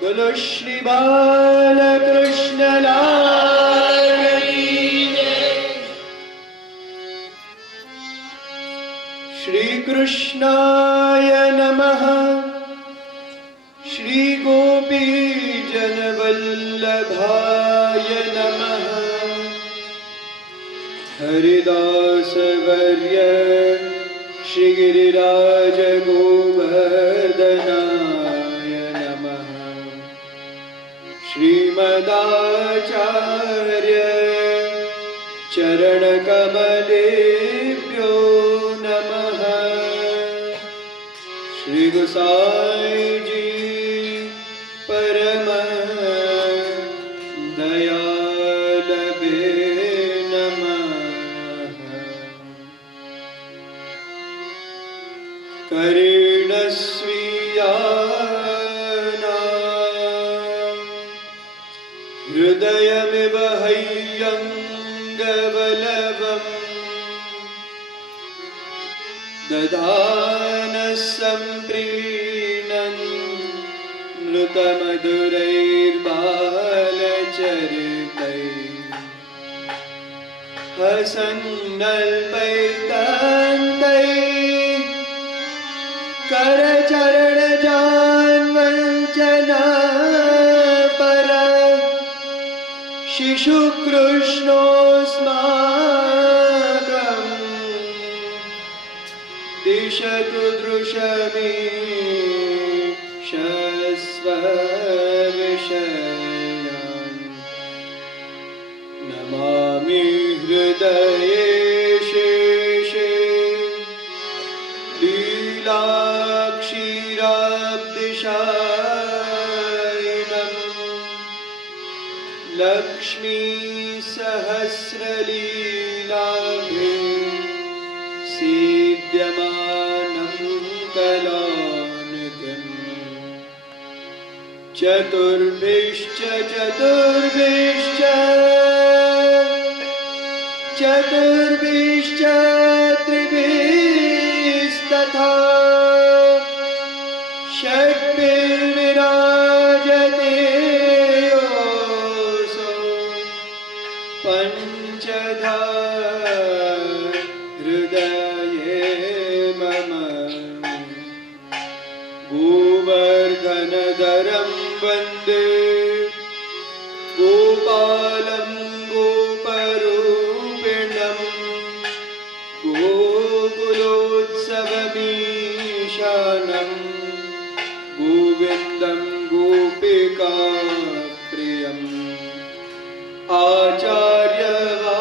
बोलो श्री बालकृष्ण लाल की जय। श्री कृष्णाय नमः। श्री गोपी जन वल्लभाय नमः। हरिदास वर्य श्री गिरिराज गोवर्धनाय नमः। श्रीमदाचार्य चरण कमलेभ्यो नमः। श्री गोसाई जी परम दयालवे नमः। करुणस्वीयाना हृदयमिव हय्यङ्गवलवम् दधानः सम्प्रीणन् नृतमधुरैर्बालचरितैः हसन्नल्पैर्दन्तैः करचरणजान्वञ्चनापर शिशुकृष्णोऽस्माकं दिशतु दृशमे शस्वविषयान् नमामि हृदये शेषे लीलाक्षीराब्धिशायिनम् लक्ष्मी सहस्रलीलाभिः सीद्यमानं कलानिधिम् चतुर्भिश्च त्रिभिस्तथा षड्भिर्विराजते योऽसौ पञ्चधा हृदये मम। गोवर्धनधरं वन्दे गोपालं गोपरूपिणं गोकुलोत्सवमीशानं गोविन्दं गोपिकाप्रियम् आचार्यवाच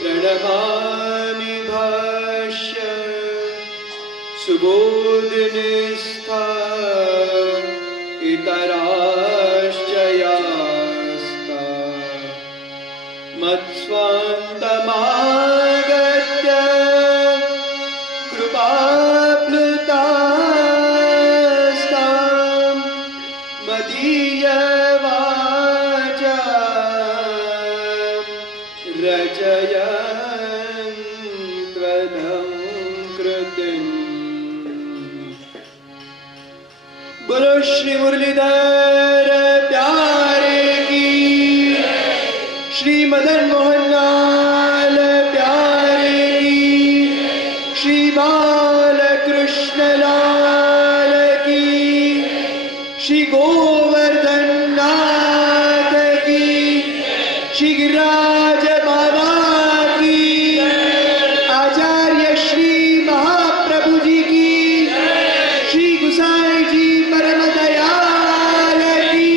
प्रणमामि भाष्य सुबोधिनिस्था इतराश्च यास्ता मत्स्वान्तमागत्य कृपाप्लुतास्तां मदीयवाचा रचयन्त्वदं कृतिम्। बोलो श्री मुरलीधर प्यारे की, श्री मदन मोहन लाल प्यारे की, श्री बालकृष्ण लाल की, श्री गोवर्धन नाथ की, श्री गिरिराज बाबा की, आचार्य श्री महाप्रभु जी की, श्री गुसाई जी परम दयाल की।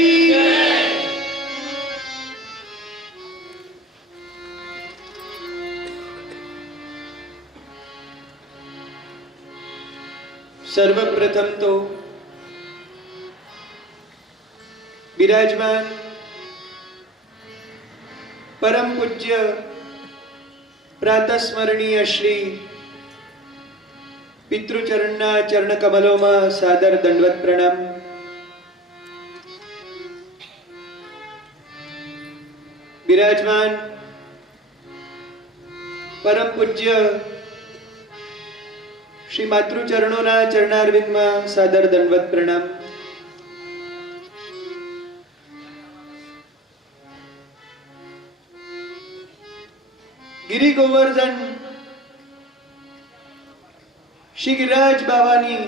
सर्वप्रथम तो विराजमान परम पूज्य प्रातस्मरणीय श्री પિતૃચરણના ચરણ કમલોમાં સાદર દંડવત પ્રણામ। બિરાજમાન પરમ પૂજ્ય શ્રી માતૃચરણોના ચરણારવિંદમાં સાદર દંડવત પ્રણામ. ગિરી ગોવર્ધન શ્રી ગિરિરાજ બાવાની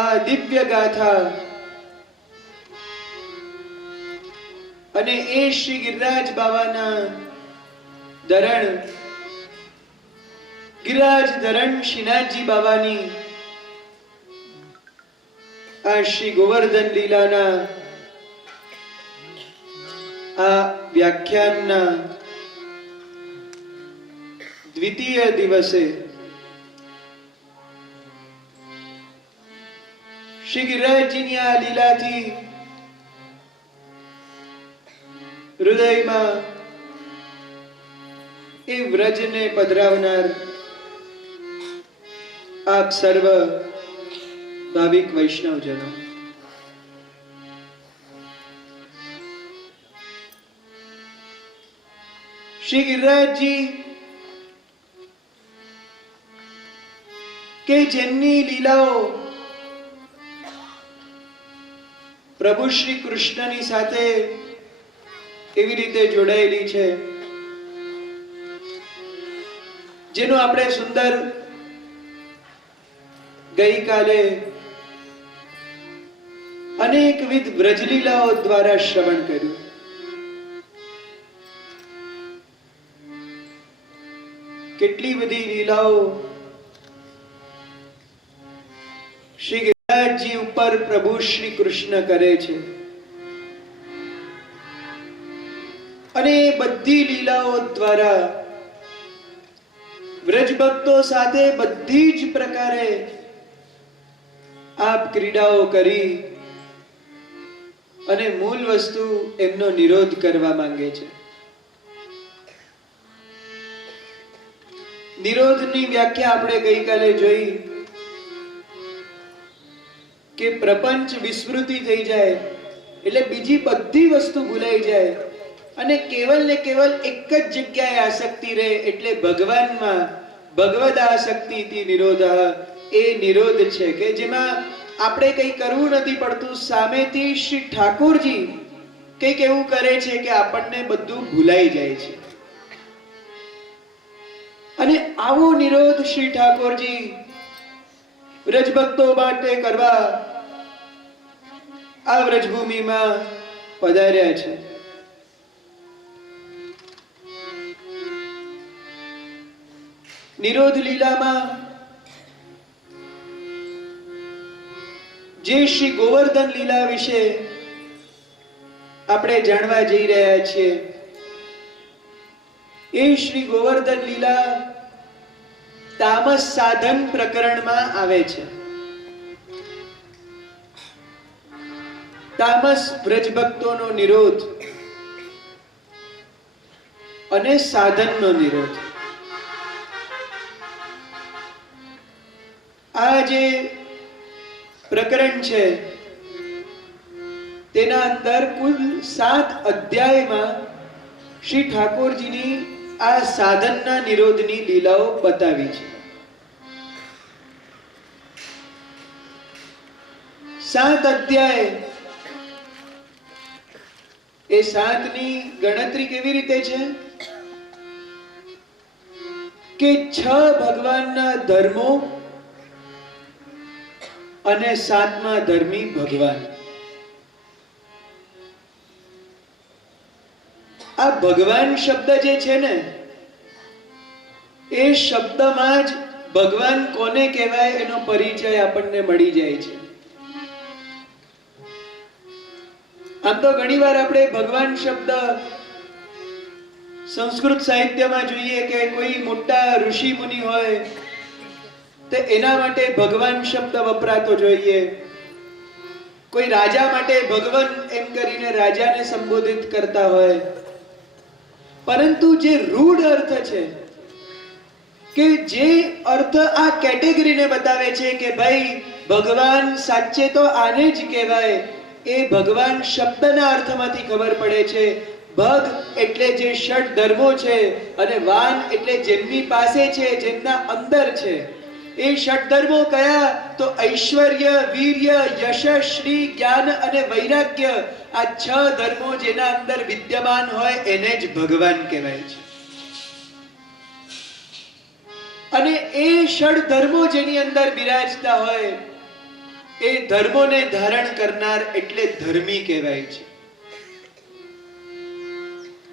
આ દિવ્ય ગાથા અને એ શ્રી ગિરિરાજ બાવાના ધરણ ગિરિરાજ ધરણ શ્રીનાથજી બાવાની આ શ્રી ગોવર્ધન લીલાના આ વ્યાખ્યાનના દ્વિતીય દિવસે શ્રી ગિરિરાજજીની આ લીલાથી હૃદયમાં એ વ્રજને પધરાવનાર આપ સર્વ ભાવિક વૈષ્ણવજનો, શ્રી ગિરિરાજજી કે જેમની લીલાઓ પ્રભુ શ્રી કૃષ્ણની સાથે એવી રીતે જોડાયેલી છે, જેનું આપણે સુંદર ગઈકાલે અનેકવિધ વ્રજલીલાઓ દ્વારા શ્રવણ કર્યું. કેટલી બધી લીલાઓ શ્રી ગિરિરાજજી ઉપર પ્રભુ શ્રી કૃષ્ણ કરે છે અને એ બધી લીલાઓ દ્વારા વ્રજ ભક્તો સાથે બધી જ પ્રકારે આપ ક્રીડાઓ કરી અને મૂળ વસ્તુ એમનો નિરોધ કરવા માંગે છે. નિરોધની વ્યાખ્યા આપણે ગઈકાલે જોઈ કે પ્રપંચ વિસ્મૃતિ થઈ જાય એટલે બીજી બધી વસ્તુ ભૂલાઈ જાય અને કેવલ ને કેવલ એક જ જગ્યાએ આસક્તિ રહે, એટલે ભગવાનમાં ભગવદ આસક્તિથી નિરોધ, એ નિરોધ છે કે જેમાં આપણે કંઈ કરવું નથી પડતું, સામેથી શ્રી ઠાકોરજી કંઈક એવું કરે છે કે આપણને બધું ભૂલાઈ જાય છે. અને આવો નિરોધ શ્રી ઠાકોરજી વ્રજભક્તો માટે કરવા આ વ્રજભૂમિમાં પધાર્યા છે. નિરોધ લીલામાં જે શ્રી ગોવર્ધન લીલા વિશે આપણે જાણવા જઈ રહ્યા છીએ, એ શ્રી ગોવર્ધન લીલા તામસ સાધન પ્રકરણમાં આવે છે. તામસ વ્રજભક્તોનો નિરોધ અને સાધનનો નિરોધ. આ જે પ્રકરણ છે તેના અંદર કુલ 7 અધ્યાયમાં શ્રી ઠાકોરજીની આ સાધનના નિરોધની લીલાઓ બતાવી છે. 7 અધ્યાય. એ 7ની ગણતરી કેવી રીતે છે કે 6 ભગવાનના ધર્મો અને 7મા ધર્મી ભગવાન. આ ભગવાન શબ્દ જે છે ને, એ શબ્દમાં જ ભગવાન કોને કહેવાય એનો પરિચય આપણને મળી જાય છે. આમ તો ઘણીવાર આપણે ભગવાન શબ્દ સંસ્કૃત સાહિત્યમાં જોઈએ કે કોઈ મોટા ઋષિ મુનિ હોય તો એના માટે ભગવાન શબ્દ વપરાતો જોઈએ, કોઈ રાજા માટે ભગવાન એમ કરીને રાજાને સંબોધિત કરતા હોય. પરંતુ જે રૂઢ અર્થ છે, કે જે અર્થ આ કેટેગરીને બતાવે છે કે ભાઈ ભગવાન સાચે તો આને જ કહેવાય, એ ભગવાન શબ્દના અર્થમાંથી ખબર પડે છે. ભગ એટલે જે ષડ ધર્મો છે અને વાન એટલે જેમની પાસે છે, જેમના અંદર છે. એ ષડ ધર્મો કયા? તો ઐશ્વર્ય, વીર્ય, યશ, શ્રી, જ્ઞાન અને વૈરાગ્ય. આ 6 ધર્મો જેના અંદર વિદ્યમાન હોય એને જ ભગવાન કહેવાય છે. અને એ ષડ ધર્મો જેની અંદર બિરાજતા હોય એ ધર્મોને ધારણ કરનાર એટલે ધર્મી કહેવાય છે.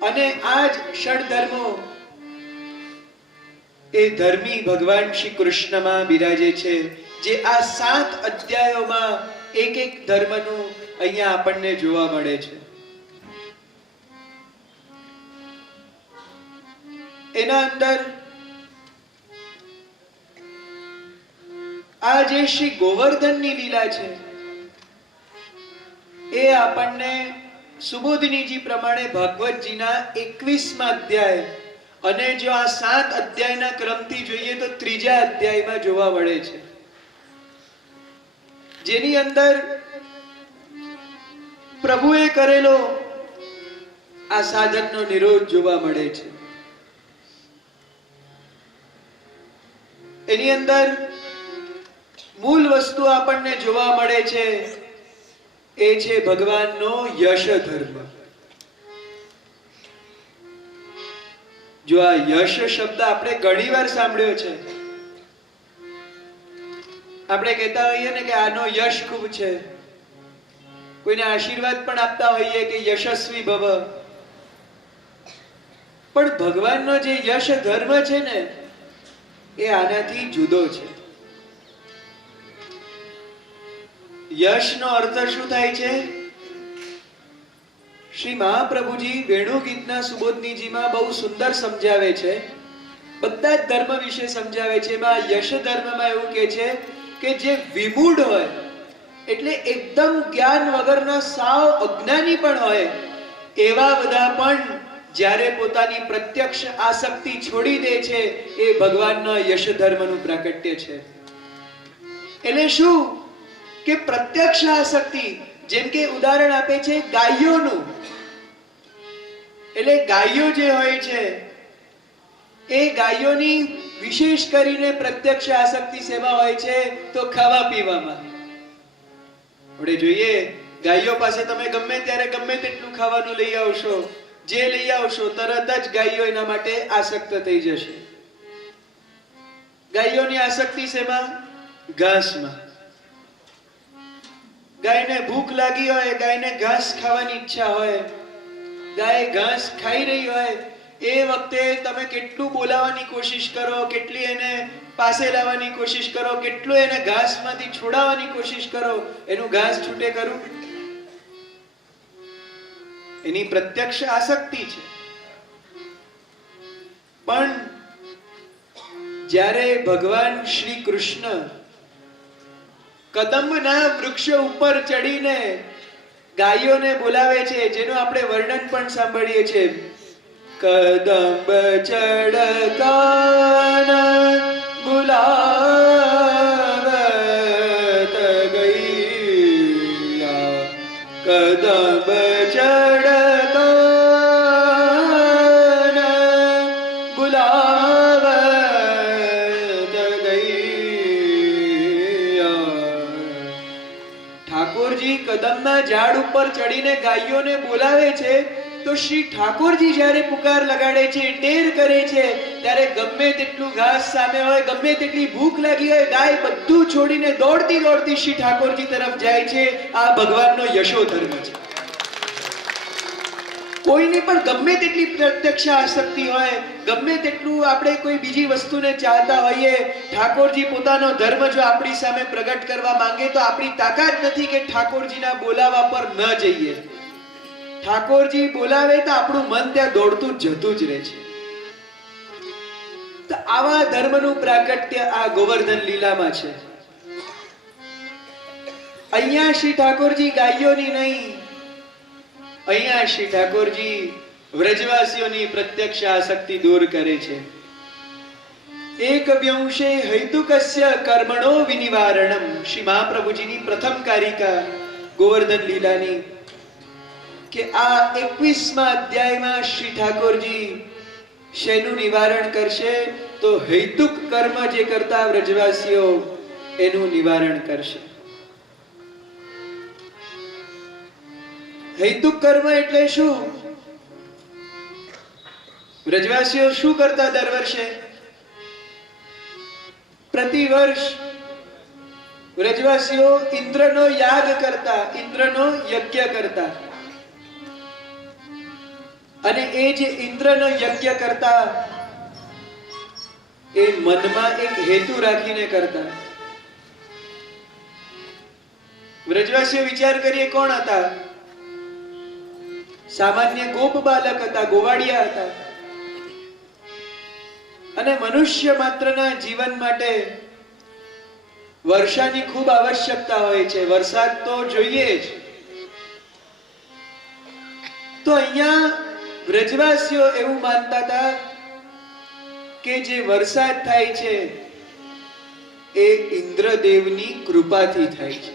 અને આ જ ષડ ધર્મો એ ધર્મી ભગવાન શ્રી કૃષ્ણમાં બિરાજે છે, જે આ 7 અધ્યાયોમાં એક એક ધર્મનું અહીંયા આપણને જોવા મળે છે. એના અંદર આ જે શ્રી ગોવર્ધનની લીલા છે એ આપણને સુબોધિનીજી પ્રમાણે ભાગવતજીના 21મા અધ્યાય અને જો આ 7 અધ્યાયના ક્રમથી જોઈએ તો 3જા અધ્યાયમાં જોવા મળે છે, જેની અંદર પ્રભુએ કરેલો આ સાધનનો નિરોધ જોવા મળે છે. એની અંદર મૂળ વસ્તુ આપણને જોવા મળે છે એ છે ભગવાનનો યશ ધર્મ. જો આ યશ શબ્દ આપણે ઘણીવાર સાંભળ્યો છે. આપણે કહેતા હોઈએ ને કે આનો યશ ખૂબ છે, કોઈને આશીર્વાદ પણ આપતા હોઈએ કે યશસ્વી ભવ. પણ ભગવાનનો જે યશ ધર્મ છે ને એ આનાથી જુદો છે. યશનો અર્થ શું થાય છે? શ્રી મહાપ્રભુજી વેણુ ગીતના સુબોધનીજીમાં બહુ સુંદર સમજાવે છે. બધા જ ધર્મ વિશે સમજાવે છે. એમાં યશ ધર્મમાં એવું કહે છે કે જે વિમૂઢ હોય એટલે એકદમ જ્ઞાન વગરના સાવ અજ્ઞાની પણ હોય એવા બધા પણ જ્યારે પોતાની પ્રત્યક્ષ આસક્તિ છોડી દે છે એ ભગવાનના યશ ધર્મનું પ્રાકટ્ય છે. એટલે શું કે પ્રત્યક્ષ આસક્તિ, જેમ કે ઉદાહરણ આપે છે ગાયોનું. એટલે ગાયો જે હોય છે એ ગાયોની વિશેષ કરીને પ્રત્યક્ષ આસક્તિ શેમાં હોય છે? તો ખાવા પીવામાં. આપણે જોઈએ ગાયો પાસે તમે ગમે ત્યારે ગમે તેટલું ખાવાનું લઈ આવશો, જે લઈ આવશો તરત જ ગાયો એના માટે આસક્ત થઈ જશે. ગાયોની આસક્તિ શેમાં? ઘાસમાં. ગાયને ભૂખ લાગી હોય, ગાયને ઘાસ ખાવાની ઈચ્છા હોય, ગાય ઘાસ ખાઈ રહી હોય એ વખતે તમે કેટલું બોલાવવાની કોશિશ કરો, કેટલી એને પાસે લાવવાની કોશિશ કરો, કેટલું એને ઘાસમાંથી છોડાવવાની કોશિશ કરો, એનું ઘાસ છૂટે ખરું? એની પ્રત્યક્ષ આસક્તિ છે. પણ જ્યારે ભગવાન શ્રી કૃષ્ણ કદંબના વૃક્ષ ઉપર ચડીને ગાયોને બોલાવે છે, જેનું આપણે વર્ણન પણ સાંભળીએ છીએ. કદંબ ચડકાના બુલાવત ગૈયા, કદંબ ચડકાના બુલાવત ગૈયા. ઠાકોરજી કદમના ઝાડ ઉપર ચડીને ગાયોને બોલાવે છે તો શ્રી ઠાકોરજી જ્યારે પુકાર લગાડે છે, ટેર કરે છે, ત્યારે ગમે તેટલું ઘાસ સામે હોય, ગમે તેટલી ભૂખ લાગી હોય, ગાય બધું છોડીને દોડતી દોડતી શ્રી ઠાકોરજી તરફ જાય છે. આ ભગવાનનો યશો ધર્મ છે. કોઈની પણ ગમે તેટલી પ્રત્યક્ષ આસક્તિ હોય, ગમે તેટલું આપણે કોઈ બીજી વસ્તુને ચાહતા હોઈએ, ઠાકોરજી પોતાનો ધર્મ જો આપણી સામે પ્રગટ કરવા માંગે તો આપણી તાકાત નથી કે ઠાકોરજીના બોલાવા પર ન જઈએ. ઠાકોરજી બોલાવે તો આપણું મન ત્યાં દોડતું જતું જ રહે છે. તો આવા ધર્મનું પ્રાકટ્ય આ ગોવર્ધન લીલામાં છે. અહીંયા શ્રી ઠાકોરજી ગાયોની નહીં, અહીંયા શ્રી ઠાકોરજી વ્રજવાસીઓની પ્રત્યક્ષ આસક્તિ દૂર કરે છે. એકવ્યંશે હૈતુકસ્ય કર્મણો વિનિવારણમ, શ્રી મહાપ્રભુજીની પ્રથમ કારિકા ગોવર્ધન લીલાની કે આ 21મા અધ્યાયમાં શ્રી ઠાકોરજી શેનું નિવારણ કરશે? તો હૈતુક કર્મ જે કરતા વ્રજવાસીઓ એનું નિવારણ કરશે. હૈતુક કર્મ એટલે શું? વ્રજવાસીઓ શું કરતા દર વર્ષે? પ્રતિ વર્ષ વ્રજવાસીઓ ઇન્દ્રનો યાગ કરતા, ઇન્દ્રનો યજ્ઞ કરતા. અને એ જે ઇન્દ્રનો યજ્ઞ કરતા એ મનમાં એક હેતુ રાખીને કરતા. વ્રજવાસીઓ વિચાર કરીએ કોણ હતા? સામાન્ય ગોપ બાલક હતા, ગોવાળિયા હતા. અને મનુષ્ય માત્રના જીવન માટે વર્ષાની ખૂબ આવશ્યકતા હોય છે. વરસાદ તો જોઈએ જ. તો અહીંયા વ્રજવાસીઓ એવું માનતા હતા કે જે વરસાદ થાય છે એ ઇન્દ્રદેવની કૃપાથી થાય છે.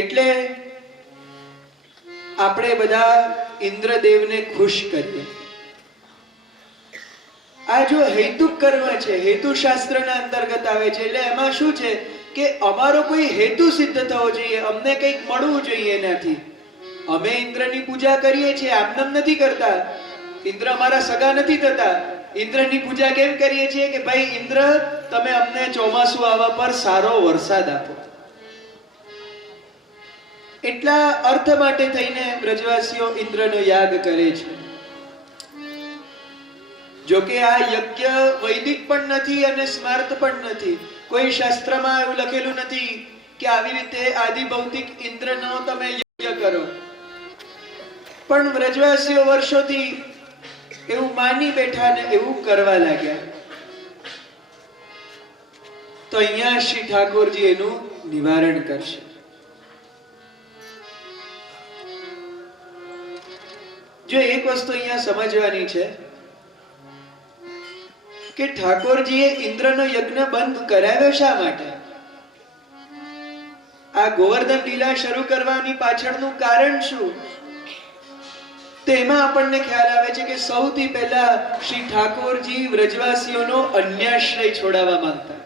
એટલે આપણે બધા ઇન્દ્રદેવને ખુશ કરીએ. આ જો હૈતુક કર્મ છે, હેતુ શાસ્ત્રના અંતર્ગત આવે છે. એટલે એમાં શું છે કે અમારો કોઈ હેતુ સિદ્ધ થવો જોઈએ, અમને કંઈક મળવું જોઈએ એનાથી. અમે ઇન્દ્રની પૂજા કરીએ છીએ, આમનામ નથી કરતા. ઇન્દ્ર અમારા સગા નથી થતા. ઇન્દ્રની પૂજા કેમ કરીએ છીએ કે ભાઈ ઇન્દ્ર તમે અમને ચોમાસું આવવા પર સારો વરસાદ આપો. એટલા અર્થ માટે થઈને વ્રજવાસીઓ ઇન્દ્રનો યાગ કરે છે. જો કે આ યજ્ઞ વૈદિક પણ નથી અને સ્માર્ત પણ નથી. કોઈ શાસ્ત્રમાં એવું લખેલું નથી કે આવી રીતે આદિ ભૌતિક ઇન્દ્રનો તમે યજ્ઞ કરો. પણ વ્રજવાસીઓ વર્ષોથી એવું માની બેઠા ને એવું કરવા લાગ્યા. તો અહીંયા શ્રી ઠાકોરજી એનું નિવારણ કરશે. જો એક વસ્તુ અહીંયા સમજવાની છે કે ઠાકોરજીએ ઇન્દ્રનો યજ્ઞ બંધ કરાવ્યો શા માટે? આ ગોવર્ધન લીલા શરૂ કરવાની પાછળનું કારણ શું? તેમાં આપણને ખ્યાલ આવે છે કે સૌથી પહેલા શ્રી ઠાકોરજી વ્રજવાસીઓનો અન્યાશ્રય છોડાવવા માંગતા.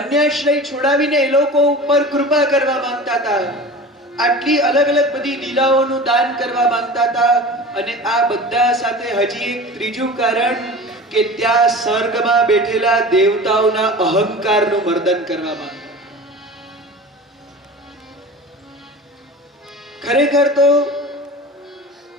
અન્યાશ્રય છોડાવીને એ લોકો ઉપર કૃપા કરવા માંગતા હતા. આટલી અલગ અલગ બધી લીલાઓનું દાન કરવા માંગતા હતા. અને આ બધા સાથે હજી એક ત્રીજું કારણ કે ત્યાં સ્વર્ગમાં બેઠેલા દેવતાઓના અહંકારનું મર્દન કરવા માંગતા. ખરેખર તો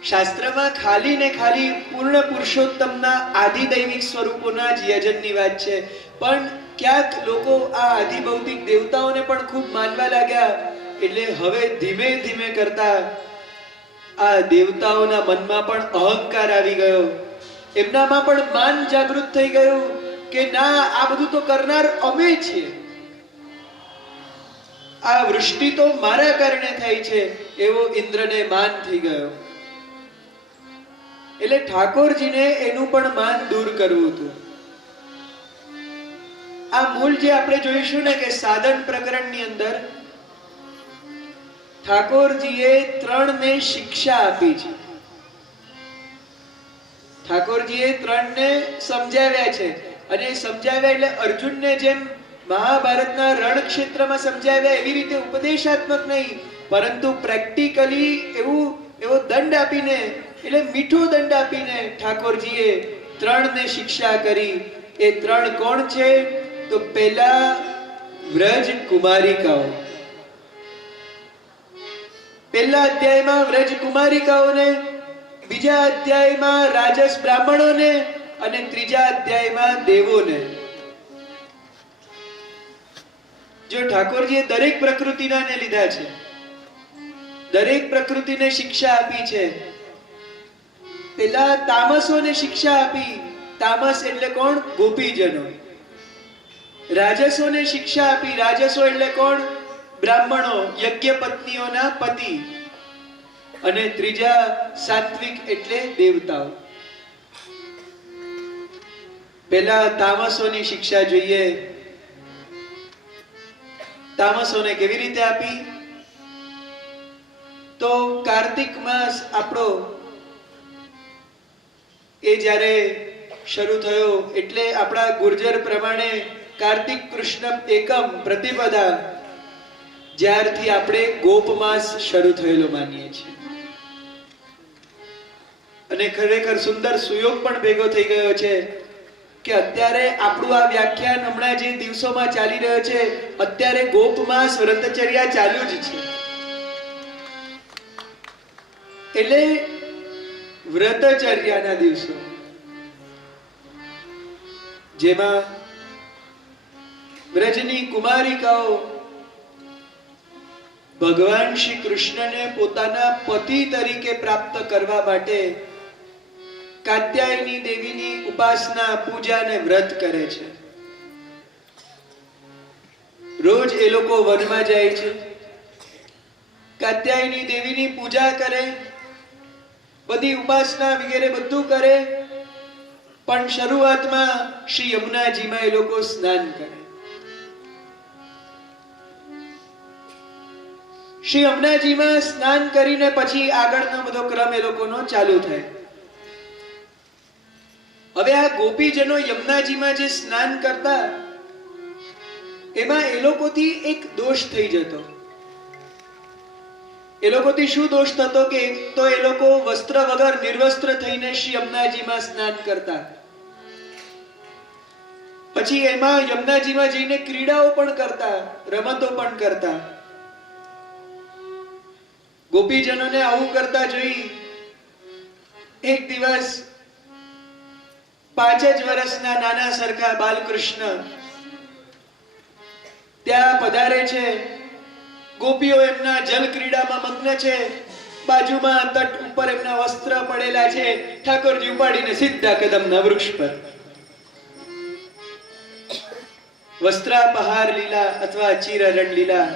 શાસ્ત્રમાં ખાલી ને ખાલી પૂર્ણ પુરુષોત્તમના આધિદૈવિક સ્વરૂપોના જ યજનની વાત છે. પણ ક્યાંક લોકો આ આધિભૌતિક દેવતાઓને પણ ખૂબ માનવા લાગ્યા. એટલે હવે ધીમે ધીમે કરતા આ દેવતાઓના મનમાં પણ અહંકાર આવી ગયો. એમનામાં પણ માન જાગૃત થઈ ગયું કે ના, આ બધું તો કરનાર અમે છીએ. આ વૃષ્ટિ તો મારા કારણે થાય છે એવો ઇન્દ્રને માન થઈ ગયો. એટલે ઠાકોરજીને એનું પણ માન દૂર કરવું હતું. આ મૂળ જે આપણે જોઈશું ને કે સાધન પ્રકરણની અંદર ઠાકોરજીએ 3 ને શિક્ષા આપી છે. ઠાકોરજીએ 3 ને સમજાવ્યા છે. અને સમજાવ્યા એટલે અર્જુનને જેમ મહાભારતના રણક્ષેત્રમાં સમજાવ્યા એવી રીતે ઉપદેશાત્મક નહીં, પરંતુ પ્રેક્ટિકલી એવો દંડ આપીને, એટલે મીઠો દંડ આપીને ઠાકોરજીએ 3 ને શિક્ષા કરી. એ 3 કોણ છે? તો પહેલા વ્રજ કુમારિકાઓ. પહેલા અધ્યાયમાં વ્રજ કુમારિકાઓને, બીજા અધ્યાયમાં રાજસ બ્રાહ્મણોને અને ત્રીજા અધ્યાયમાં દેવોને. જો ઠાકોરજીએ દરેક પ્રકૃતિના ને લીધા છે, દરેક પ્રકૃતિને શિક્ષા આપી છે. પેલા તામસોને શિક્ષા આપી. તામસ એટલે કોણ? ગોપીજનો. રાજસોને શિક્ષા આપી. રાજસો એટલે કોણ? બ્રાહ્મણો, યજ્ઞ પત્નીઓના પતિ. અને ત્રીજા સાત્વિક એટલે દેવતાઓ. પેલા તામસોની શિક્ષા જોઈએ. તામસોને કેવી રીતે આપી? તો કાર્તિક માસ આપણો એ જ્યારે શરૂ થયો એટલે આપણા ગુર્જર પ્રમાણે કાર્તિક કૃષ્ણ એકમ પ્રતિપદા જ્યારથી આપણે ગોપ માસ શરૂ થયેલો માનીએ છીએ. અને ખરેખર સુંદર સુયોગ પણ ભેગો થઈ ગયો છે કે અત્યારે આપણું આ વ્યાખ્યાન હમણાં જે દિવસોમાં ચાલી રહ્યો છે, અત્યારે ગોપ માસ વ્રતચર્યા ચાલુ જ છે. એટલે વ્રતચર્યાના દિવસો જેમાં વ્રજની કુમારિકાઓ ભગવાન શ્રી કૃષ્ણને પોતાના પતિ તરીકે પ્રાપ્ત કરવા માટે કાત્યાયની દેવીની ઉપાસના, પૂજા અને વ્રત કરે છે. રોજ એ લોકો વનમાં જાય છે, કાત્યાયની દેવીની પૂજા કરે, બધી ઉપાસના વગેરે બધું કરે, પણ શરૂઆતમાં શ્રી યમુનાજીમાં એ લોકો સ્નાન કરે. શ્રી યમુનાજીમાં સ્નાન કરીને પછી આગળનો બધો ક્રમ એ લોકોનો ચાલુ થાય. હવે આ ગોપીજનો યમુનાજીમાં જે સ્નાન કરતા એમાં એ લોકોથી એક દોષ થઈ જતો. એ લોકોથી શું દોષ થતો કે તો એ લોકો વસ્ત્ર વગર નિર્વસ્ત્ર થઈને શ્રી યમુનાજીમાં સ્નાન કરતા. પછી એમાં યમુનાજીમાં જઈને ક્રીડાઓ પણ કરતા, રમતો પણ કરતા. ગોપીજનોને આવું કરતા જોઈ એક દિવસ 5 જ વર્ષના નાના સરખા બાલકૃષ્ણ ત્યાં પધારે છે. ગોપીઓ એમના જલ ક્રીડામાં મગ્ન છે, બાજુમાં તટ ઉપર એમના વસ્ત્ર પડેલા છે. ઠાકોરજી ઉપાડીને સીધા કદમના વૃક્ષ પર વસ્ત્રાપહાર લીલા અથવા ચિરરણ લીલા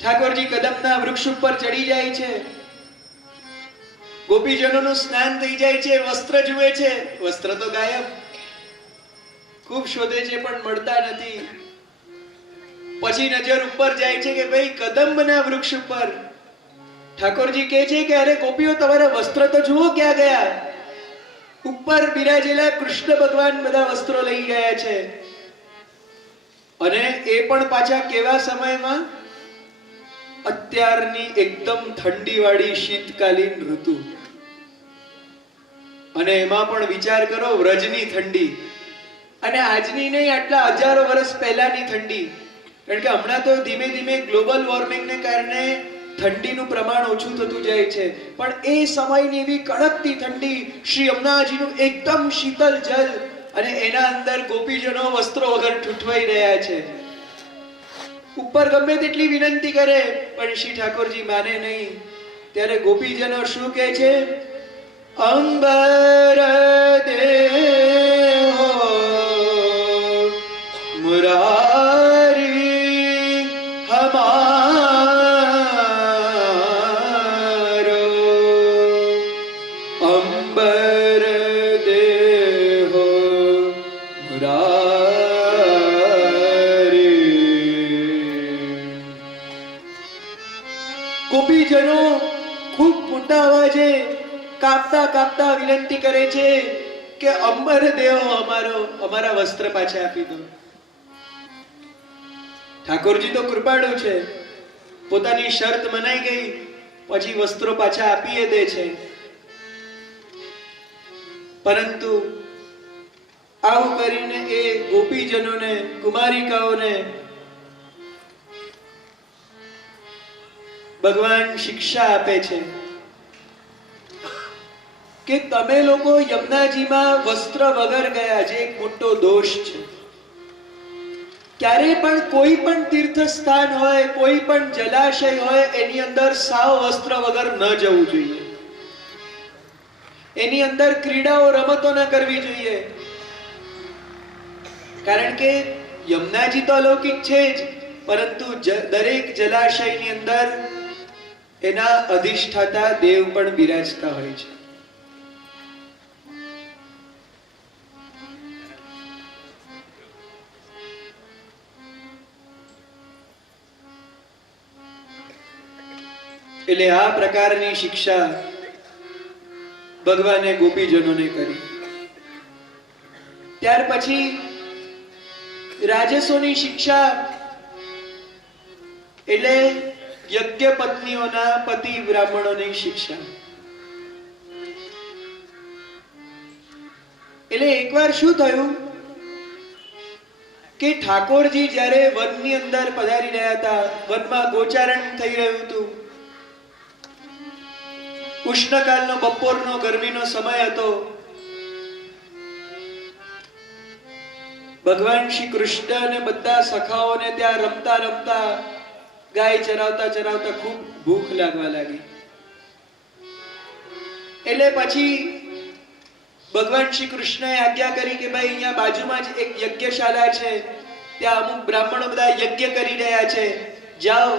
ઠાકોરજી કદમના વૃક્ષ ઉપર ચડી જાય છે. ગોપીજનોનું સ્નાન થઈ જાય છે, વસ્ત્ર જુએ છે, વસ્ત્ર તો ગાયબ. ખૂબ શોધે છે પણ મળતા નથી. પછી નજર ઉપર જાય છે કે ભાઈ કદંબના વૃક્ષ ઉપર. ઠાકોરજી કહે છે કે અરે ગોપીઓ, તમારા વસ્ત્ર તો જુઓ ક્યાં ગયા. ઉપર બિરાજેલા કૃષ્ણ ભગવાન બધા વસ્ત્રો લઈ ગયા છે. અને એ પણ પાછા કેવા સમયમાં? અત્યારની એકદમ ઠંડી વાળી શીતકાલીન ઋતુ. અને એમાં પણ વિચાર કરો, વ્રજની ઠંડી. અને આજની નહીં, આટલા હજારો વર્ષ પહેલાની ઠંડી. કારણ કે હમણાં તો ધીમે ધીમે ગ્લોબલ વોર્મિંગને કારણે ઠંડીનું પ્રમાણ ઓછું થતું જાય છે, પણ એ સમયની એવી કડકતી ઠંડી, શ્રી યમુનાજીનું એકદમ શીતલ જલ, અને એના અંદર ગોપીજનો વસ્ત્રો વગર ઠૂઠવાઈ રહ્યા છે. ઉપર ગમે તેટલી વિનંતી કરે પણ શ્રી ઠાકોરજી માને નહીં. ત્યારે ગોપીજનો શું કહે છે? અંબર દેહો મુરારી હમારો, અંબર દેહો મુરારી. ગોપીજનો ખૂબ મોટા અવાજે કાપતા કાપતા વિનંતી કરે છે કે અંબર દેવો અમારો, અમારા વસ્ત્ર પાછા આપી દો. ઠાકોરજી તો કૃપાળુ છે, પોતાની શરત મનાઈ ગઈ પછી વસ્ત્રો પાછા આપી દે છે. પરંતુ આવું કરીને એ ગોપીજનોને, કુમારિકાઓને ભગવાન શિક્ષા આપે છે કે તમે લોકો યમુનાજીમાં વસ્ત્ર વગર ગયા, જે એક મોટો દોષ છે. ક્યારે પણ કોઈ પણ તીર્થ સ્થાન હોય, કોઈ પણ જલાશય હોય, એની અંદર સાવ વસ્ત્ર વગર ન જવું જોઈએ. એની અંદર ક્રીડાઓ, રમતો ન કરવી જોઈએ. કારણ કે યમુનાજી તો અલૌકિક છે જ, પરંતુ દરેક જલાશયની અંદર એના અધિષ્ઠાતા દેવ પણ બિરાજતા હોય છે. એટલે આ પ્રકારની શિક્ષા ભગવાને ગોપીજનોને કરી. ત્યાર પછી રાજસોની શિક્ષા એટલે યજ્ઞ પત્નીઓના પતિ બ્રાહ્મણોની શિક્ષા. એટલે એકવાર શું થયું કે ઠાકોરજી જ્યારે વનની અંદર પધારી રહ્યા હતા, વનમાં ગોચારણ થઈ રહ્યું હતું, ઉષ્ણકાલનો બપોરનો ગરમીનો સમય હતો. ભગવાન શ્રી કૃષ્ણ અને બધા સખાઓને ત્યાં રમતા રમતા, ગાય ચરાવતા ચરાવતા ખૂબ ભૂખ લાગવા લાગી. એટલે પછી ભગવાન શ્રી કૃષ્ણએ આજ્ઞા કરી કે ભાઈ અહીંયા બાજુમાં જ એક યજ્ઞશાળા છે, ત્યાં અમુક બ્રાહ્મણો બધા યજ્ઞ કરી રહ્યા છે, જાઓ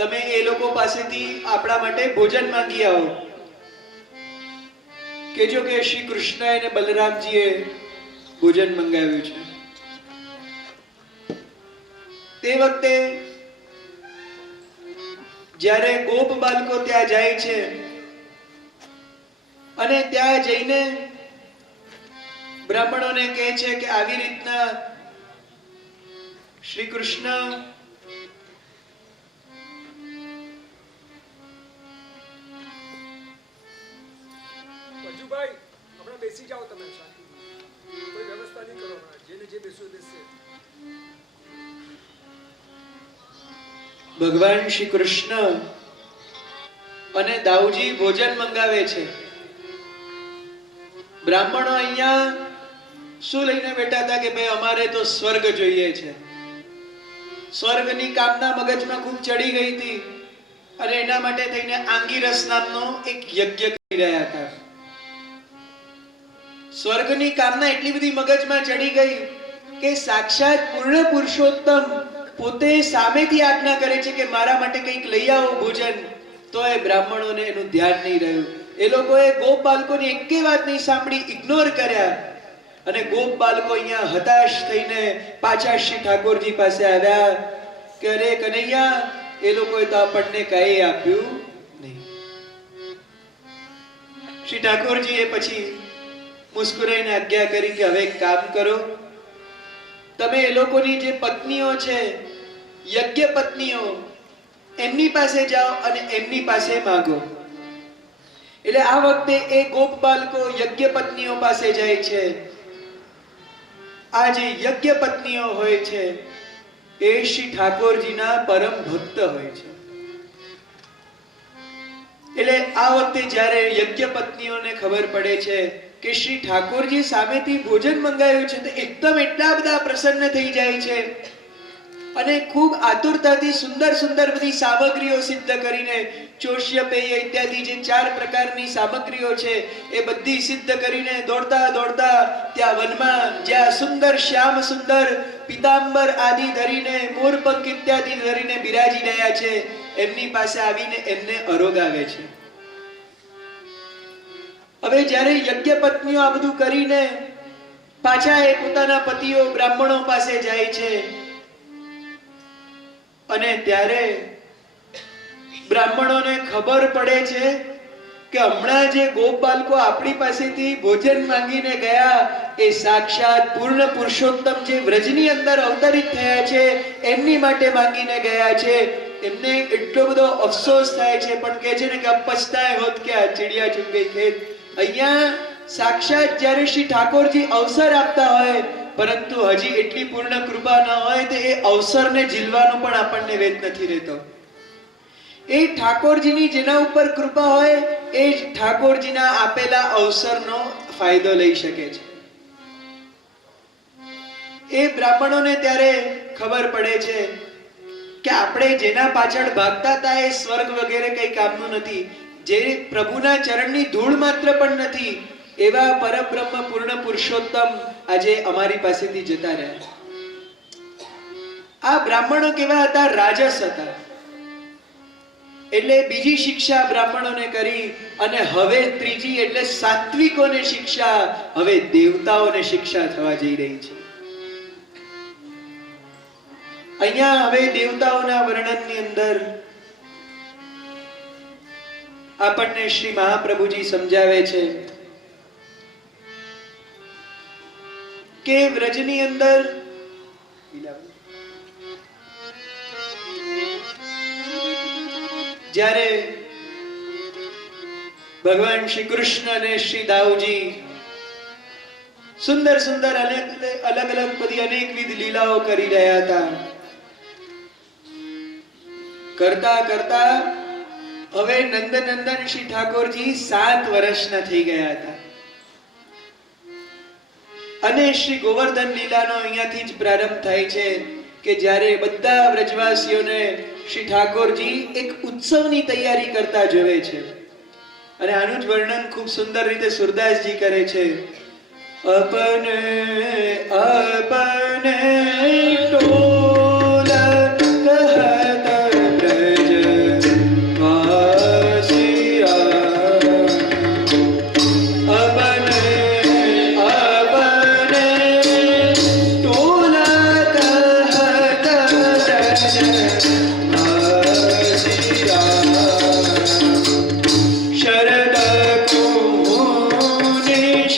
તમે એ લોકો પાસેથી આપણા માટે ભોજન માંગી આવો. કેજો કે શ્રી કૃષ્ણ અને બલરામજીએ ભોજન મંગાવ્યું છે. તે વખતે જ્યારે ગોપ બાળકો ત્યાં જાય છે અને ત્યાં જઈને બ્રાહ્મણોને કહે છે કે આવી રીતના શ્રી કૃષ્ણ ભાઈ આપણે બેસી જાઓ, તમે શાંતિથી, કોઈ વ્યવસ્થા નહીં કરો, જેને જે બેસવું બેસશે. ભગવાન શ્રી કૃષ્ણ અને દાઉજી ભોજન મંગાવે છે. બ્રાહ્મણો અહીંયા શું લઈને બેઠા હતા કે ભાઈ અમારે તો સ્વર્ગ જોઈએ છે. સ્વર્ગની કામના મગજમાં ખૂબ ચડી ગઈ હતી અને એના માટે થઈને આંગીરસ નામનો એક યજ્ઞ કરી રહ્યા હતા. સ્વર્ગની કામના એટલી બધી મગજમાં ચડી ગઈ કે સાક્ષાત પૂર્ણ પુરુષોત્તમ પોતે સામેથી આજ્ઞા કરે છે કે મારા માટે કંઈક લઈ આવો ભોજન, તો એ બ્રાહ્મણોને એનું ધ્યાન નહીં રહ્યું. એ લોકોએ ગોપ બાળકોની એકે વાત નહીં સાંભળી, ઇગ્નોર કર્યા. અને ગોપ બાળકો અહીંયા હતાશ થઈને પાછા શ્રી ઠાકોરજી પાસે આવ્યા કે અરે કનૈયા, એ લોકોએ તો આપણને કઈ આપ્યું નહીં. શ્રી ઠાકોરજીએ પછી મુસ્કુરાઈને આજ્ઞા કરી કે હવે એક કામ કરો, તમે એ લોકોની જે પત્નીઓ છે, યજ્ઞ પત્નીઓ, એમની પાસે જાઓ અને એમની પાસે માંગો. એટલે આ વખતે એ ગોપ બાળકો યજ્ઞ પત્નીઓ પાસે જાય છે. આ જે યજ્ઞ પત્નીઓ હોય છે એ શ્રી ઠાકોરજીના પરમ ભક્ત હોય છે. એટલે આ વખતે જ્યારે યજ્ઞ પત્નીઓને ખબર પડે છે કે શ્રી ઠાકોરજી સામેથી ભોજન મંગાવ્યું છે, તો એકદમ એટલા બધા પ્રસન્ન થઈ જાય છે અને ખૂબ આતુરતાથી સુંદર સુંદર બધી સામગ્રીઓ સિદ્ધ કરીને, ચોષ્ય પેય ઇત્યાદિ જે 4 પ્રકારની સામગ્રીઓ છે એ બધી સિદ્ધ કરીને દોડતા દોડતા ત્યાં વનમાં જ્યાં સુંદર શ્યામ સુંદર પીતાંબર આદિ ધરીને, મોરપંખ ઇત્યાદિ ધરીને બિરાજી રહ્યા છે, એમની પાસે આવીને એમને અરોગાવે છે. હવે જ્યારે યજ્ઞ પત્નીઓ આ બધું કરીને પાછા એ પોતાના પતિઓ બ્રાહ્મણો પાસે જાય છે અને ત્યારે બ્રાહ્મણોને ખબર પડે છે કે હમણાં જે ગોપ બાળકો આપણી પાસેથી ભોજન માંગીને ગયા એ સાક્ષાત પૂર્ણ પુરુષોત્તમ જે વ્રજની અંદર અવતરિત થયા છે એમની માટે માંગીને ગયા છે. એમને એટલો બધો અફસોસ થાય છે, પણ કહે છે ને કે અબ પછતાએ હોત ક્યા, ચિડિયા ચુગ ગઈ ખેત. અહીંયા સાક્ષાત જ્યારે શ્રી ઠાકોરજી અવસર આપતા હોય પરંતુ હજી એટલી પૂર્ણ કૃપા ન હોય તો એ અવસરને ઝીલવાનો પણ આપણને વેદ નથી રહેતો. એ ઠાકોરજીની જેના ઉપર કૃપા હોય એ જ ઠાકોરજીના આપેલા અવસરનો ફાયદો લઈ શકે છે. એ બ્રાહ્મણોને ત્યારે ખબર પડે છે કે આપણે જેના પાછળ ભાગતા હતા એ સ્વર્ગ વગેરે કઈ કામનું નથી, જે પ્રભુના ચરણની ધૂળ માત્ર પણ નથી, એવા પરબ્રહ્મ પૂર્ણ પુરુષોત્તમ આજે અમારી પાસેથી જતા રહ્યા. આ બ્રાહ્મણો કેવા હતા? રાજસ હતા. એટલે બીજી શિક્ષા બ્રાહ્મણોને કરી અને હવે ત્રીજી એટલે સાત્વિકોને શિક્ષા, હવે દેવતાઓને શિક્ષા થવા જઈ રહી છે. અહીંયા હવે દેવતાઓના વર્ણનની અંદર આપણને શ્રી મહાપ્રભુજી સમજાવે છે કે વ્રજની અંદર જ્યારે ભગવાન શ્રી કૃષ્ણ અને શ્રી દાઉજી સુંદર સુંદર અલગ અલગ બધી અનેકવિધ લીલાઓ કરી રહ્યા હતા, કરતા કરતા હવે નંદનંદન શ્રી ઠાકોરજી 7 વર્ષના થઈ ગયા હતા અને શ્રી ગોવર્ધન લીલાનો અહીંયાથી જ પ્રારંભ થાય છે કે જ્યારે બધા વ્રજવાસીઓને શ્રી ઠાકોરજી એક ઉત્સવની તૈયારી કરતા જોવે છે અને આનું જ વર્ણન ખૂબ સુંદર રીતે સુરદાસજી કરે છે. अपने अपने टोल कहत ब्रज वासिया, अपने अपने टोल कहत ब्रज वासिया, शरद कुमुनिश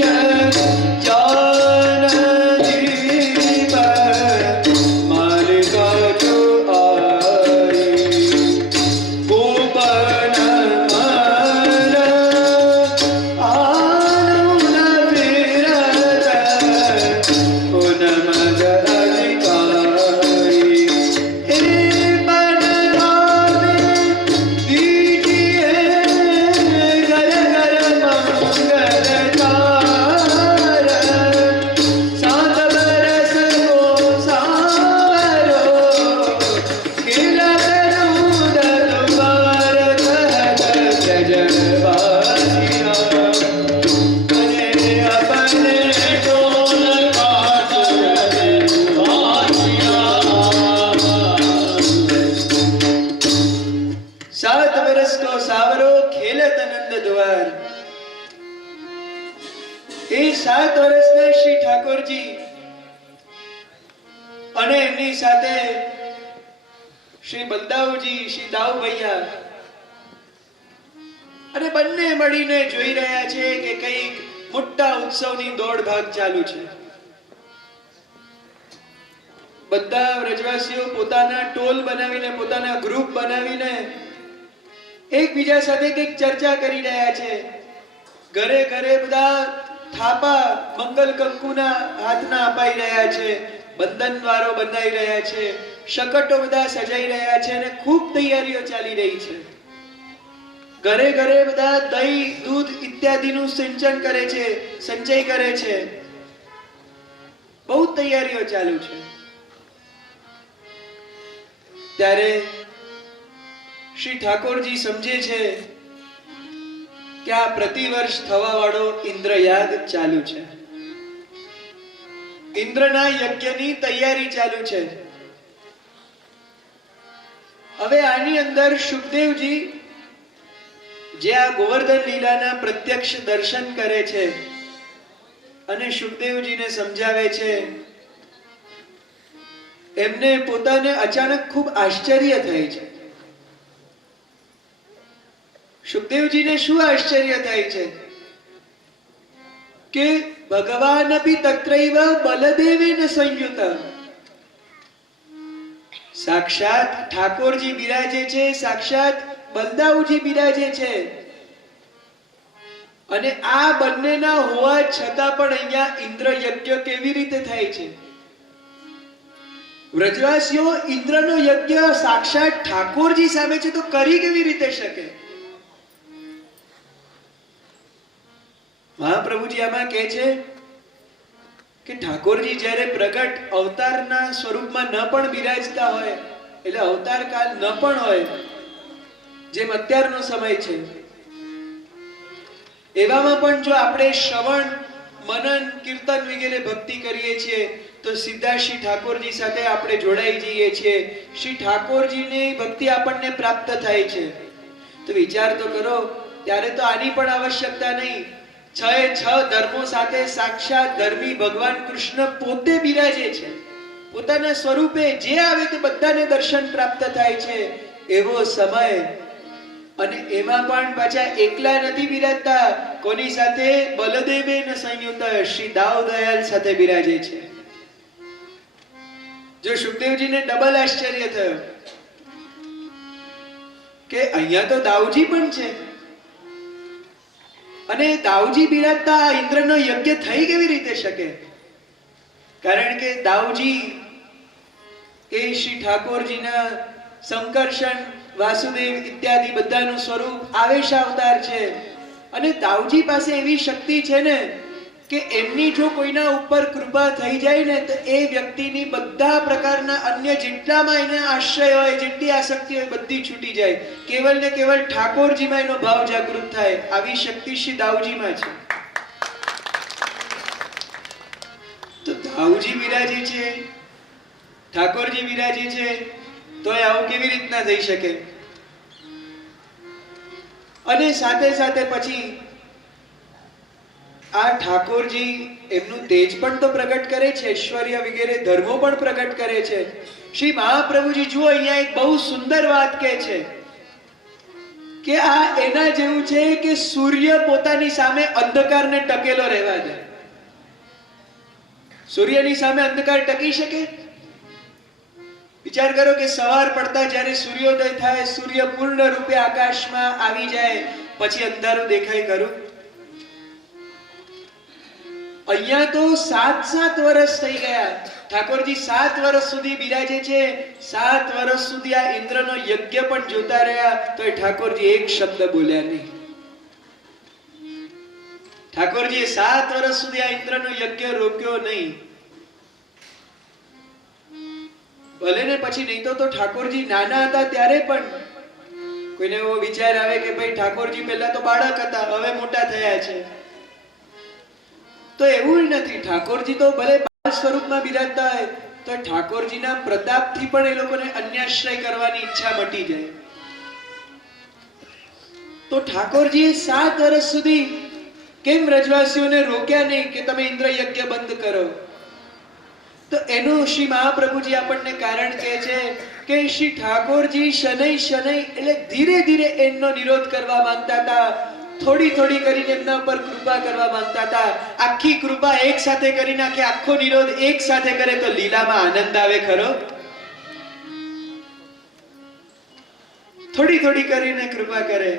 અને એમની સાથે શ્રી બલદાવજી, શ્રી દાઉભૈયા અને બંને મળીને જોઈ રહ્યા છે કે કઈક મોટા ઉત્સવની દોડ ભાગ ચાલુ છે. બધા વ્રજવાસીઓ પોતાના ટોલ બનાવીને, પોતાના ગ્રુપ બનાવીને એકબીજા સાથે કઈક ચર્ચા કરી રહ્યા છે. ઘરે ઘરે બધા થાપા મંગલ કંકુના હાથના અપાઈ રહ્યા છે, બંધન દ્વારો બંધાઈ રહ્યા છે, શકટો બધા સજાઈ રહ્યા છે અને ખૂબ તૈયારીઓ ચાલી રહી છે. ઘરે ઘરે બધા દહીં, દૂધ ઇત્યાદિનું સિંચન કરે છે, સંચય કરે છે. બહુ તૈયારીઓ ચાલુ છે. ત્યારે શ્રી ઠાકોરજી સમજે છે કે આ પ્રતિવર્ષ થવા વાળો ઇન્દ્રયાગ ચાલુ છે, ઇન્દ્રના યજ્ઞની તૈયારી ચાલુ છે. હવે આની અંદર શુકદેવજી જે આ ગોવર્ધન લીલાના પ્રત્યક્ષ દર્શન કરે છે અને શુકદેવજીને સમજાવે છે, એમને પોતાને અચાનક ખૂબ આશ્ચર્ય થાય છે. શુકદેવજીને શું આશ્ચર્ય થાય છે કે ભગવાન અપી તત્રૈવ બલદેવેન સંયુત, સાક્ષાત ઠાકોરજી બિરાજે છે, સાક્ષાત બલદાવજી બિરાજે છે અને આ બંનેના હોવા છતાં પણ અહીંયા ઇન્દ્ર યજ્ઞ કેવી રીતે થાય છે? વ્રજવાસીઓ ઇન્દ્રનો યજ્ઞ સાક્ષાત ઠાકોરજી સામે છે તો કરી કેવી રીતે શકે? મહાપ્રભુજી આમાં કહે છે કે ઠાકોરજી જ્યારે પ્રગટ અવતારના સ્વરૂપમાં ન પણ બિરાજતા હોય, એટલે અવતાર કાળ ન પણ હોય, જેમ અત્યારનો સમય છે, એવામાં પણ જો આપણે શ્રવણ, મનન, કીર્તન વગેરે ભક્તિ કરીએ છીએ તો સીધા શ્રી ઠાકોરજી સાથે આપણે જોડાઈ જઈએ છીએ. શ્રી ઠાકોરજીની ભક્તિ આપણને પ્રાપ્ત થાય છે. તો વિચાર તો કરો, ત્યારે તો આની પણ આવશ્યકતા નહીં. 6 ધર્મો સાથે સાક્ષાત ધર્મી ભગવાન કૃષ્ણ પોતે બિરાજે છે. પોતાના સ્વરૂપે જે આવે તે બધાને દર્શન પ્રાપ્ત થાય છે. એવો સમય અને એમાં પણ પાછા એકલા નથી બિરાજતા, કોની સાથે? બલદેવેન સંયુત શ્રી દાઉદયાલ સાથે બિરાજે છે. જો સુખદેવજીને ડબલ આશ્ચર્ય થયો કે અહીંયા તો દાઉજી પણ છે, અને દાઉજી બિરાજતા ઇન્દ્રનો યજ્ઞ થઈ કેવી રીતે શકે? કારણ કે દાઉજી એ શ્રી ઠાકોરજીના સંકર્ષણ, વાસુદેવ ઇત્યાદિ બધાનું સ્વરૂપ આવેશ અવતાર છે. અને દાઉજી પાસે એવી શક્તિ છે ને કે એમની જો કોઈના ઉપર કૃપા થઈ જાય ને તો એ વ્યક્તિની બધા પ્રકારના અન્ય જેટલામાં એને આશ્રય હોય, જેટલી આસક્તિ હોય, બધી છૂટી જાય. કેવલ ને કેવલ ઠાકોરજીમાં એનો ભાવ જાગૃત થાય. આવી શક્તિ શ્રી દાઉજીમાં છે. તો દાઉજી બિરાજે છે, ઠાકોરજી બિરાજે છે, તો આવું કેવી રીતના થઈ શકે? અને સાથે સાથે પછી આ ઠાકોરજી એમનું તેજ પણ તો પ્રગટ કરે છે, ઐશ્વર્ય વગેરે ધર્મો પણ પ્રગટ કરે છે. શ્રી મહાપ્રભુજી જુઓ અહીંયા એક બહુ સુંદર વાત કહે છે કે આ એના જેવું છે કે સૂર્ય પોતાની સામે અંધકારને ટકેલો રહેવા દે. સૂર્યની સામે અંધકાર ટકી શકે? વિચાર કરો કે સવાર પડતા જ્યારે સૂર્યોદય થાય, સૂર્ય પૂર્ણ રૂપે આકાશમાં આવી જાય, પછી અંધારું દેખાય ખરું? અહીંયા તો 7 વર્ષ થઈ ગયા. ઠાકોરજી 7 વર્ષ સુધી બિરાજે છે. 7 વર્ષ સુધી આ ઇન્દ્રનો યજ્ઞ પણ જોતા રહ્યા, તો એ ઠાકોરજી એક શબ્દ બોલ્યા નહીં. ઠાકોરજીએ 7 વર્ષ સુધી આ ઇન્દ્રનો યજ્ઞ રોક્યો નહીં. ભલે ને પછી નહીં તો ઠાકોરજી નાના હતા ત્યારે પણ કોઈને એવો વિચાર આવે કે ભાઈ ઠાકોરજી પહેલા તો બાળક હતા, હવે મોટા થયા છે. તો એવું નથી. ઠાકોરજી તો ભલે બાળ સ્વરૂપમાં બિરાજતા હોય તો ઠાકોરજીના પ્રતાપથી પણ એ લોકોને અન્યાશ્રય કરવાની ઈચ્છા મટી જાય. તો ઠાકોરજીએ 7 વર્ષ સુધી કેમ વ્રજવાસીઓને રોક્યા નહીં કે તમે ઇન્દ્ર યજ્ઞ બંધ કરો? તો એનું શ્રી મહાપ્રભુજી આપણને કારણ કહે છે કે શ્રી ઠાકોરજી શનૈ શનૈ એટલે ધીરે ધીરે એમનો નિરોધ કરવા માંગતા હતા. થોડી થોડી કરીને એમના ઉપર કૃપા કરવા માંગતા હતા. આખી કૃપા એક સાથે કરી નાખે, આખો નિરોધ એક સાથે કરે તો લીલામાં આનંદ આવે ખરો? થોડી થોડી કરીને કૃપા કરે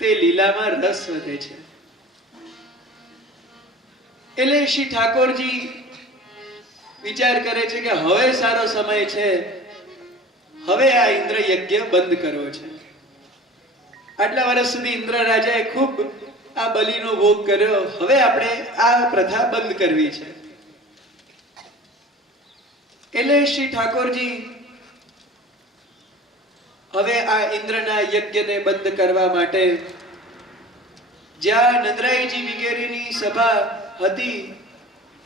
તે લીલામાં રસ વધે છે. એટલે શ્રી ઠાકોરજી વિચાર કરે છે કે હવે સારો સમય છે, હવે આ ઇન્દ્ર યજ્ઞ બંધ કરવો છે. આટલા વર્ષ સુધી ઇન્દ્ર રાજાએ ખૂબ આ બલિનો ભોગ કર્યો, હવે આપણે આ પ્રથા બંધ કરવી છે. એટલે શ્રી ઠાકોરજી હવે આ ઇન્દ્રના યજ્ઞને બંધ કરવા માટે જ્યાં નંદરાયજી વગેરેની સભા હતી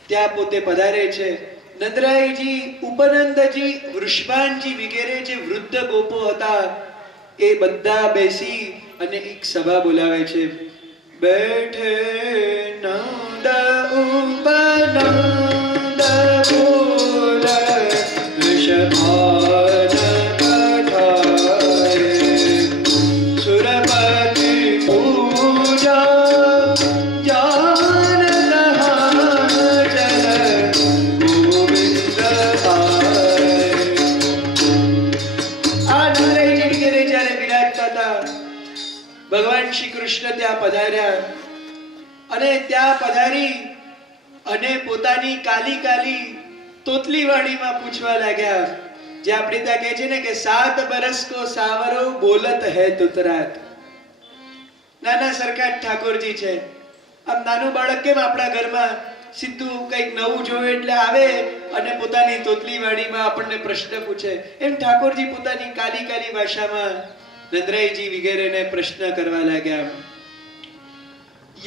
ત્યાં પોતે પધારે છે. નંદરાયજી, ઉપનંદજી, વૃષભાનજી વગેરે જે વૃદ્ધ ગોપો હતા એ બધા બેસી અને એક સભા બોલાવે છે. બેઠે નંદ ઉપનંદ બોલ વૃષભાન પઠારે સુરપતિ પૂજા ભગવાન શ્રી કૃષ્ણ ત્યાં પધાર્યા અને ત્યાં પધારી અને પોતાની કાલી કાલી તોતલી વાણીમાં પૂછવા લાગ્યા. જે આપણે ત્યાં કહે છે ને કે 7 બરસ કો સાવરો બોલત હૈ તુતરાત. નાના સરખા ઠાકોરજી છે. આમ નાનું બાળક કેમ આપણા ઘરમાં સીધું કંઈક નવું જોવે એટલે આવે અને પોતાની તોતલી વાણીમાં આપણને પ્રશ્ન પૂછે, એમ ઠાકોરજી પોતાની કાલી કાલી ભાષામાં નંદરાયજી વગેરેને પ્રશ્ન કરવા લાગ્યા.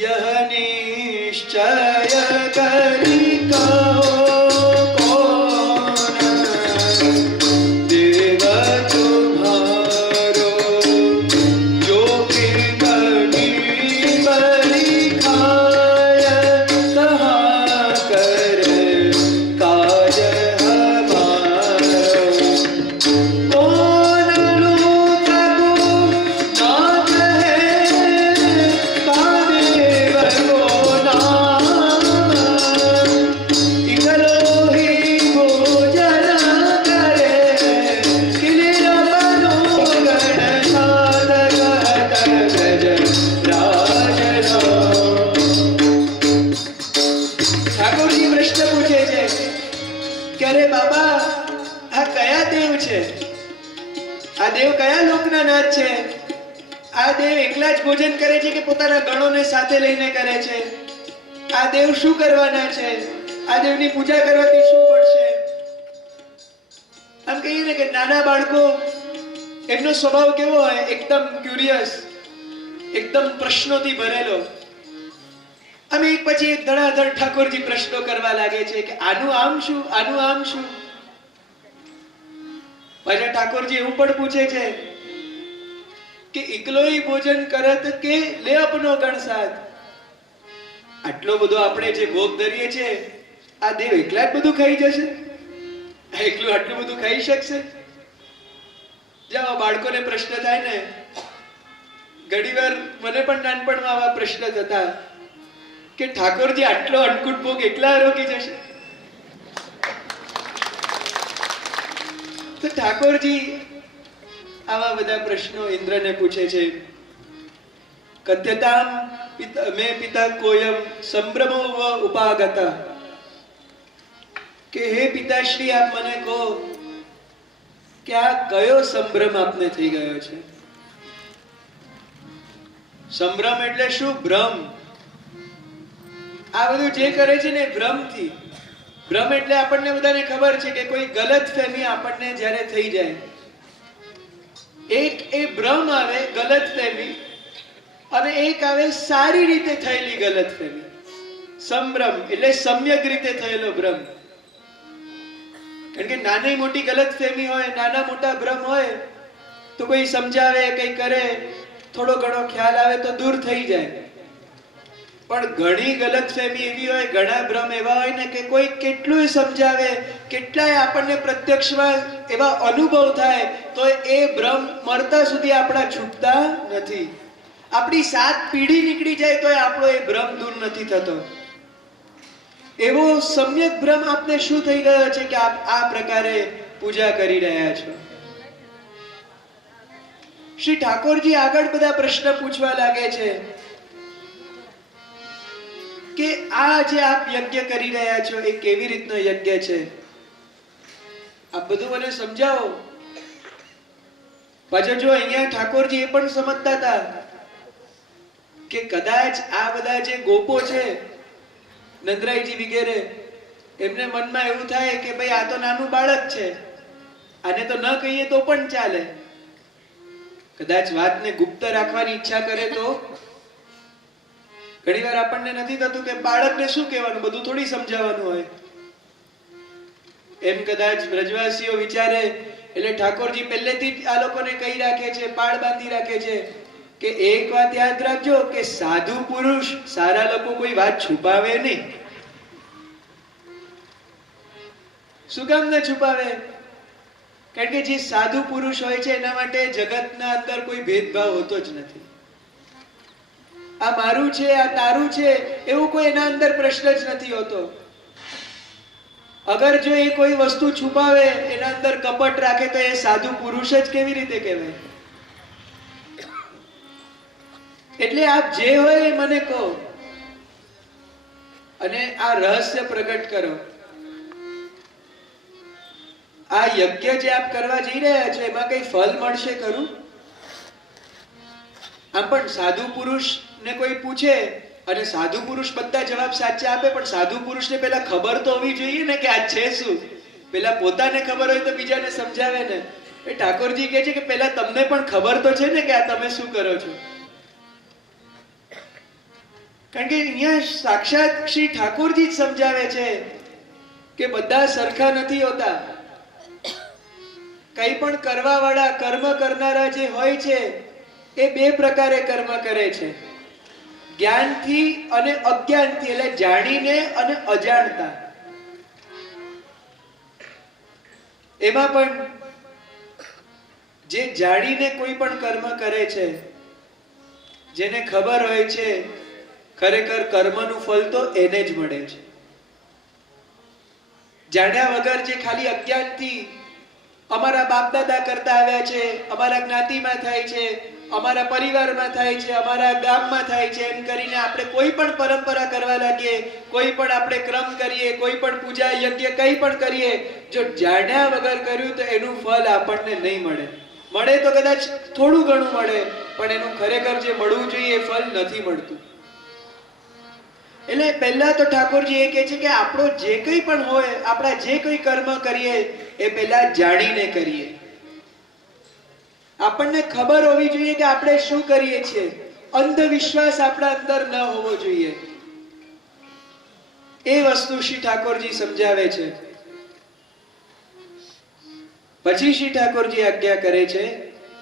યહ નિશ્ચય કરી કહો કોન દેવ તુમ્હારો જો કીર્તની બલિ ખાય કહા કર કાજ હમારો. કોન લો પ્રભુ ઠાકોરજી પ્રશ્ન પૂછે છે કે અરે બાબા, આ કયા દેવ છે? આ દેવ કયા લોકના નાથ છે? આ દેવ એકલા જ ભોજન કરે છે કે પોતાના ગણોને સાથે લઈને કરે છે? આ દેવ શું કરવાના છે? આ દેવની પૂજા કરવાથી શું મળશે? આમ કહીએ ને કે નાના બાળકો, એમનો સ્વભાવ કેવો હોય? એકદમ ક્યુરિયસ, એકદમ પ્રશ્નોથી ભરેલો. અમે એક પછી એક ધડાધડ ઠાકોરજી પ્રશ્નો કરવા લાગે છે કે આનું આમ શું, આનું આમ શું. પાછા ઠાકોરજી એવું પણ પૂછે છે કે એકલોય ભોજન કરત કે લે અપનો ગણ સાથ. આટલો બધો આપણે જે ભોગ ધરીએ છે, આ દેવ એકલા જ બધું ખાઈ જશે? એકલું આટલું બધું ખાઈ શકશે? જાઓ, બાળકોને પ્રશ્ન થાય ને, ઘણીવાર મને પણ નાનપણમાં આવા પ્રશ્ન થતા કે ઠાકોરજી આટલો અન્નકૂટ ભોગ એકલા રોકી જશે? તો ઠાકોરજી આવા બધા પ્રશ્નો ઇન્દ્રને પૂછે છે. કથ્યતામ મે પિતા કોયમ સંભ્રમો વ ઉપાગતા. કે હે પિતાશ્રી, આપ મને કહો કે આ કયો સંભ્રમ આપને થઈ ગયો છે? સંભ્રમ એટલે શું? ભ્રમ. આ બધું જે કરે છે ને ભ્રમથી. ભ્રમ એટલે આપણને બધાને ખબર છે કે કોઈ ગલત ફહેમી આપણને જ્યારે થઈ જાય, એક એ ભ્રમ આવે, ગલત ફહેમી, અને એક આવે સારી રીતે થયેલી ગલત ફહેમી. સંભ્રમ એટલે સમ્યક રીતે થયેલો ભ્રમ. કારણ કે નાની મોટી ગલત ફહેમી હોય, નાના મોટા ભ્રમ હોય તો કોઈ સમજાવે, કઈ કરે, થોડો ઘણો ખ્યાલ આવે તો દૂર થઈ જાય. પણ ઘણી ગલતફહેમી એવી હોય, ઘણા ભ્રમ એવા હોય ને કે કોઈ કેટલું સમજાવે, કેટલાય આપણને પ્રત્યક્ષમાં એવા અનુભવ થાય તો એ ભ્રમ મરતા સુધી આપણા છૂટતા નથી. આપણી 7 પેઢી નીકળી જાય તો આપણો એ ભ્રમ દૂર નથી થતો. એવો સમ્યક ભ્રમ આપને શું થઈ ગયો છે કે આપ આ પ્રકારે પૂજા કરી રહ્યા છો? શ્રી ઠાકોરજી આગળ બધા પ્રશ્ન પૂછવા લાગે છે કે આ જે આપ યજ્ઞ કરી રહ્યા છો એ કેવી રીતનો યજ્ઞ છે? આપ બધું મને સમજાવો. પાછો જો અહીંયા ઠાકોરજી એ પણ સમજતા હતા કે કદાચ આ બધા જે ગોપો છે, નંદરાયજી વગેરે, એમને મનમાં એવું થાય કે ભાઈ આ તો નાનું બાળક છે, આને તો ન કહીએ તો પણ ચાલે. કદાચ વાતને ગુપ્ત રાખવાની ઈચ્છા કરે તો? ઘણીવાર આપણને નથી થતું કે બાળકને શું કહેવાનું, બધું થોડી સમજાવવાનું હોય. એમ કદાચ બ્રજવાસીઓ વિચારે એટલે ઠાકોરજી પહેલેથી જ આ લોકોને કહી રાખે છે, પાળ બાંધી રાખે છે કે એક વાત યાદ રાખજો કે સાધુ પુરુષ, સારા લોકો કોઈ વાત છુપાવે નહીં. શું કામ ન છુપાવે? કારણ કે જે સાધુ પુરુષ હોય છે એના માટે જગતના અંદર કોઈ ભેદભાવ હોતો જ નથી. આ મારું છે, આ તારું છે, એવું કોઈ એના અંદર પ્રશ્ન જ નથી હોતો. અગર જો એ કોઈ વસ્તુ છુપાવે, એના અંદર કપટ રાખે તો એ સાધુ પુરુષ જ કેવી રીતે કહેવાય? એટલે આપ જે હોય એ મને કહો અને આ રહસ્ય પ્રગટ કરો. આ યજ્ઞ જે આપ કરવા જઈ રહ્યા છો એમાં કઈ ફળ મળશે ખરું? આમ પણ સાધુ પુરુષ ને કોઈ પૂછે અને સાધુ પુરુષ બધા જવાબ સાચા આપે, પણ સાધુ પુરુષને પેલા ખબર તો હોવી જોઈએ ને કે આ છે શું. પેલા પોતાને ખબર હોય તો બીજાને સમજાવે ને. એ ઠાકોરજી કહે છે કે પેલા તમને પણ ખબર તો છે ને કે આ તમે શું કરો છો. કારણ કે અહીંયા સાક્ષાત શ્રી ઠાકોરજી જ સમજાવે છે કે બધા સરખા નથી હોતા. કઈ પણ કરવા વાળા, કર્મ કરનારા જે હોય છે એ બે પ્રકારે કર્મ કરે છે. જ્ઞાનથી અને અજ્ઞાનથી, એટલે જાણીને અને અજાણતા. એમાં પણ જે જાણીને કોઈ પણ કર્મ કરે છે, જેને ખબર હોય છે ખરેખર કર્મનું ફળ તો એને જ મળે છે. જાણ્યા વગર જે ખાલી અજ્ઞાનથી અમારા બાપ દાદા કરતા આવ્યા છે, અમારા જ્ઞાતિમાં થાય છે, અમારા પરિવારમાં થાય છે, અમારા ગામમાં થાય છે, એમ કરીને આપણે કોઈ પણ પરંપરા કરવા લાગીએ, કોઈ પણ આપણે ક્રમ કરીએ, કોઈ પણ પૂજા યજ્ઞ કંઈ પણ કરીએ, જો જાણ્યા વગર કર્યું તો એનું ફળ આપણને નહીં મળે. મળે તો કદાચ થોડું ઘણું મળે, પણ એનું ખરેખર જે મળવું જોઈએ એ ફળ નથી મળતું. એટલે પહેલા તો ઠાકોરજી એ કહે છે કે આપણો જે કંઈ પણ હોય, આપણા જે કોઈ કર્મ કરીએ એ પહેલા જાણીને કરીએ. આપણને ખબર હોવી જોઈએ કે આપણે શું કરીએ છીએ. અંધવિશ્વાસ આપણા અંદર ન હોવો જોઈએ. એ વસ્તુ શ્રી ઠાકોરજી સમજાવે છે. પછી શ્રી ઠાકોરજી આજ્ઞા કરે છે,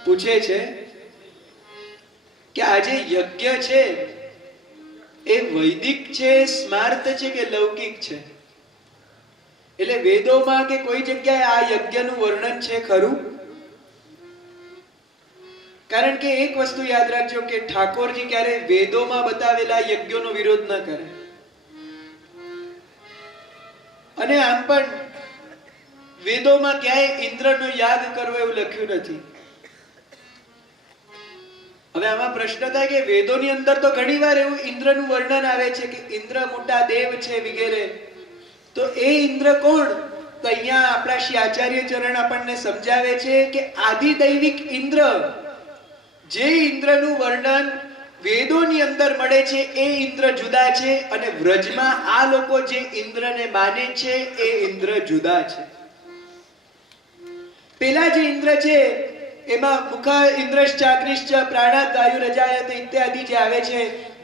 પૂછે છે કે આજે યજ્ઞ છે એ વૈદિક છે, સ્માર્ત છે કે લૌકિક છે? એટલે વેદોમાં કે કોઈ જગ્યાએ આ યજ્ઞનું વર્ણન છે ખરું? કારણ કે એક વસ્તુ યાદ રાખજો કે ઠાકોરજી ક્યારે વેદોમાં બતાવેલા યજ્ઞોનો વિરોધ ન કરે. અને આમ પણ વેદોમાં ક્યાંય ઇન્દ્રનો યાગ કરવો એવું લખ્યું નથી. હવે આમાં પ્રશ્ન થાય કે વેદોની અંદર તો ઘણીવાર એવું ઇન્દ્રનું વર્ણન આવે છે કે ઇન્દ્ર મોટા દેવ છે વગેરે. તો એ ઇન્દ્ર કોણ? તો અહીંયા આપણા શ્રી આચાર્ય ચરણ આપણને સમજાવે છે કે આદિદૈવિક ઇન્દ્ર, જે ઇન્દ્રનું વર્ણન વેદોની અંદર મળે છે એ ઇન્દ્ર જુદા છે, અને વ્રજમાં આ લોકો જે ઇન્દ્રને માને છે એ ઇન્દ્ર જુદા છે. પેલા જે ઇન્દ્ર છે એમાં મુખા ઇન્દ્રશ્ચ અગ્નિશ્ચ પ્રાણાદ વાયુ રજાયત ઇત્યાદિ જે આવે છે,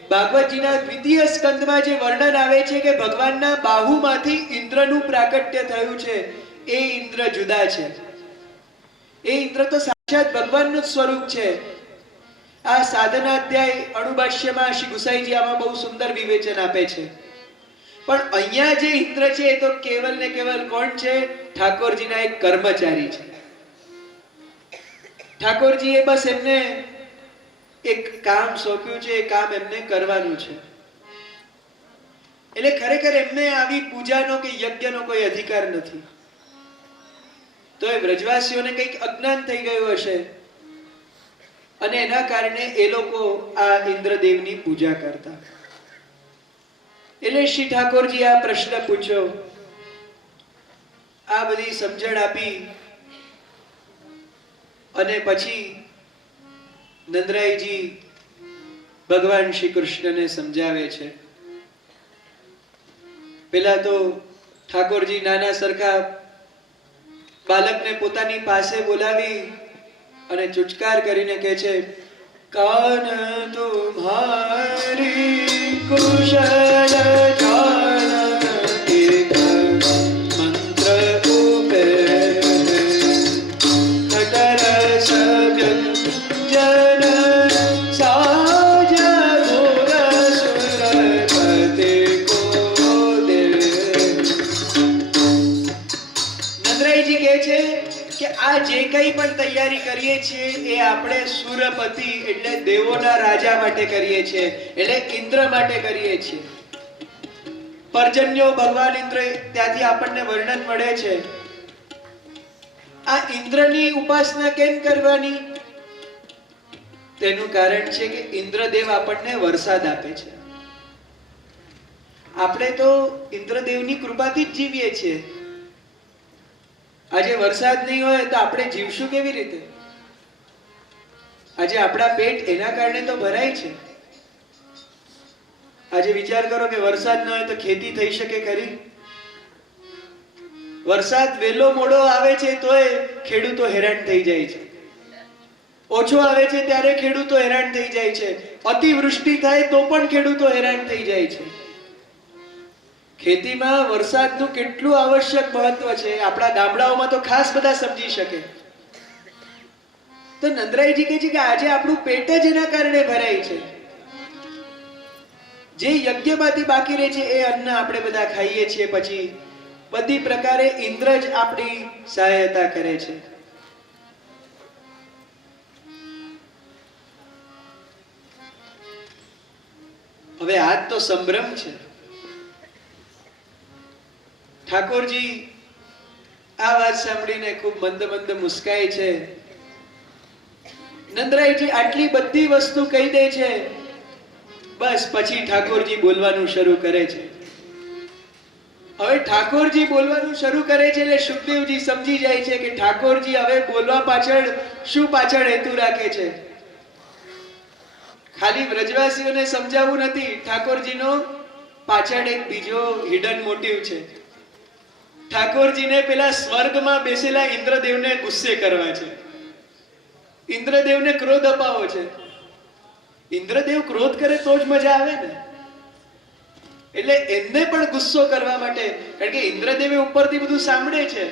ભાગવતજીના દ્વિતીય સ્કંદમાં જે વર્ણન આવે છે કે ભગવાનના બાહુમાંથી ઇન્દ્રનું પ્રાકટ્ય થયું છે, એ ઇન્દ્ર જુદા છે. એ ઇન્દ્ર તો સાક્ષાત ભગવાનનું જ સ્વરૂપ છે. આ સાધના અધ્યાય અણુભાષ્યમાં શ્રી ગુસાઈજી આમાં બહુ સુંદર વિવેચન આપે છે. પણ અહીંયા જે ઇન્દ્ર છે એ તો કેવલ ને કેવલ કોણ છે? ઠાકોરજીના એક કર્મચારી છે. ઠાકોરજીએ બસ એમને એક કામ સોંપ્યું છે, એ કામ એમને કરવાનું છે. એટલે ખરેખર એમને આવી પૂજાનો કે યજ્ઞનો કોઈ અધિકાર નથી. તો એ વ્રજવાસીઓને કંઈક અજ્ઞાન થઈ ગયું હશે, અને એના કારણે એ લોકો આ ઇન્દ્રદેવની પૂજા કરતા. એટલે શ્રી ઠાકોરજી આ પ્રશ્ન પૂછ્યો, આ બધી સમજણ આપી, અને પછી નંદરાયજી ભગવાન શ્રી કૃષ્ણને સમજાવે છે. પેલા તો ઠાકોરજી નાના સરખા બાળકને પોતાની પાસે બોલાવી અને ચુચકાર કરીને કહે છે, કાન તુમ્હારી કુશલ જાન એક મંત્ર ઉપે ખટરસ વ્યંજન સાજ ઘોર સુરપતિ કો દે. નંદરાયજી કહે છે કે આ જે કંઈ પણ તૈયારી કરીએ છીએ એ આપણે સુરપતિ એટલે દેવોના રાજા માટે કરીએ છીએ, એટલે ઇન્દ્ર માટે કરીએ છીએ. પર્જન્યો ભગવાન ઇન્દ્ર, ત્યાંથી આપણને વર્ણન મળે છે. આ ઇન્દ્રની ઉપાસના કેમ કરવાની? તેનું કારણ છે કે ઇન્દ્રદેવ આપણને વરસાદ આપે છે. આપણે તો ઇન્દ્રદેવની કૃપાથી જ જીવીએ છીએ. આજે વરસાદ નહીં હોય તો આપણે જીવશું કેવી રીતે? આજે આપણા પેટ એના કારણે તો ભરાય છે. આજે વિચાર કરો કે વરસાદ ન હોય તો ખેતી થઈ શકે ખરી? વરસાદ વહેલો મોડો આવે છે તોય ખેડૂતો હેરાન થઈ જાય છે. ઓછો આવે છે ત્યારે ખેડૂતો હેરાન થઈ જાય છે. અતિવૃષ્ટિ થાય તો પણ ખેડૂતો હેરાન થઈ જાય છે. ખેતીમાં વરસાદનું કેટલું આવશ્યક મહત્વ છે, આપણા ગામડાઓમાં તો ખાસ બધા સમજી શકે. તો નંદરાયજી કહે છે કે આજે આપણું પેટ જ એના કારણે ભરાય છે. જે યજ્ઞમાંથી બાકી રહે છે એ અન્ન આપણે બધા ખાઈએ છીએ. પછી બધી પ્રકારે ઇન્દ્ર જ આપણી સહાયતા કરે છે. હવે આજ તો સંભ્રમ છે. ઠાકોરજી આ વાત સાંભળીને ખૂબ મંદ મંદ મુસ્કાય છે, નંદરાયજી આટલી બધી વસ્તુ કહી દે છે, બસ પછી ઠાકોરજી બોલવાનું શરૂ કરે છે. હવે ઠાકોરજી બોલવાનું શરૂ કરે છે એટલે સુખદેવજી સમજી જાય છે કે ઠાકોરજી હવે બોલવા પાછળ શું પાછળ હેતુ રાખે છે. ખાલી વ્રજવાસીઓને સમજાવવું નથી, ઠાકોરજીનો પાછળ એક બીજો હિડન મોટિવ છે. ઠાકોરજીને પેલા સ્વર્ગમાં બેસેલા ઇન્દ્રદેવને ગુસ્સે કરવા છે, ઇન્દ્રદેવને ક્રોધ અપાવો છે. ઇન્દ્રદેવ ક્રોધ કરે તો જ મજા આવે ને, એટલે એમને પણ ગુસ્સો કરવા માટે, કારણ કે ઇન્દ્રદેવે ઉપરથી બધું સાંભળે છે.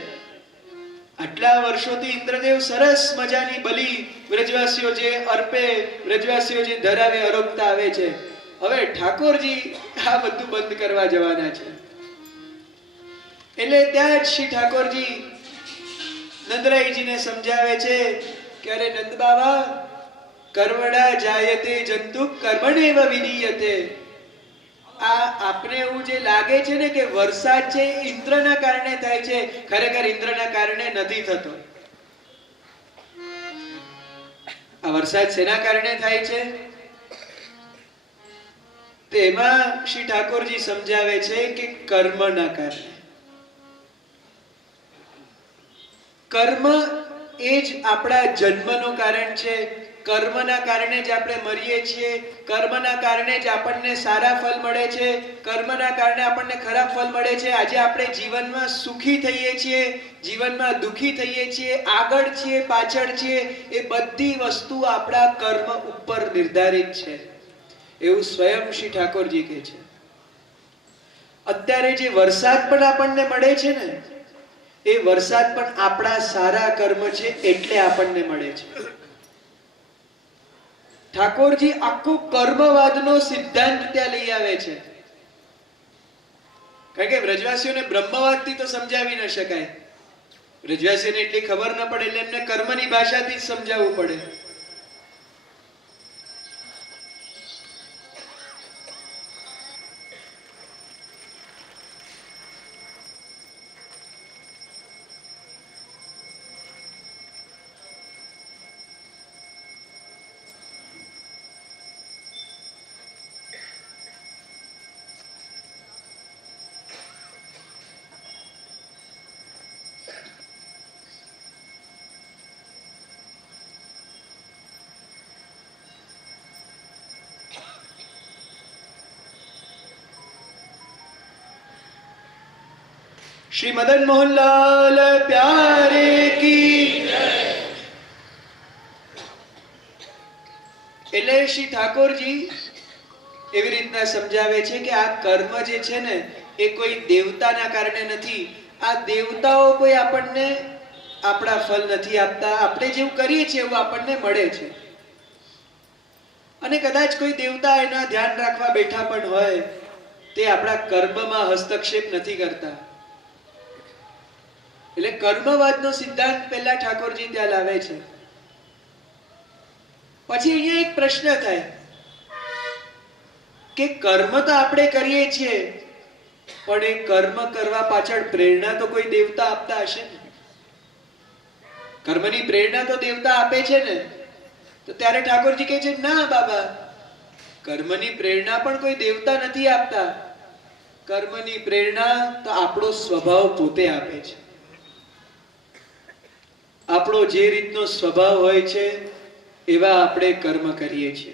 આટલા વર્ષોથી ઇન્દ્રદેવ સરસ મજાની બલી વ્રજવાસીઓ જે અર્પે, વ્રજવાસીઓ જે ધરાવે અરોગતા આવે છે. હવે ઠાકોરજી આ બધું બંધ કરવા જવાના છે. એટલે ત્યાં જ શ્રી ઠાકોરજી નંદરાયજીને સમજાવે છે કે અરે નંદ બાબા, કર્મણા જાયતે જંતુ કર્મણેવ વિધીયતે. આ આપને એવું જે લાગે છે ને કે વરસાદ છે ઇન્દ્રના કારણે થાય છે, ખરેખર ઇન્દ્રના કારણે નથી થતો. આ વરસાદ શેના કારણે થાય છે? તેમાં શ્રી ઠાકોરજી સમજાવે છે કે કર્મના કારણે. કર્મ એ જ આપણા જન્મનું કારણ છે. કર્મના કારણે જ આપણે મરીએ છીએ, કર્મના કારણે જ આપણને સારા ફળ મળે છે, કર્મના કારણે આપણને ખરાબ ફળ મળે છે. આજે આપણે જીવનમાં સુખી થઈએ છીએ, જીવનમાં દુખી થઈએ છીએ, આગળ છીએ, પાછળ છીએ, એ બધી વસ્તુ આપણા કર્મ ઉપર નિર્ધારિત છે, એવું સ્વયં શ્રી ઠાકોરજી કહે છે. અત્યારે જે વરસાદ પણ આપણને મળે છે ને, એ વરસાદ પણ આપણા સારા કર્મ છે એટલે આપણને મળે છે. ઠાકોરજી આખો કર્મવાદનો સિદ્ધાંત ત્યાં લઈ આવે છે, કારણ કે વ્રજવાસીઓને બ્રહ્મવાદથી તો સમજાવી ન શકાય. વ્રજવાસીઓને એટલી ખબર ન પડે એટલે એમને કર્મની ભાષાથી જ સમજાવવું પડે. श्री मदन मोहन लाल प्यारे की. એટલે શ્રી ઠાકોરજી એવી રીતના સમજાવે છે કે આ કર્મ જે છે ને એ કોઈ દેવતાના કારણે નથી. આ દેવતાઓ કોઈ આપણને આપણા ફળ નથી આપતા, આપણે જેવું કરીએ છીએ એવું આપણને મળે છે. અને કદાચ કોઈ દેવતા એના ધ્યાન રાખવા બેઠા પણ હોય, તે આપણા કર્મમાં હસ્તક્ષેપ નથી કરતા. એટલે કર્મવાદનો સિદ્ધાંત પહેલા ઠાકોરજી ત્યાં લાવે છે. પછી અહીંયા એક પ્રશ્ન થાય કે કર્મ તો આપણે કરીએ છીએ, પણ એ કર્મ કરવા પાછળ પ્રેરણા તો કોઈ દેવતા આપતા હશે ને? કર્મની પ્રેરણા તો દેવતા આપે છે ને? તો ત્યારે ઠાકોરજી કહે છે ના બાબા, કર્મની પ્રેરણા પણ કોઈ દેવતા નથી આપતા. કર્મની પ્રેરણા તો આપણો સ્વભાવ પોતે આપે છે. આપણો જે રીતનો સ્વભાવ હોય છે એવા આપણે કર્મ કરીએ છીએ.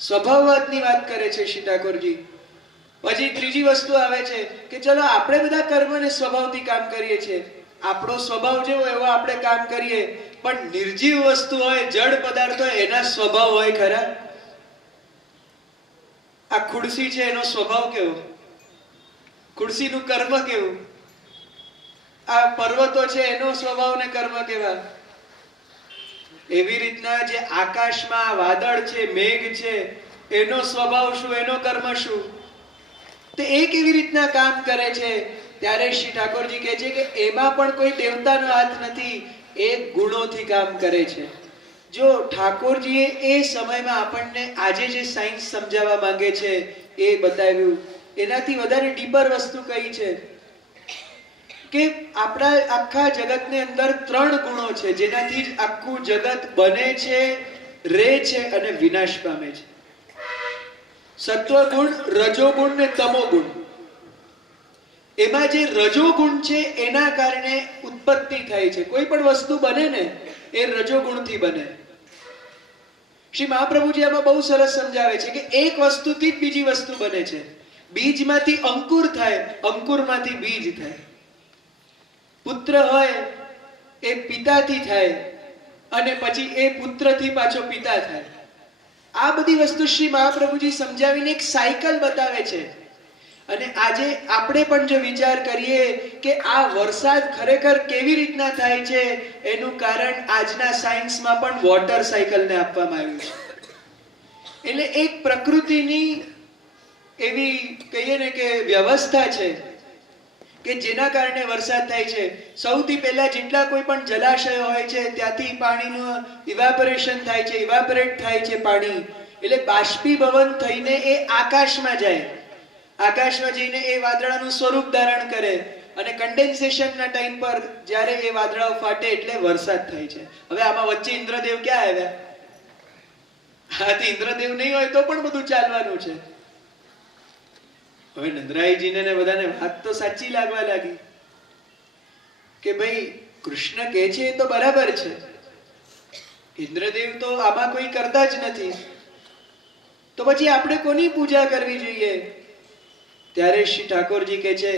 સ્વભાવવાદની વાત કરે છે શ્રી ઠાકોરજી. પછી ત્રીજી વસ્તુ આવે છે કે ચલો આપણે બધા કર્મને સ્વભાવથી કામ કરીએ છીએ, આપણો સ્વભાવ જેવો એવો આપણે કામ કરીએ, પણ નિર્જીવ વસ્તુ હોય, જડ પદાર્થ હોય, એના સ્વભાવ હોય ખરા? આ ખુરશી છે એનો સ્વભાવ કેવો? ખુરશીનું કર્મ કેવું? આ પર્વતો છે એનો સ્વભાવ ને કર્મ કેવા? એવી રીતના જે આકાશમાં વાદળ છે, મેઘ છે, એનો સ્વભાવ શું, એનો કર્મ શું? તો એ કેવી રીતના કામ કરે છે? ત્યારે શ્રી ઠાકોરજી કહે છે કે એમાં પણ કોઈ દેવતાનો હાથ નથી, એ ગુણોથી કામ કરે છે. જો ઠાકોરજીએ એ સમયમાં આપણને આજે જે સાયન્સ સમજાવવા માંગે છે એ બતાવ્યું, એનાથી વધારે ડીપર વસ્તુ કઈ છે? કે આપણા આખા જગતની અંદર 3 ગુણો છે જેનાથી જ આખું જગત બને છે, રહે છે અને વિનાશ પામે છે. સત્વગુણ, રજોગુણ ને તમોગુણ. એમાં જે રજોગુણ છે એના કારણે ઉત્પત્તિ થાય છે. કોઈ પણ વસ્તુ બને ને એ રજોગુણથી બને. શ્રી મહાપ્રભુજી આમાં બહુ સરસ સમજાવે છે કે એક વસ્તુથી જ બીજી વસ્તુ બને છે. બીજમાંથી અંકુર થાય, અંકુરમાંથી બીજ થાય. પુત્ર હોય એ પિતાથી થાય અને પછી એ પુત્રથી પાછો પિતા થાય. આ બધી વસ્તુ શ્રી મહાપ્રભુજી સમજાવીને એક સાયકલ બતાવે છે. અને આજે આપણે પણ જો વિચાર કરીએ કે આ વરસાદ ખરેખર કેવી રીતના થાય છે, એનું કારણ આજના સાયન્સમાં પણ વોટર સાયકલને આપવામાં આવ્યું છે. એટલે એક પ્રકૃતિની એવી કહીએ ને કે વ્યવસ્થા છે કે જેના કારણે વરસાદ થાય છે. સૌથી પહેલા જેટલા કોઈ પણ જલાશયો હોય છે ત્યાંથી પાણીનું ઇવાપોરેશન થાય છે, ઇવાપોરેટ થાય છે પાણી. એટલે બાષ્પીભવન થઈને એ આકાશમાં જાય. આકાશમાં જઈને એ વાદળાનું સ્વરૂપ ધારણ કરે અને કન્ડેન્સેશનના ટાઈમ પર જ્યારે એ વાદળાઓ ફાટે એટલે વરસાદ થાય છે. હવે આમાં વચ્ચે ઇન્દ્રદેવ ક્યાં આવ્યા? હાથી ઇન્દ્રદેવ નહીં હોય તો પણ બધું ચાલવાનું છે. હવે નંદરાયજીને ને બધાને વાત તો સાચી લાગવા લાગી કે ભાઈ કૃષ્ણ કહે છે એ તો બરાબર છે, ઇન્દ્રદેવ તો આમાં કોઈ કરતા જ નથી, તો પછી આપણે કોની પૂજા કરવી જોઈએ? ત્યારે શ્રી ઠાકોરજી કહે છે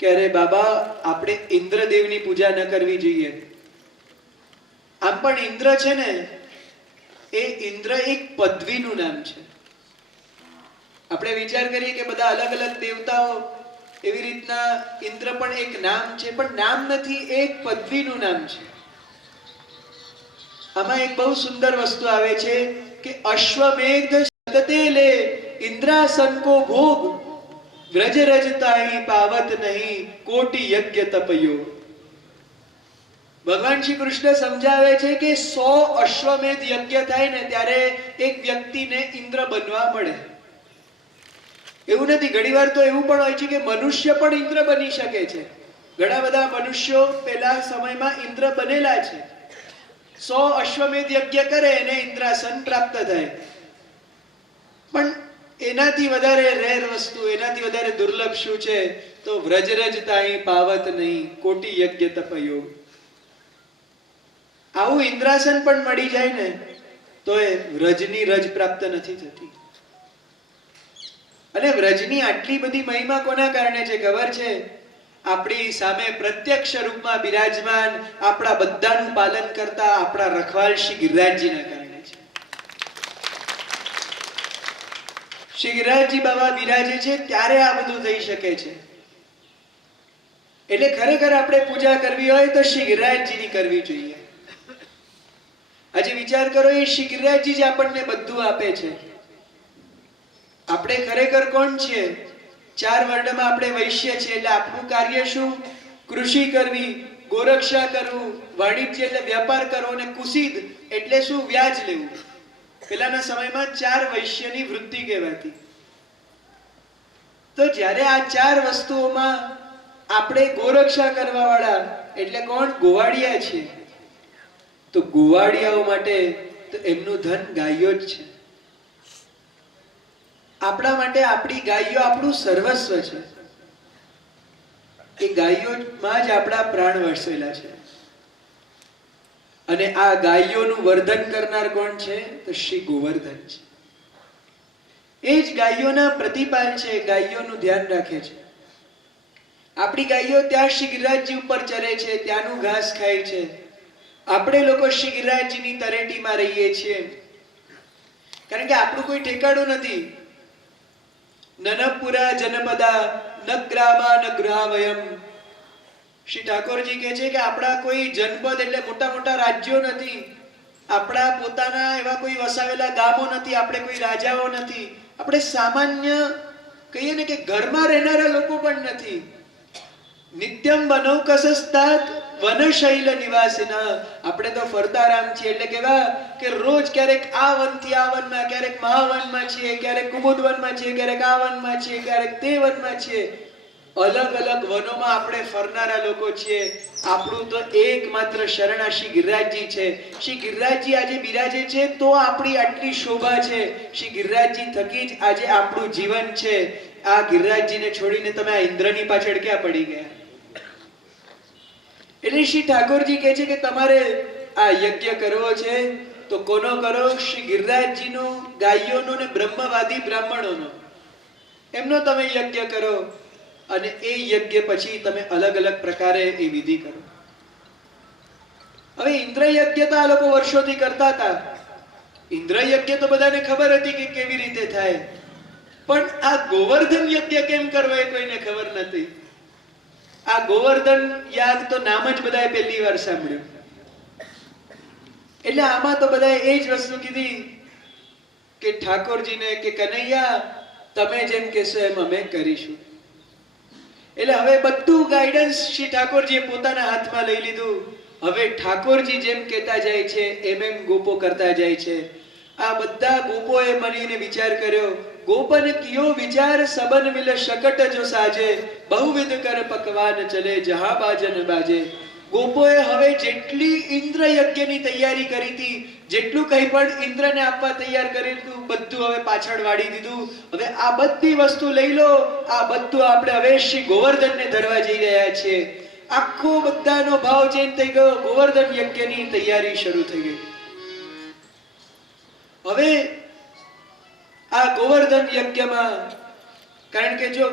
કે અરે બાબા, આપણે ઇન્દ્રદેવની પૂજા ન કરવી જોઈએ. આમ પણ ઇન્દ્ર છે ને એ ઇન્દ્ર એક પદવીનું નામ છે. આપણે વિચાર કરીએ કે બધા અલગ અલગ દેવતાઓ, એવી રીતના ઇન્દ્ર પણ એક નામ છે, પણ નામ નથી, એક પદવીનું નામ છે. આમાં એક બહુ સુંદર વસ્તુ આવે છે કે અશ્વમેઘ સતતે લે ઇન્દ્રાસન કો ભોગ વ્રજ રજતાઈ પાવત નહીં કોટી યજ્ઞ તપયો. ભગવાન શ્રી કૃષ્ણ સમજાવે છે કે 100 અશ્વમેધ યજ્ઞ થાય ને ત્યારે એક વ્યક્તિને ઇન્દ્ર બનવા મળે. એવું નથી, ઘણીવાર તો એવું પણ હોય છે કે મનુષ્ય પણ ઇન્દ્ર બની શકે છે. ઘણા બધા મનુષ્યો પહેલા સમયમાં ઇન્દ્ર બનેલા છે. 100 અશ્વમેધ યજ્ઞ કરે એને ઇન્દ્રાસન પ્રાપ્ત થાય. પણ એનાથી વધારે રેર વસ્તુ, એનાથી વધારે દુર્લભ શું છે? તો વ્રજરજ તાઈ પાવત નહીં કોટી યજ્ઞ તપયો. આવું ઇન્દ્રાસન પણ મળી જાય ને તો એ વ્રજની રજ પ્રાપ્ત નથી થતી. અને વ્રજની આટલી બધી મહિમા કોના કારણે છે ખબર છે? આપણી સામે પ્રત્યક્ષ રૂપમાં બિરાજમાન, આપણા બધાનું પાલન કરતા આપણા રખવાલ શ્રી ગિરિરાજજીના કારણે છે. શ્રી ગિરિરાજજી બાબા બિરાજે છે ત્યારે આ બધું થઈ શકે છે. એટલે ખરેખર આપણે પૂજા કરવી હોય તો શ્રી ગિરિરાજજીની કરવી જોઈએ. આજે વિચાર કરો, એ શ્રી ગિરિરાજજી જ આપણને બધું આપે છે. આપણે ખરેખર કોણ છીએ? 4 વર્ણમાં આપણે વૈશ્ય છીએ. એટલે આપણું કાર્ય શું? કૃષિ કરવી, ગોરક્ષા કરવું, વાણિજ્ય એટલે વ્યાપાર કરવો, અને કુસીદ એટલે શું? વ્યાજ લેવું. પહેલાના સમયમાં 4 વૈશ્યની વૃત્તિ કહેવાતી. તો જ્યારે આ 4 વસ્તુઓમાં આપણે ગોરક્ષા કરવા વાળા એટલે કોણ? ગોવાળિયા છીએ. તો ગોવાળિયાઓ માટે તો એમનું ધન ગાયો જ છે. આપણા માટે આપણી ગાયો આપણું સર્વસ્વ છે. એ ગાયોમાં જ આપણા પ્રાણ વસેલા છે. અને આ ગાયોનું વર્ધન કરનાર કોણ છે? તો શ્રી ગોવર્ધન છે. એ જ ગાયોના પ્રતિપાલ છે, ગાયોનું ધ્યાન રાખે છે. આપણી ગાયો ત્યાં શ્રી ગિરિરાજજી ઉપર ચરે છે, ત્યાંનું ઘાસ ખાય છે. આપણે લોકો શ્રી ગિરિરાજજીની તરેટીમાં રહીએ છીએ. કારણ કે આપણું કોઈ ઠેકાણું નથી. નનપુરા જનપદા ન ગ્રામા ન ગૃહાવયમ. શ્રી ઠાકોરજી કહે છે કે આપણા કોઈ જનપદ એટલે મોટા મોટા રાજ્યો નથી, આપણા પોતાના એવા કોઈ વસાવેલા ગામો નથી, આપણે કોઈ રાજાઓ નથી, આપણે સામાન્ય કહીએ ને કે ઘરમાં રહેનારા લોકો પણ નથી. નિત્યમ વનૌકસસ્તાત વનશૈલ નિવાસિના. આપણે તો ફરતારામ છીએ. એટલે કેવા કે રોજ ક્યારેક આ વનથી આ વનમાં, ક્યારેક મહાવનમાં છીએ, ક્યારેક કુમુદ વનમાં છીએ, ક્યારેક આ વનમાં છીએ, ક્યારેક તે વનમાં છીએ. અલગ અલગ વનોમાં આપણે ફરનારા લોકો છીએ. આપણું તો એકમાત્ર શરણા શ્રી ગિરિરાજજી છે. શ્રી ગિરિરાજજી આજે બિરાજે છે તો આપણી આટલી શોભા છે. શ્રી ગિરિરાજજી થકી જ આજે આપણું જીવન છે. આ ગિરિરાજજીને છોડીને તમે આ ઇન્દ્રની પાછળ ક્યાં પડી ગયા? એટલે શ્રી ઠાકોરજી કહે છે કે તમારે આ યજ્ઞ કરવો છે તો કોનો કરો? શ્રી ગિરિરાજજીનો, ગાયોનો ને બ્રહ્મવાદી બ્રાહ્મણોનો, એમનો તમે યજ્ઞ કરો. અને એ યજ્ઞ પછી તમે અલગ અલગ પ્રકારે એ વિધિ કરો. હવે ઇન્દ્ર યજ્ઞ તો આ લોકો વર્ષોથી કરતા હતા. ઇન્દ્ર યજ્ઞ તો બધાને ખબર હતી કે કેવી રીતે થાય, પણ આ ગોવર્ધન યજ્ઞ કેમ કરવો એ કોઈને ખબર નથી. આ ગોવર્ધન યાગ તો નામ જ બધાએ પહેલી વાર સાંભળ્યું. એટલે આમાં તો બધાએ એ જ વસ્તુ કીધી કે ઠાકોરજીને કે કનૈયા તમે જેમ કહેશો એમ અમે કરીશું. એટલે હવે બધું ગાઈડન્સ શ્રી ઠાકોરજીએ પોતાના હાથમાં લઈ લીધું. હવે ઠાકોરજી જેમ કહેતા જાય છે એમ એમ ગોપો કરતા જાય છે. આ બધા ગોપોએ મળીને વિચાર કર્યો. ગોપન કિયો વિચાર સબન મિલ શકટ જો સાજે, બહુવિધ કર પકવાન ચલે જહા બાજન બાજે. ગોપોએ હવે જેટલી ઇન્દ્ર યજ્ઞની તૈયારી કરી હતી, જેટલું કંઈ પણ ઇન્દ્રને આપવા તૈયાર કર્યું હતું, બધું હવે પાછળ વાળી દીધું. હવે આ બધી વસ્તુ લઈ લો, આ બધું આપણે હવે શ્રી ગોવર્ધનને ધરવા જઈ રહ્યા છીએ. આખો બધાનો ભાવ ચેન્જ થઈ ગયો. ગોવર્ધન યજ્ઞની તૈયારી શરૂ થઈ ગઈ. હવે આ ગોવર્ધન યજ્ઞમાં, કારણ કે જો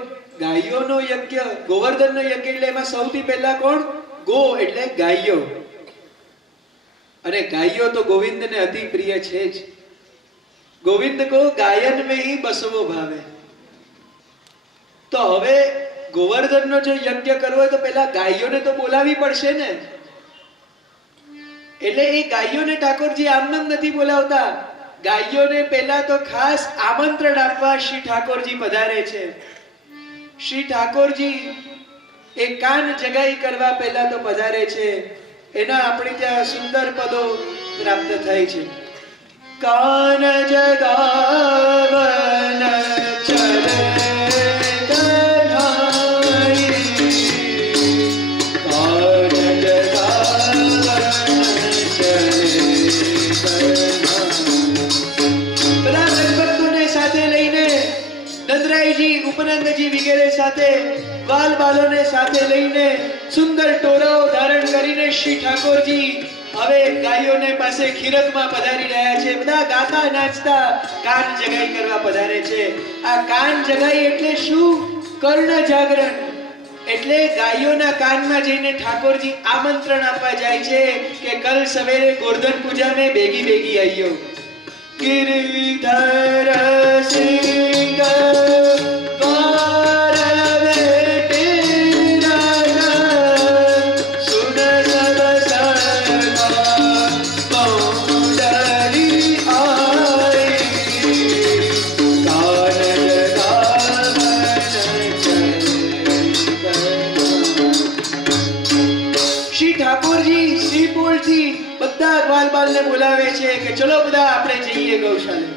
ગાયોનો યજ્ઞ, ગોવર્ધનનો યજ્ઞ એટલે એમાં સૌથી પહેલા કોણ? ગો એટલે ગાયો. અને ગાયો તો ગોવિંદને અતિ પ્રિય છે જ. ગોવિંદ કો ગાયન में ही बसवो भावे. તો હવે ગોવર્ધનનો જો યજ્ઞ કરવો હોય તો પહેલા ગાયોને તો બોલાવી પડશે ને. એટલે એ ગાયોને ઠાકોરજી આમનામ નથી બોલાવતા. ગાયોને પહેલા તો ખાસ આમંત્રણ આપવા શ્રી ઠાકોરજી પધારે છે. શ્રી ઠાકોરજી એ કાન જગાઈ કરવા પહેલા તો પધારે છે. એના આપણે ત્યાં સુંદર પદો પ્રાપ્ત થાય છે. કાન જગાવન ચલે કન્હાઈ, કાન જગાવન ચલે કન્હાઈ. બધા ભક્તોને સાથે લઈને નંદરાયજી, ઉપનંદજી વગેરે સાથે, બાલ બાલોને સાથે લઈને સુંદર ટોરાઓ ધારણ કરીને શ્રી ઠાકોરજી હવે ગાયોને પાસે ખીરકમાં પધારી રહ્યા છે. બધા ગાતા નાચતા કાન જગાઈ કરવા પધારે છે. આ કાન જગાઈ એટલે શું? કર્ણ જાગરણ. એટલે ગાયોના કાનમાં જઈને ઠાકોરજી આમંત્રણ આપવા જાય છે કે કલ સવેરે ગોવર્ધન પૂજા में બેગી બેગી આઈયો. ગિરિધર સિંહ ને બોલાવે છે કે ચલો બધા આપણે જઈએ ગૌશાળા.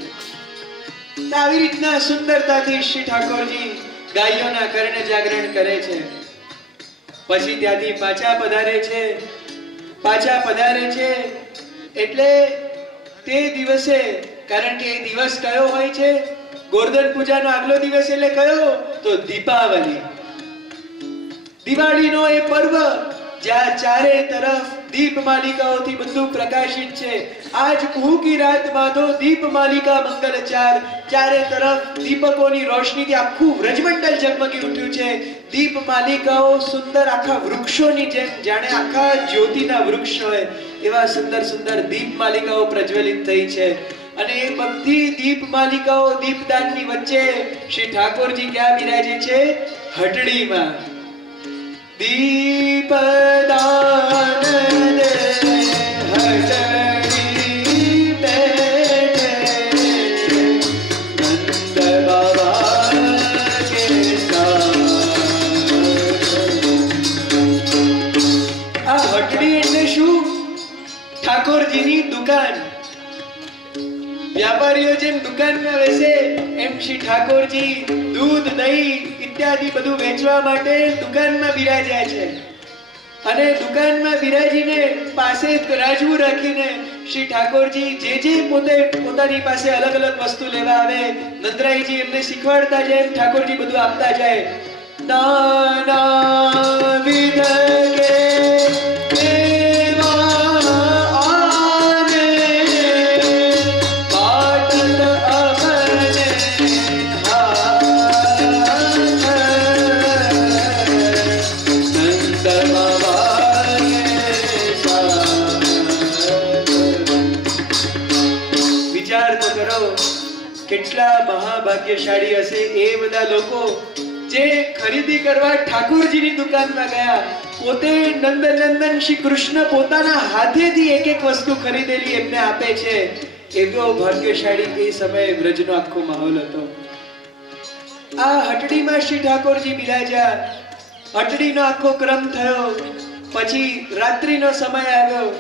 આવી રીતના સુંદરતાથી શ્રી ઠાકોરજી ગાયોના કર્ણ જાગરણ કરે છે. પછી ત્યાંથી પાછા પધારે છે. પાછા પધારે છે એટલે તે દિવસે, કારણ કે એ દિવસ કયો હોય છે? ગોવર્ધન પૂજાનો આગલો દિવસ એટલે કયો? તો દીપાવલી. દિવાળીનો એ પર્વ જ્યાં ચારે તરફ દીપ માલિકાઓથી બધું પ્રકાશિત છે. આજ કુહુ કી રાત બાંધો દીપ માલિકા મંગલચાર. ચારે તરફ દીપકોની રોશનીથી આખું વ્રજમંડળ ઝગમગી ઉઠ્યું છે. દીપ માલિકાઓ સુંદર આખા વૃક્ષોની જેમ, જાણે આખા જ્યોતિના વૃક્ષ હોય એવા સુંદર સુંદર દીપ માલિકાઓ પ્રજ્વલિત થઈ છે. અને એ બધી દીપ માલિકાઓ દીપદાનની વચ્ચે શ્રી ઠાકોરજી ક્યાં બિરાજે છે? હટડીમાં. દીપદાન દે હટડી બેઠે નંદ બાબા કે સાથ. આ હટડી એટલે શું? ઠાકોરજીની દુકાન. વ્યાપારીઓ જેમ દુકાનમાં બેસે એમ શ્રી ઠાકોરજી દૂધ દહીં ઇત્યાદિ બધું વેચવા માટે દુકાનમાં બિરાજ્યા છે અને દુકાનમાં બિરાજીને પાસે તરાજવું રાખીને શ્રી ઠાકોરજી જે પોતાની પાસે અલગ અલગ વસ્તુ લેવા આવે નંદરાયજી એમને શીખવાડતા જાય ઠાકોરજી બધું આપતા જાય નાના વિધ કે કેટલા મહાભાગ્યશાળી હશે એ બધા લોકો જે ખરીદી કરવા ઠાકોરજીની દુકાનમાં ગયા પોતે નંદન શ્રી કૃષ્ણ પોતાના હાથેથી એક એક વસ્તુ ખરીદેલી એમને આપે છે એવો ભાગ્યશાળી એ સમયે વ્રજનો આખો માહોલ હતો આ હટડીમાં શ્રી ઠાકોરજી બિરાજ્યા હટડીનો આખો ક્રમ થયો પછી રાત્રિનો સમય આવ્યો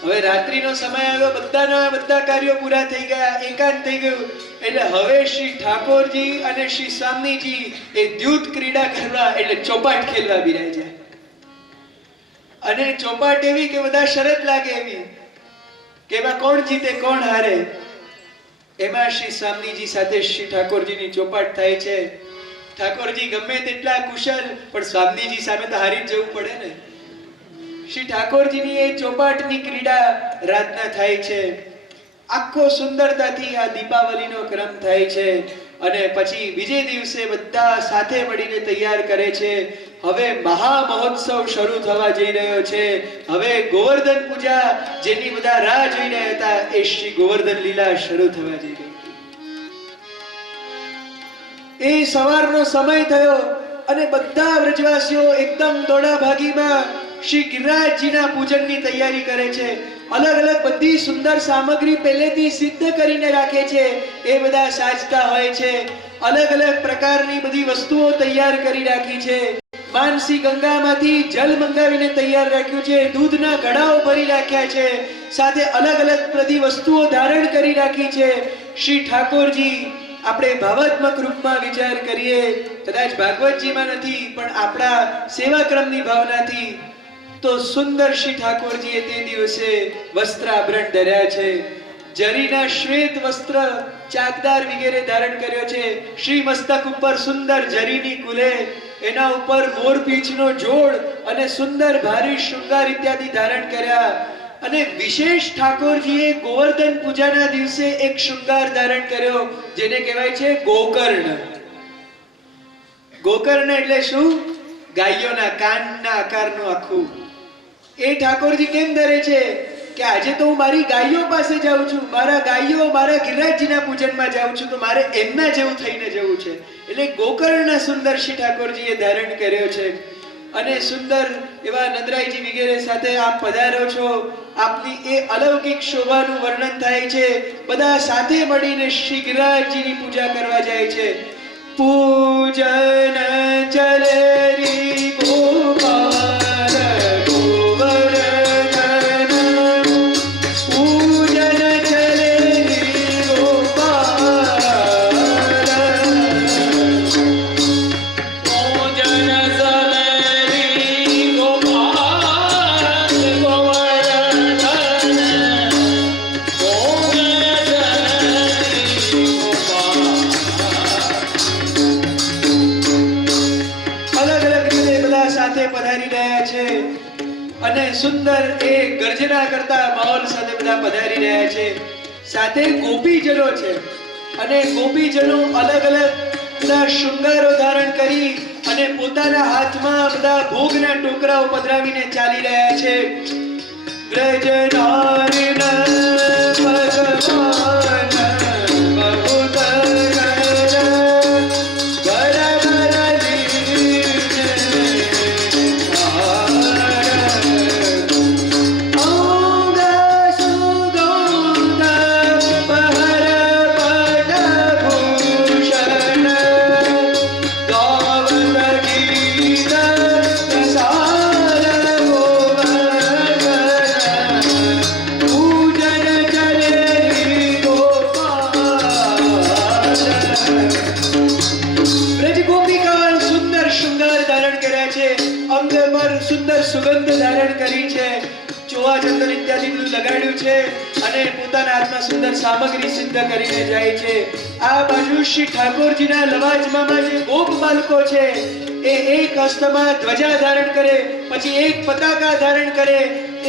હવે રાત્રિનો સમય આવ્યો બધા કાર્યો પૂરા થઈ ગયા એકાંત થઈ ગયું એટલે હવે શ્રી ઠાકોરજી અને શ્રી સ્વામીજી એ દ્યુત ક્રીડા કરવા એટલે ચોપાટ ખેલવા બિરાજ્યા અને ચોપાટ એવી કે બધા શરત લાગે એવી કે એમાં કોણ જીતે કોણ હારે એમાં શ્રી સ્વામીજી સાથે શ્રી ઠાકોરજીની ચોપાટ થાય છે ઠાકોરજી ગમે તેટલા કુશળ પણ સ્વામીજી સામે તો હારી જ જવું પડે ને શ્રી ઠાકોરજીની એ ચોપાટની ક્રીડા રાતના થાય છે આખો સુંદરતાથી આ દીપાવલીનો ક્રમ થાય છે અને પછી બીજે દિવસે બધા સાથે મળીને તૈયાર કરે છે હવે મહા મહોત્સવ શરૂ થવા જઈ રહ્યો છે હવે ગોવર્ધન પૂજા જેની બધા રાહ જોઈ રહ્યા હતા એ શ્રી ગોવર્ધન લીલા શરૂ થવા જઈ રહી હતી એ સવારનો સમય થયો અને બધા વ્રજવાસીઓ એકદમ દોડા ભાગીમાં શ્રી ગિરિરાજજીના પૂજનની તૈયારી કરે છે અલગ અલગ બધી સુંદર સામગ્રી પહેલેથી સિદ્ધ કરીને રાખે છે એ બધા સાજતા હોય છે અલગ અલગ પ્રકારની બધી વસ્તુઓ તૈયાર કરી રાખી છે માનસી ગંગામાંથી જલ મંગાવીને તૈયાર રાખ્યું છે દૂધના ઘડાઓ ભરી રાખ્યા છે સાથે અલગ અલગ બધી વસ્તુઓ ધારણ કરી રાખી છે શ્રી ઠાકોરજી આપણે ભાવાત્મક રૂપમાં વિચાર કરીએ કદાચ ભાગવતજીમાં નથી પણ આપણા સેવાક્રમની ભાવનાથી તો સુંદર શ્રી ઠાકોરજીએ તે દિવસે વસ્ત્ર આભરણ ધર્યા છે જરીના શ્વેત વસ્ત્ર ચાકદાર વગેરે ધારણ કર્યો છે શ્રી મસ્તક ઉપર સુંદર જરીની કુલે એના ઉપર મોરપીંછનો જોડ અને સુંદર ભારી શૃંગાર ઇત્યાદિ ધારણ કર્યા અને વિશેષ ઠાકોરજીએ ગોવર્ધન પૂજાના દિવસે એક શૃંગાર ધારણ કર્યો જેને કહેવાય છે ગોકર્ણ ગોકર્ણ એટલે શું ગાયોના કાનના આકારનું આખું એ ઠાકોરજી કેમ ધરે છે કે આજે તો હું મારી ગાયો પાસે જાઉં છું મારા ગાયો મારા ગિરિરાજજીના પૂજનમાં જાઉં છું તો મારે એમના જેવું થઈને જવું છે એટલે ગોકર્ણના સુંદર શ્રી ઠાકોરજીએ ધારણ કર્યો છે અને સુંદર એવા નંદરાયજી વગેરે સાથે આપ પધારો છો આપની એ અલૌકિક શોભાનું વર્ણન થાય છે બધા સાથે મળીને શ્રી ગિરિરાજજીની પૂજા કરવા જાય છે પૂજન ચલે રી ગોપાલ ગોવર્ધન પૂજન ચલે રી ગોપાલ પૂજન પધારી રહ્યા છે અને સુંદર એ ગર્જના કરતા માહોલ સાથે બધા પધારી રહ્યા છે સાથે ગોપીજનો છે અને ગોપીજનો અલગ અલગ બધા શૃંગારો ધારણ કરી અને પોતાના હાથમાં બધા ભોગના ટોકરાઓ પધરાવીને ચાલી રહ્યા છે બ્રજનારીન ભગવાન પૂજન ચલે સુંદર સુગંધ ધારણ કરી છે, ચોવા ચંદન ઇત્યાદિ બધું લગાડ્યું છે અને પોતાના હાથમાં સુંદર સામગ્રી સિદ્ધ કરીને જાય છે. આ બાજુ શ્રી ઠાકોરજીના લવાજમામાં જે ગોપ બાલકો છે એ એક હસ્તમાં ધ્વજા ધારણ કરે, પછી એક પતાકા ધારણ કરે,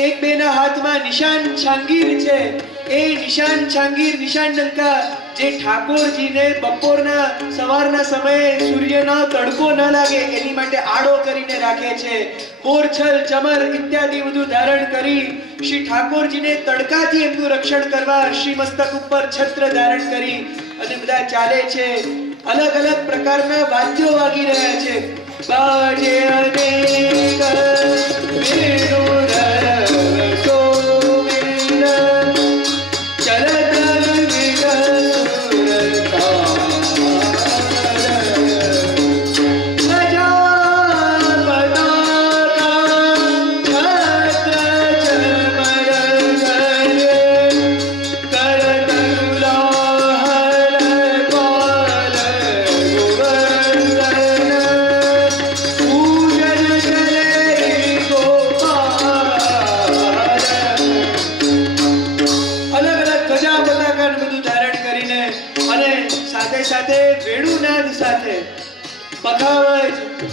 એક બેના હાથમાં નિશાન છાંગીર છે. એ નિશાન છાંગીર નિશાન ડંકા જે ઠાકોરજીને બપોરના સવારના સમયે સૂર્યનો તડકો ન લાગે એની માટે આડો કરીને રાખે છે. મોરછલ ચમર ઇત્યાદિ બધું ધારણ કરી શ્રી ઠાકોરજીને તડકાથી એમનું રક્ષણ કરવા શ્રી મસ્તક ઉપર છત્ર ધારણ કરી અને બધા ચાલે છે. અલગ અલગ પ્રકારના વાદ્યો વાગી રહ્યા છે. બાજે અનેક વેણુ રવ સોમેલ ચલત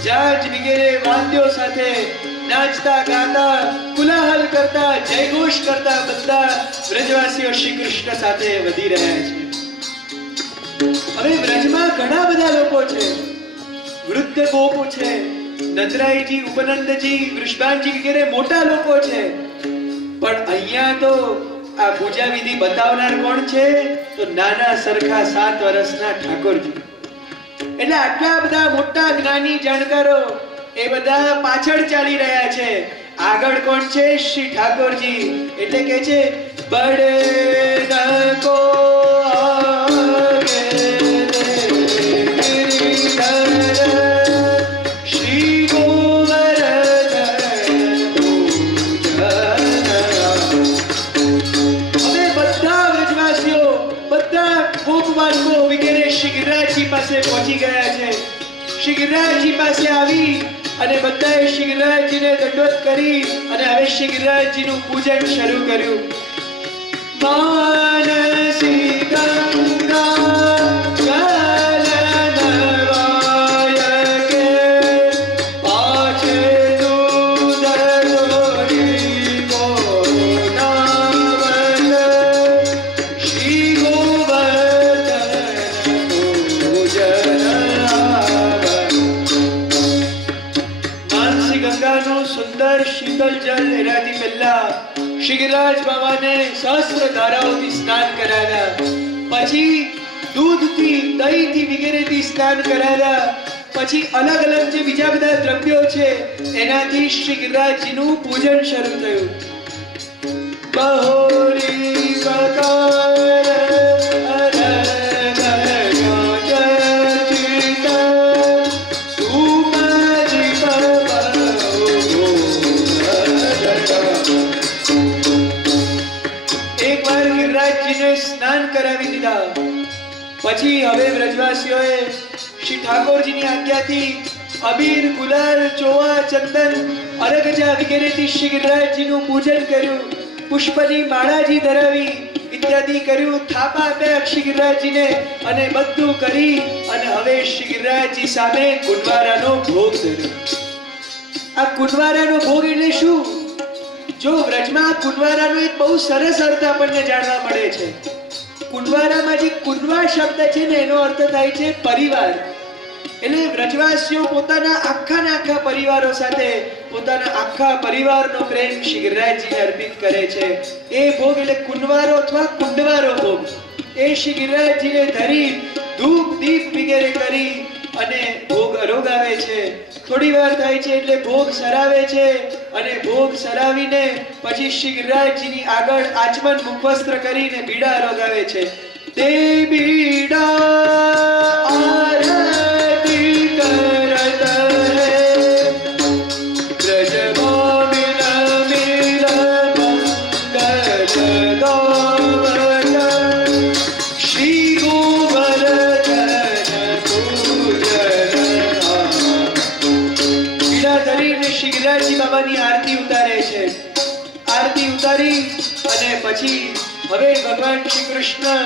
જાજ વગેરે વાદ્યો સાથે નાચતા ગાતા કુલાહલ કરતા જયઘોષ કરતા બધા વ્રજવાસીઓ શ્રી કૃષ્ણ સાથે વધી રહ્યા છે. હવે વ્રજમાં ઘણા બધા લોકો છે, વૃદ્ધ ગોપો છે, નંદરાયજી, ઉપનંદજી, વૃષભાનજી વગેરે મોટા લોકો છે, પણ અહીંયા તો આ પૂજા વિધિ બતાવનાર કોણ છે? તો નાના સરખા 7 વર્ષના ઠાકોરજી. એટલે આટલા બધા મોટા જ્ઞાની જાણકારો એ બધા પાછળ ચાલી રહ્યા છે. આગળ કોણ છે? શ્રી ઠાકોરજી. એટલે કે છે બડે नको आगे श्री गोवर्धन હવે બધા વ્રજવાસીઓ, બધા ગોપ બાળકો વગેરે શ્રી ગિરિરાજજી પાસે પહોંચી ગયા છે. શ્રી ગિરિરાજજી પાસે આવી અને બધાએ શ્રી ગિરિરાજજીને દંડવત કરી અને હવે શ્રી ગિરિરાજજીનું પૂજન શરૂ કર્યું. માનસી ગંગા જલનવાય કે પાછે દૂધ દોરી કોનાવલ શ્રી ગોવર્ધન પૂજન માનસી ગંગાનું સુંદર શીતળ જલ એનાથી પહેલા શ્રી ગિરિરાજ બાબાને સહસ્ત્ર ધારાઓથી સ્નાન કરાવ્યા, પછી દૂધથી, દહીંથી વગેરેથી સ્નાન કરાવ્યા, પછી અલગ અલગ જે બીજા બધા દ્રવ્યો છે એનાથી શ્રી ગિરિરાજજીનું પૂજન શરૂ થયું. બહોરી બકાર સ્નાન કરાવી દીધા. પછી હવે વ્રજવાસીઓએ શ્રી ઠાકોરજીની આજ્ઞાથી અબીર, ગુલાલ, ચોવા, ચંદન, અરગજા વગેરેથી શ્રી ગિરિરાજજીનું પૂજન કર્યું. પુષ્પની માળાજી ધરાવી ઇત્યાદિ કર્યું. થાપા આપ્યા શ્રી ગિરિરાજજીને અને બધું કરી અને હવે શ્રી ગિરિરાજજી સામે કુંડવારાનો ભોગ ધર્યો. આ કુંડવારાનો ભોગ એટલે શું? જો વ્રજમાં કુંડવારાનો એક બહુ સરસ અર્થ આપણને જાણવા મળે છે. કુંડવારામાં જે કુંડવા શબ્દ છે ને એનો અર્થ થાય છે પરિવાર. એટલે વ્રજવાસીઓ પોતાના આખા પરિવારો સાથે પોતાના આખા પરિવારનો પ્રેમ શ્રી ગિરિરાજજીને અર્પિત કરે છે. એ ભોગ એટલે કુંડવારો અથવા કુંડવારો ભોગ એ શ્રી ગિરિરાજજીને ધરી ધૂપ દીપ વગેરે કરી અને ભોગ અરોગાવે છે. થોડી વાર થાય છે એટલે ભોગ સરાવે છે અને ભોગ સરાવીને પછી શ્રી ગિરિરાજજીની આગળ આચમન મુખવસ્ત્ર કરીને બીડા અરોગાવે છે. તે બીડા આરતી કરત હે બ્રજમાં મિલ મિલ મંગલ ગાવત શ્રી ગોવર્ધન પૂજન. શ્રી ગિરિરાજજી બાબાની આરતી ઉતારે છે. આરતી ઉતારી અને પછી હવે ભગવાન શ્રી કૃષ્ણ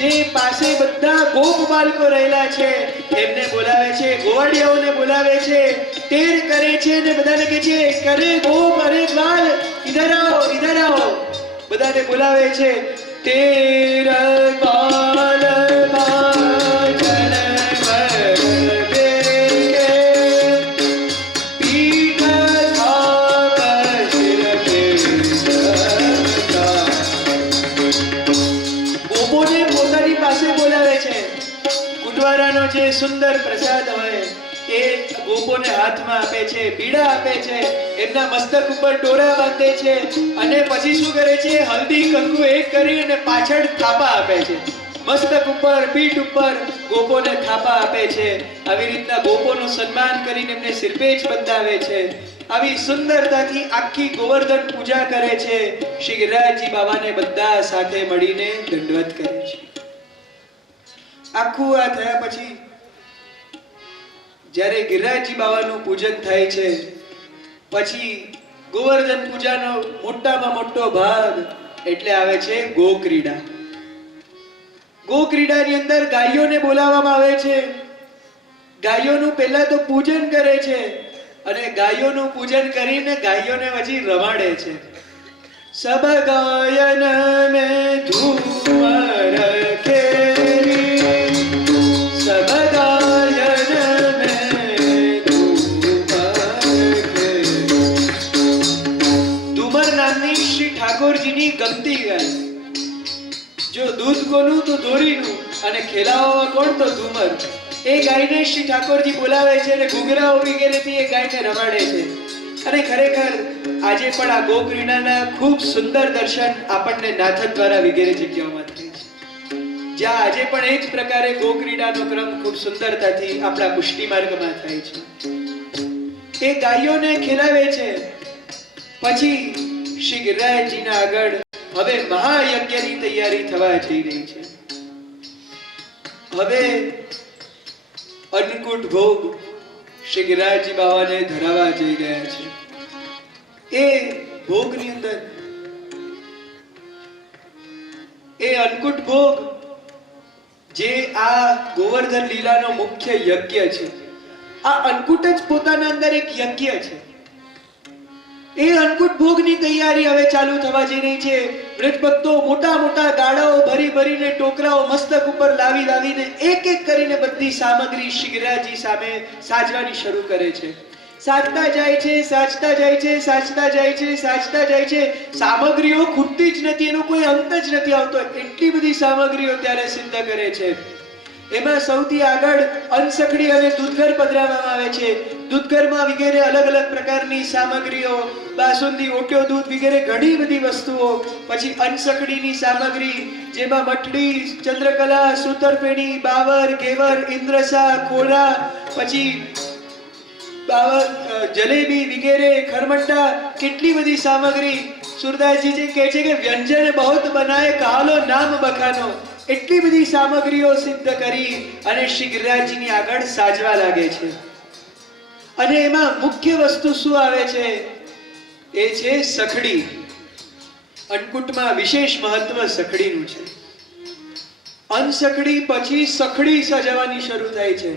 જે પાસે બધા ગોપ બાળકો રહેલા છે એમને બોલાવે છે, ગોવાળિયાઓને બોલાવે છે, તેર કરે છે અને બધાને કહે છે, કરે ગોપ અરે ગ્વાલ ઇધર આવો ઇધર આવો. બધાને બોલાવે છે. તેર ગ્વાલ બાજન ભરે પીઠ થાપ શિર પે જતા. ગોપોને પોતાની પાસે બોલાવે છે. કુટવારાનો જે સુંદર પ્રસાદ હોય એ ગોપોને હાથમાં આપે છે, બીડા આપે છે, એમના મસ્તક ઉપર ટોરા બાંધે છે અને પછી શું કરે છે, હલ્દી કંકુ એક કરી અને પાછળ થાપા આપે છે. મસ્તક ઉપર, પીઠ ઉપર ગોપોને થાપા આપે છે. આવી રીતના ગોપોનું સન્માન કરીને એમને સિરપેચ બંધાવે છે. આવી સુંદરતાથી આખી ગોવર્ધન પૂજા કરે છે. શ્રી ગિરિરાજજી બાબાને બધા સાથે મળીને દંડવત કરે છે. આખું આ થયા પછી જ્યારે ગિરિરાજજી બાબાનું પૂજન થાય છે પછી ગોવર્ધન પૂજાનો મોટામાં મોટો ભાગ એટલે આવે છે ગોક્રીડા. ગોક્રીડાની અંદર ગાયોને બોલાવવામાં આવે છે. ગાયોનું પહેલા તો પૂજન કરે છે અને ગાયોનું પૂજન કરીને ગાયોને પછી રમાડે છે. સબ ગાયન મે ધૂમ રખેરી, સબ ગાયન મે ધૂમ રખેરી. ધુમર નામની શ્રી ઠાકોરજીની ગમતી ગાય. જો દૂધ કોનું તો દોરીનું અને ખેલાવામાં કોણ તો ધુમર. એ ગાયને શ્રી ઠાકોરજી બોલાવે છે અને ઘૂઘરાઓ વગેરેથી એ ગાયને રમાડે છે. અને ખરેખર આજે પણ આ ગોક્રીડાના ખૂબ સુંદર દર્શન આપણને નાથદ્વારા વગેરે જગ્યાઓમાં થાય છે, જ્યાં આજે પણ એ જ પ્રકારે ગોક્રીડાનો ક્રમ ખૂબ સુંદરતાથી આપણા પુષ્ટિ માર્ગમાં થાય છે. એ ગાયોને ખેલાવે છે. પછી શ્રી ગિરિરાજજીના આગળ હવે મહાયજ્ઞની તૈયારી થવા જઈ રહી છે. હવે અન્નકૂટ ભોગ શ્રી ગિરિરાજજી બાબાને ધરાવવા જઈ રહ્યા છે. એ ભોગની અંદર એ અન્નકૂટ ભોગ જે આ ગોવર્ધન લીલાનો મુખ્ય યજ્ઞ છે, આ અન્નકૂટ જ પોતાના અંદર એક યજ્ઞ છે. એ અન્નકૂટ ભોગની તૈયારી હવે ચાલુ થવા જઈ રહી છે. વ્રજ ભક્તો મોટા મોટા ગાડાઓ ભરી ભરીને ટોકરાઓ મસ્તક ઉપર લાવી લાવીને એક એક કરીને બધી સામગ્રી શ્રી ગિરિરાજજી સામે સાજવાની શરૂ કરે છે. સાજતા જાય છે, સાજતા જાય છે, સાજતા જાય છે, સાજતા જાય છે. સામગ્રીઓ ખૂટતી જ નથી, એનો કોઈ અંત જ નથી આવતો. એટલી બધી સામગ્રીઓ ત્યારે સિદ્ધ કરે છે. એમાં સૌથી આગળ અનસખડી અને દૂધઘર પધરાવવામાં આવે છે. દૂધઘરમાં વગેરે અલગ અલગ પ્રકારની સામગ્રીઓ, બાસુંદી, ઓટ્યો દૂધ વગેરે ઘણી બધી વસ્તુઓ. પછી અનસખડીની સામગ્રી જેમાં મઠડી, ચંદ્રકલા, સૂતરફેણી, બાવર, ઘેવર, ઇન્દ્રસા, ખોરા, પછી બાવર, જલેબી વગેરે, ખરમટ્ટા, કેટલી બધી સામગ્રી. સુરદાસજી જે કહે છે કે વ્યંજન બહોત બનાય કાલો નામ બખાનો. એટલી બધી સામગ્રીઓ સિદ્ધ કરી અને શ્રી ગિરિરાજજીની આગળ સાજવા લાગે છે. અને એમાં મુખ્ય વસ્તુ શું આવે છે? એ છે સખડી. અન્નકૂટમાં વિશેષ મહત્વ સખડીનું છે. અનસખડી પછી સખડી સજાવવાની શરૂ થાય છે.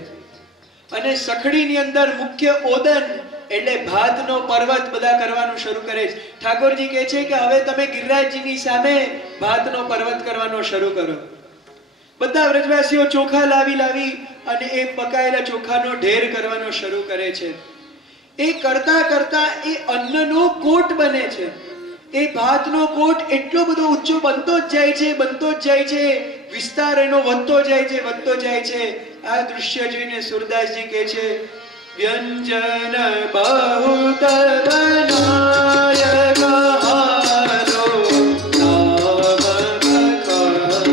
અને સખડીની અંદર મુખ્ય ઓદન એટલે ભાતનો પર્વત બધા કરવાનું શરૂ કરે છે. ઠાકોરજી કહે છે કે હવે તમે ગિરિરાજજીની સામે ભાતનો પર્વત કરવાનો શરૂ કરો. બધા વ્રજવાસીઓ ચોખા લાવી લાવી અને એ પકાયેલા ચોખાનો ઢેર કરવાનો શરૂ કરે છે. એ કરતા કરતા એ અન્નનો કોટ બને છે. એ ભાતનો કોટ એટલો બધો ઊંચો બનતો જ જાય છે, બનતો જ જાય છે. વિસ્તાર એનો વધતો જાય છે, વધતો જાય છે. આ દૃશ્ય જોઈને સુરદાસજી કહે છે, વ્યંજન બહુત બનાય ગહારો નામ બખારો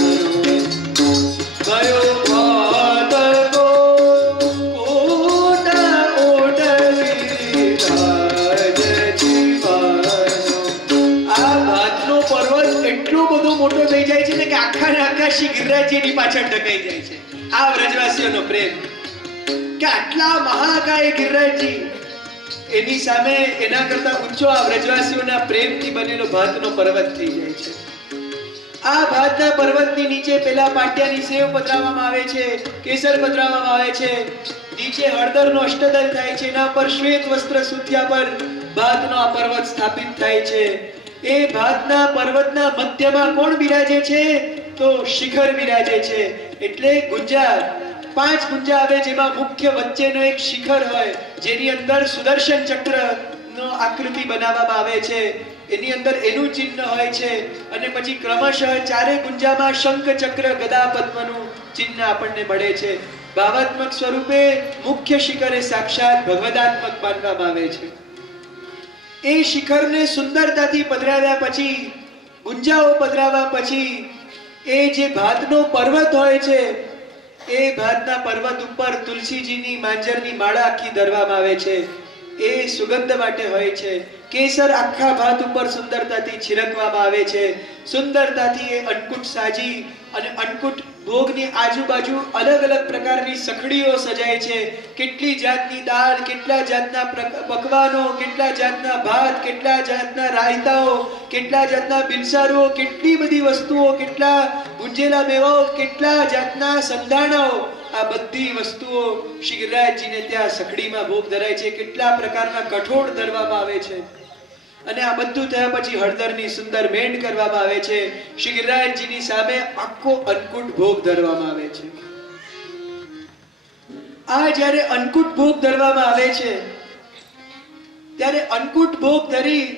ગયો ભાત કો કોટ ઓટ ગિરિરાજ જીવાનો. આ ભાતનો પર્વત એટલો બધો મોટો થઈ જાય છે ને કે આખા ને આખા શ્રી ગિરિરાજજીની પાછળ ઢકાઈ જાય છે. આ વ્રજવાસીઓનો પ્રેમ કે આટલા મહાકાય ગિરિરાજજી એની સામે એના કરતા ઊંચો આ વ્રજવાસીઓના પ્રેમથી બનેલો ભાતનો પર્વત થઈ જાય છે. આ ભાતના પર્વતની નીચે પેલા પાટિયાની સેવ પધરાવવામાં આવે છે, કેસર પધરાવવામાં આવે છે, નીચે હળદરનો અષ્ટદલ થાય છે, એના પર શ્વેત વસ્ત્ર સુત્યા પર ભાતનો આ પર્વત સ્થાપિત થાય છે. એ ભાતના પર્વતના મધ્યમાં કોણ બિરાજે છે? તો શિખર બિરાજે છે. એટલે ગુંજા 5 ગુંજા આવે, જેમાં મુખ્ય વચ્ચેનો એક શિખર હોય, જેની અંદર સુદર્શન ચક્રનો આકૃતિ બનાવવામાં આવે છે. એની અંદર એનું ચિહ્ન હોય છે. અને પછી ક્રમશઃ ચારે ગુંજામાં શંખ ચક્ર ગદા પદ્મનું ચિહ્ન આપણને મળે છે. ભાવાત્મક સ્વરૂપે મુખ્ય શિખરે સાક્ષાત ભગવદાત્મક માનવામાં આવે છે. એ શિખરને સુંદરતાથી પધરાવ્યા પછી, ગુંજાઓ પધરાવ્યા પછી, એ જે ભાતનો પર્વત હોય છે, એ ભાતના પર્વત ઉપર તુલસીજીની માંજરની માળા આખી ધરવામાં આવે છે. એ સુગંધ માટે હોય છે. કેસર આખા ભાત ઉપર સુંદરતાથી છિડકવામાં આવે છે. સુંદરતાથી એ અન્નકૂટ સાજી અને અન્નકૂટ ભોગની આજુબાજુ અલગ અલગ પ્રકારની સખડીઓ સજાય છે. કેટલી જાતની દાળ, કેટલા જાતના પકવાનો, કેટલા જાતના ભાત, કેટલા જાતના રાયતાઓ, કેટલા જાતના બિનસારુઓ, કેટલી બધી વસ્તુઓ, કેટલા ભુંજેલા મેવાઓ, કેટલા જાતના સંધાણાઓ, આ બધી વસ્તુઓ શ્રી ગિરિરાજજીને ત્યાં સખડીમાં ભોગ ધરાય છે. કેટલા પ્રકારના કઠોળ ધરવામાં આવે છે. અને આ બધું થયા પછી હળદરની સુંદર મેંડ કરવામાં આવે છે. શ્રી ગિરિરાજજીની સામે આખો અન્નકૂટ ભોગ ધરવામાં આવે છે. આ જ્યારે અન્નકૂટ ભોગ ધરવામાં આવે છે, ત્યારે અન્નકૂટ ભોગ ધરી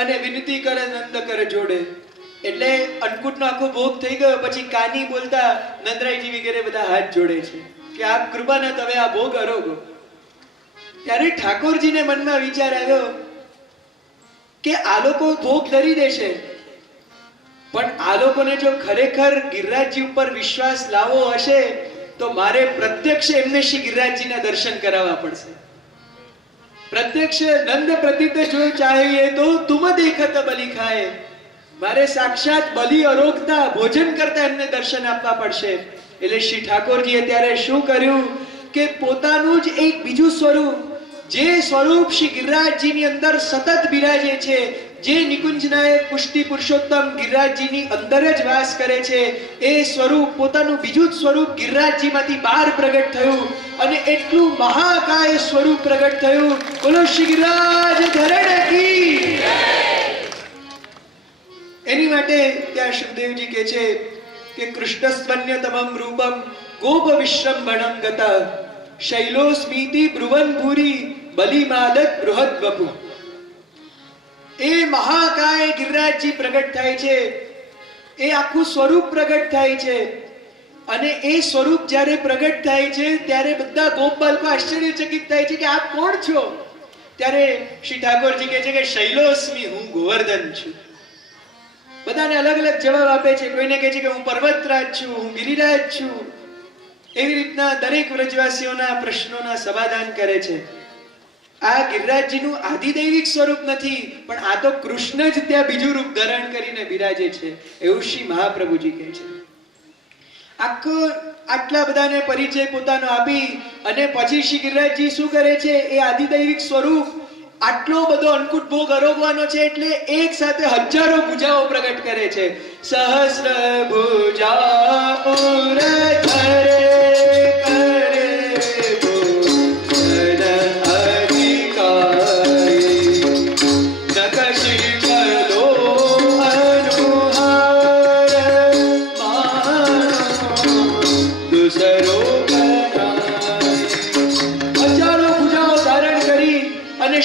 અને વિનંતી કરે નંદ કર જોડે. એટલે અન્નકૂટનો આખો ભોગ થઈ ગયો પછી કાની બોલતા નંદરાયજી વગેરે બધા હાથ જોડે છે કે આપ કૃપાનાથ હવે આ ભોગ અરોગો. ત્યારે ઠાકોરજીને મનમાં વિચાર આવ્યો કે આ લોકો ભોગ ધરી દેશે, પણ આ લોકોને જો ખરેખર ગિરિરાજજી ઉપર વિશ્વાસ લાવવો હશે તો મારે પ્રત્યક્ષ એમને શ્રી ગિરિરાજજીના દર્શન કરાવવા પડશે. પ્રત્યક્ષ નંદ પ્રતિત જો ચાહીએ તો તુમ દેખત બલિ ખાય. મારે સાક્ષાત બલિ અરોગતા ભોજન કરતા એમને દર્શન આપવા પડશે. એટલે શ્રી ઠાકોરજીએ ત્યારે શું કર્યું કે પોતાનું જ એક બીજું સ્વરૂપ, જે સ્વરૂપ શ્રી ગિરિરાજજીની અંદર સતત બિરાજે છે, જે નિકુંજનાયક પુષ્ટિ પુરુષોત્તમ ગિરિરાજજીની અંદર જ વાસ કરે છે, એ સ્વરૂપ, પોતાનું બીજું જ સ્વરૂપ ગિરિરાજજીમાંથી બહાર પ્રગટ થયું અને એટલું મહાકાય સ્વરૂપ પ્રગટ થયું. બોલો શ્રી ગિરિરાજ ધરણ કી. એની માટે ત્યાં સુખદેવજી કહે છે કે કૃષ્ણસ્મન્યતમમ રૂપમ ગોપ વિશ્રંભણમ ગતા શૈલોસ્મીતિ બ્રુવન ભૂરી બલિમાદત બૃહદ વપુ. એ મહાકાય ગિરિરાજજી પ્રગટ થાય છે, એ આખું સ્વરૂપ પ્રગટ થાય છે. અને એ સ્વરૂપ જ્યારે પ્રગટ થાય છે ત્યારે બધા ગોપ બાળકો આશ્ચર્યચકિત થાય છે કે આપ કોણ છો? ત્યારે શ્રી ઠાકોરજી કહે છે કે શૈલોસ્મી, હું ગોવર્ધન છું. બધાને અલગ અલગ જવાબ આપે છે. કોઈને કહે છે કે હું પર્વતરાજ છું, હું ગિરિરાજ છું. એવી રીતના દરેક વ્રજવાસીઓના પ્રશ્નોના સમાધાન કરે છે. આ ગિરિરાજજીનું આદિદૈવિક સ્વરૂપ નથી, પણ આ તો કૃષ્ણ જ ત્યાં બીજું રૂપ ધારણ કરીને બિરાજે છે, એવું શ્રી મહાપ્રભુજી કહે છે. આખો આટલા બધાને પરિચય પોતાનો આપી અને પછી શ્રી ગિરિરાજજી શું કરે છે? એ આદિદૈવિક સ્વરૂપ આટલો બધો અન્નકૂટ ભોગ અરોગવાનો છે એટલે એક સાથે હજારો ભુજાઓ પ્રગટ કરે છે. સહસ્ર ભુજા ધરે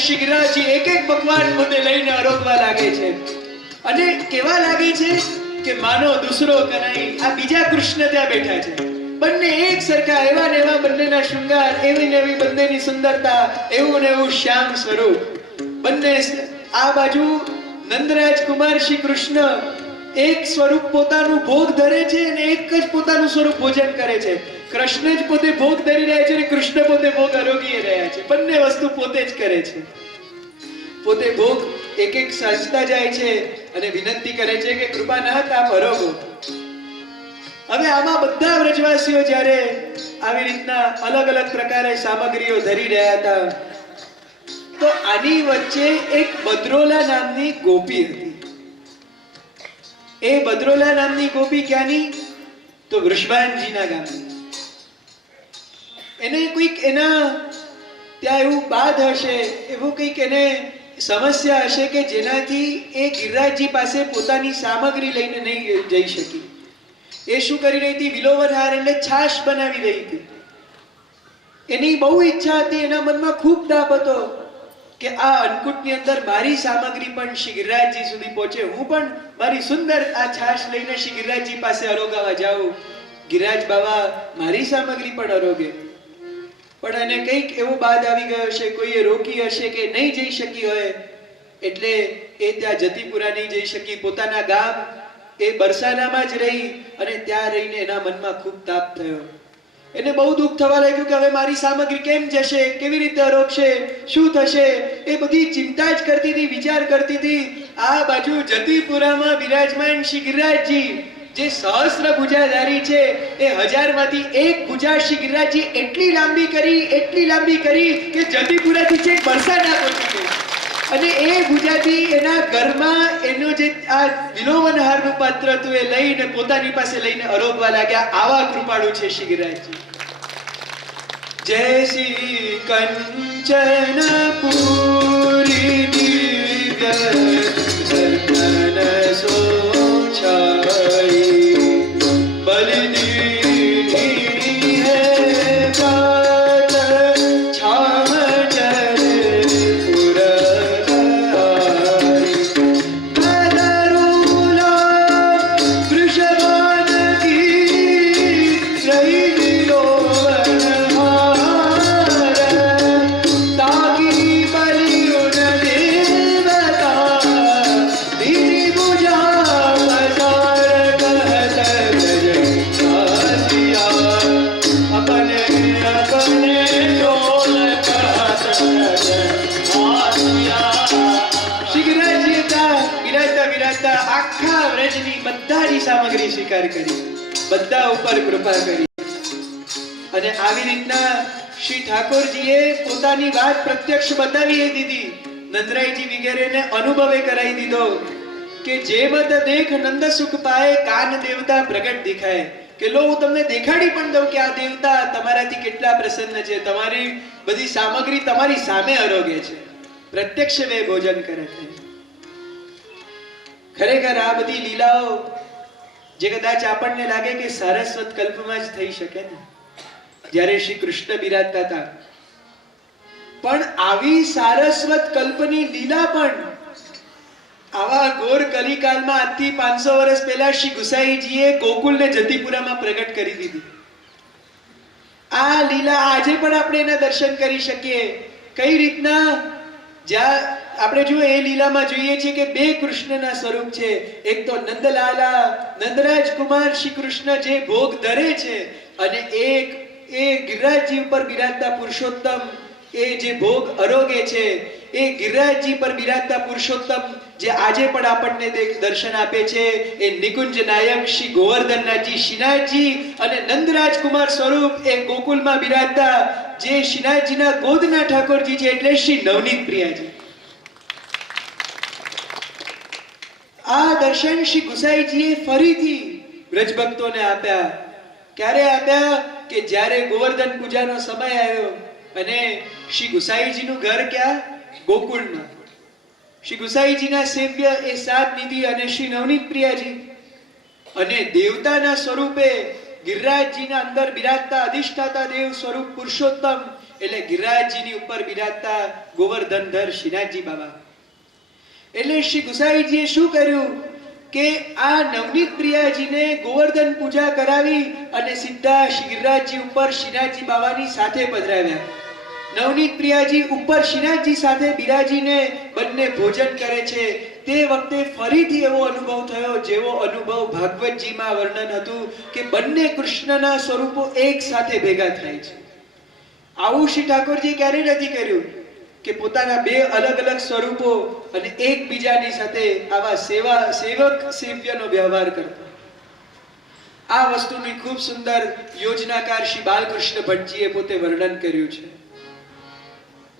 શ્રી ગિરિરાજજી એક એક ભગવાન પોતે લઈને આરોગવા લાગે છે. અને કેવા લાગે છે કે માનો દૂસરો કનાઈ, આ બીજા કૃષ્ણ ત્યાં બેઠા છે. બંને એક સરખા, એવા ને એવા બંનેના શૃંગાર, એવી ને એવી બંનેની સુંદરતા, એવું ને એવું શ્યામ સ્વરૂપ. બંને આ બાજુ નંદરાજ કુમાર શ્રી કૃષ્ણ એક સ્વરૂપ પોતાનું ભોગ ધરે છે અને એક જ પોતાનું સ્વરૂપ ભોજન કરે છે. કૃષ્ણ જ પોતે ભોગ ધરી રહ્યા છે અને કૃષ્ણ પોતે ભોગ આરોગી રહ્યા છે. બંને વસ્તુ પોતે જ કરે છે. પોતે ભોગ એક એક સાજતા જાય છે અને વિનંતી કરે છે કે કૃપાનાથ આપ આરોગો. હવે આમાં બધા વ્રજવાસીઓ જ્યારે આવી રીતના અલગ અલગ પ્રકારે સામગ્રીઓ ધરી રહ્યા હતા તો આની વચ્ચે એક બદ્રોલા નામની ગોપી હતી. એ બદ્રોલા નામની ગોપી ક્યાંની? તો વૃષભાનજીના ગામની. એને કોઈક એના ત્યાં એવું બાદ હશે, એવું કંઈક એને સમસ્યા હશે કે જેનાથી એ ગિરિરાજજી પાસે પોતાની સામગ્રી લઈને નહીં જઈ શકી. એ શું કરી રહી હતી? વિલોવનહાર એટલે છાશ બનાવી રહી હતી. એની બહુ ઈચ્છા હતી, એના મનમાં ખૂબ તાપ હતો કે આ અન્નકૂટની અંદર મારી સામગ્રી પણ શ્રી ગિરિરાજજી સુધી પહોંચે, હું પણ મારી સુંદર આ છાશ લઈને શ્રી ગિરિરાજજી પાસે અરોગાવા જાઉં, ગિરિરાજ બાવા મારી સામગ્રી પણ અરોગે. પણ એને કંઈક એવો બાદ આવી ગયો હશે, કોઈએ રોકી હશે કે નહીં જઈ શકી હોય, એટલે એ ત્યાં જતીપુરા નહીં જઈ શકી. પોતાના ગામ એ બરસાનામાં જ રહી અને ત્યાં રહીને એના મનમાં ખૂબ તાપ થયો. એને બહુ દુઃખ થવા લાગ્યું કે હવે મારી સામગ્રી કેમ જશે, કેવી રીતે અરોગશે, શું થશે, એ બધી ચિંતા જ કરતી હતી, વિચાર કરતી હતી. આ બાજુ જતીપુરામાં બિરાજમાન શ્રી ગિરિરાજજી જે સહસ્ર ભુજાધારી છે, એ 1000 માંથી એક ભુજા શ્રી ગિરિરાજજી એટલી લાંબી કરી કે જતીપુરાથી છેક બરસાના પહોંચી ગઈ. અને એ ભુજાથી એના ઘરમાં એનું જે આ વિલોવનહારનું પાત્ર હતું એ લઈને પોતાની પાસે લઈને અરોગવા લાગ્યા. આવા કૃપાળુ છે શ્રી ગિરિરાજજી. જય શ્રી કંચનપુરી દિવ્ય દર્શન સોછાઈ બલિદીની હે પ્રાત છામ ચરે પુરનારી કદરુલા વૃષભાન કી રહી વિલોવનહાર તાકી બલિયુન દેવતા દીદી ભુજા પસાર કહત જય સાસિયા અપને અપને ડોલ કહત જય સાસિયા. શ્રી ગિરિરાજજી બિરાજતા આખા વ્રજની બધાની સામગ્રી સ્વીકાર કરી, બધા ઉપર કૃપા કરી. અને આવી રીતના શ્રી ઠાકોરજીએ પોતાની વાત પ્રત્યક્ષ બતાવી દીધી. નંદરાયજી વગેરેને અનુભવે કરાવી દીધો કે જે મત દેખ નંદ સુખ પાએ કાન દેવતા પ્રગટ દેખાય. કે લો હું તમને દેખાડી પણ દઉં કે આ દેવતા તમારાથી કેટલા પ્રસન્ન છે, તમારી બધી સામગ્રી તમારી સામે આરોગે છે, પ્રત્યક્ષ વે ભોજન કરે છે. ખરેખર આ બધી લીલાઓ જે કદાચ આપણને લાગે કે સારસ્વત કલ્પમાં જ થઈ શકે ને, જ્યારે શ્રી કૃષ્ણ બિરાજતા હતા, પણ આવી સારસ્વત કલ્પની લીલા પણ આવા ઘોર કલિકાલમાં આજથી 500 વર્ષ પહેલા શ્રી ગુસાઈજીએ ગોકુલને જતીપુરામાં પ્રગટ કરી દીધી. આ લીલા આજે પણ આપણે એના દર્શન કરી શકીએ. કઈ રીતના? જ્યાં આપણે જો એ લીલામાં જોઈએ છીએ કે બે કૃષ્ણના સ્વરૂપ છે. એક તો નંદલાલા નંદરાજ કુમાર શ્રી કૃષ્ણ જે ભોગ ધરે છે, અને એક એ ગિરિરાજજી ઉપર બિરાજતા પુરુષોત્તમ એ જે ભોગ અરોગે છે, એ ગિરિરાજજી પર બિરાજતા પુરુષોત્તમ જે આજે પણ આપણને દર્શન આપે છે, એ નિકુંજ નાયક શ્રી ગોવર્ધનનાથજી શ્રીનાથજી અને નંદરાજ કુમાર સ્વરૂપ એ ગોકુલમાં બિરાજતા જે શ્રીનાથજીના ગોદના ઠાકોરજી છે, એટલે શ્રી નવનીત પ્રિયાજી. આ દર્શન શ્રી ગુસાઈજીએ ફરીથી વ્રજભક્તોને આપ્યા. ક્યારે આપ્યા? કે જ્યારે ગોવર્ધન પૂજાનો સમય આવ્યો અને શ્રી ગુસાઈજીનું ઘર ક્યાં? ગોકુળમાં. શ્રી ગુસાઈજીના સેવ્ય એ સાત નિધિ અને શ્રી નવનીત પ્રિયાજી અને દેવતાના સ્વરૂપે ગિરિરાજજીના અંદર બિરાજતા અધિષ્ઠાતા દેવ સ્વરૂપ પુરુષોત્તમ એટલે ગિરિરાજજીની ઉપર બિરાજતા ગોવર્ધનધર શ્રીનાથજી બાબા. એટલે શ્રી ગુસાઈજીએ શું કર્યું કે આ નવનીત પ્રિયાજીને ગોવર્ધન પૂજા કરાવી અને સીધા શ્રી ગિરિરાજજી ઉપર શ્રીનાથજી બાવાની સાથે પધરાવ્યા. નવનીત પ્રિયાજી ઉપર શ્રીનાથજી સાથે બિરાજીને બંને ભોજન કરે છે. તે વખતે ફરીથી એવો અનુભવ થયો જેવો અનુભવ ભાગવતજીમાં વર્ણન હતું કે બંને કૃષ્ણના સ્વરૂપો એક સાથે ભેગા થાય છે. આવું શ્રી ઠાકોરજી ક્યારેય નથી કર્યું કે પોતાના બે અલગ અલગ સ્વરૂપો અને એકબીજાની સાથે આવા સેવક સેવ્યનો વ્યવહાર કરતા. આ વસ્તુની ખૂબ સુંદર યોજનાકાર શ્રી બાલકૃષ્ણ ભટ્ટજીએ પોતે વર્ણન કર્યું છે.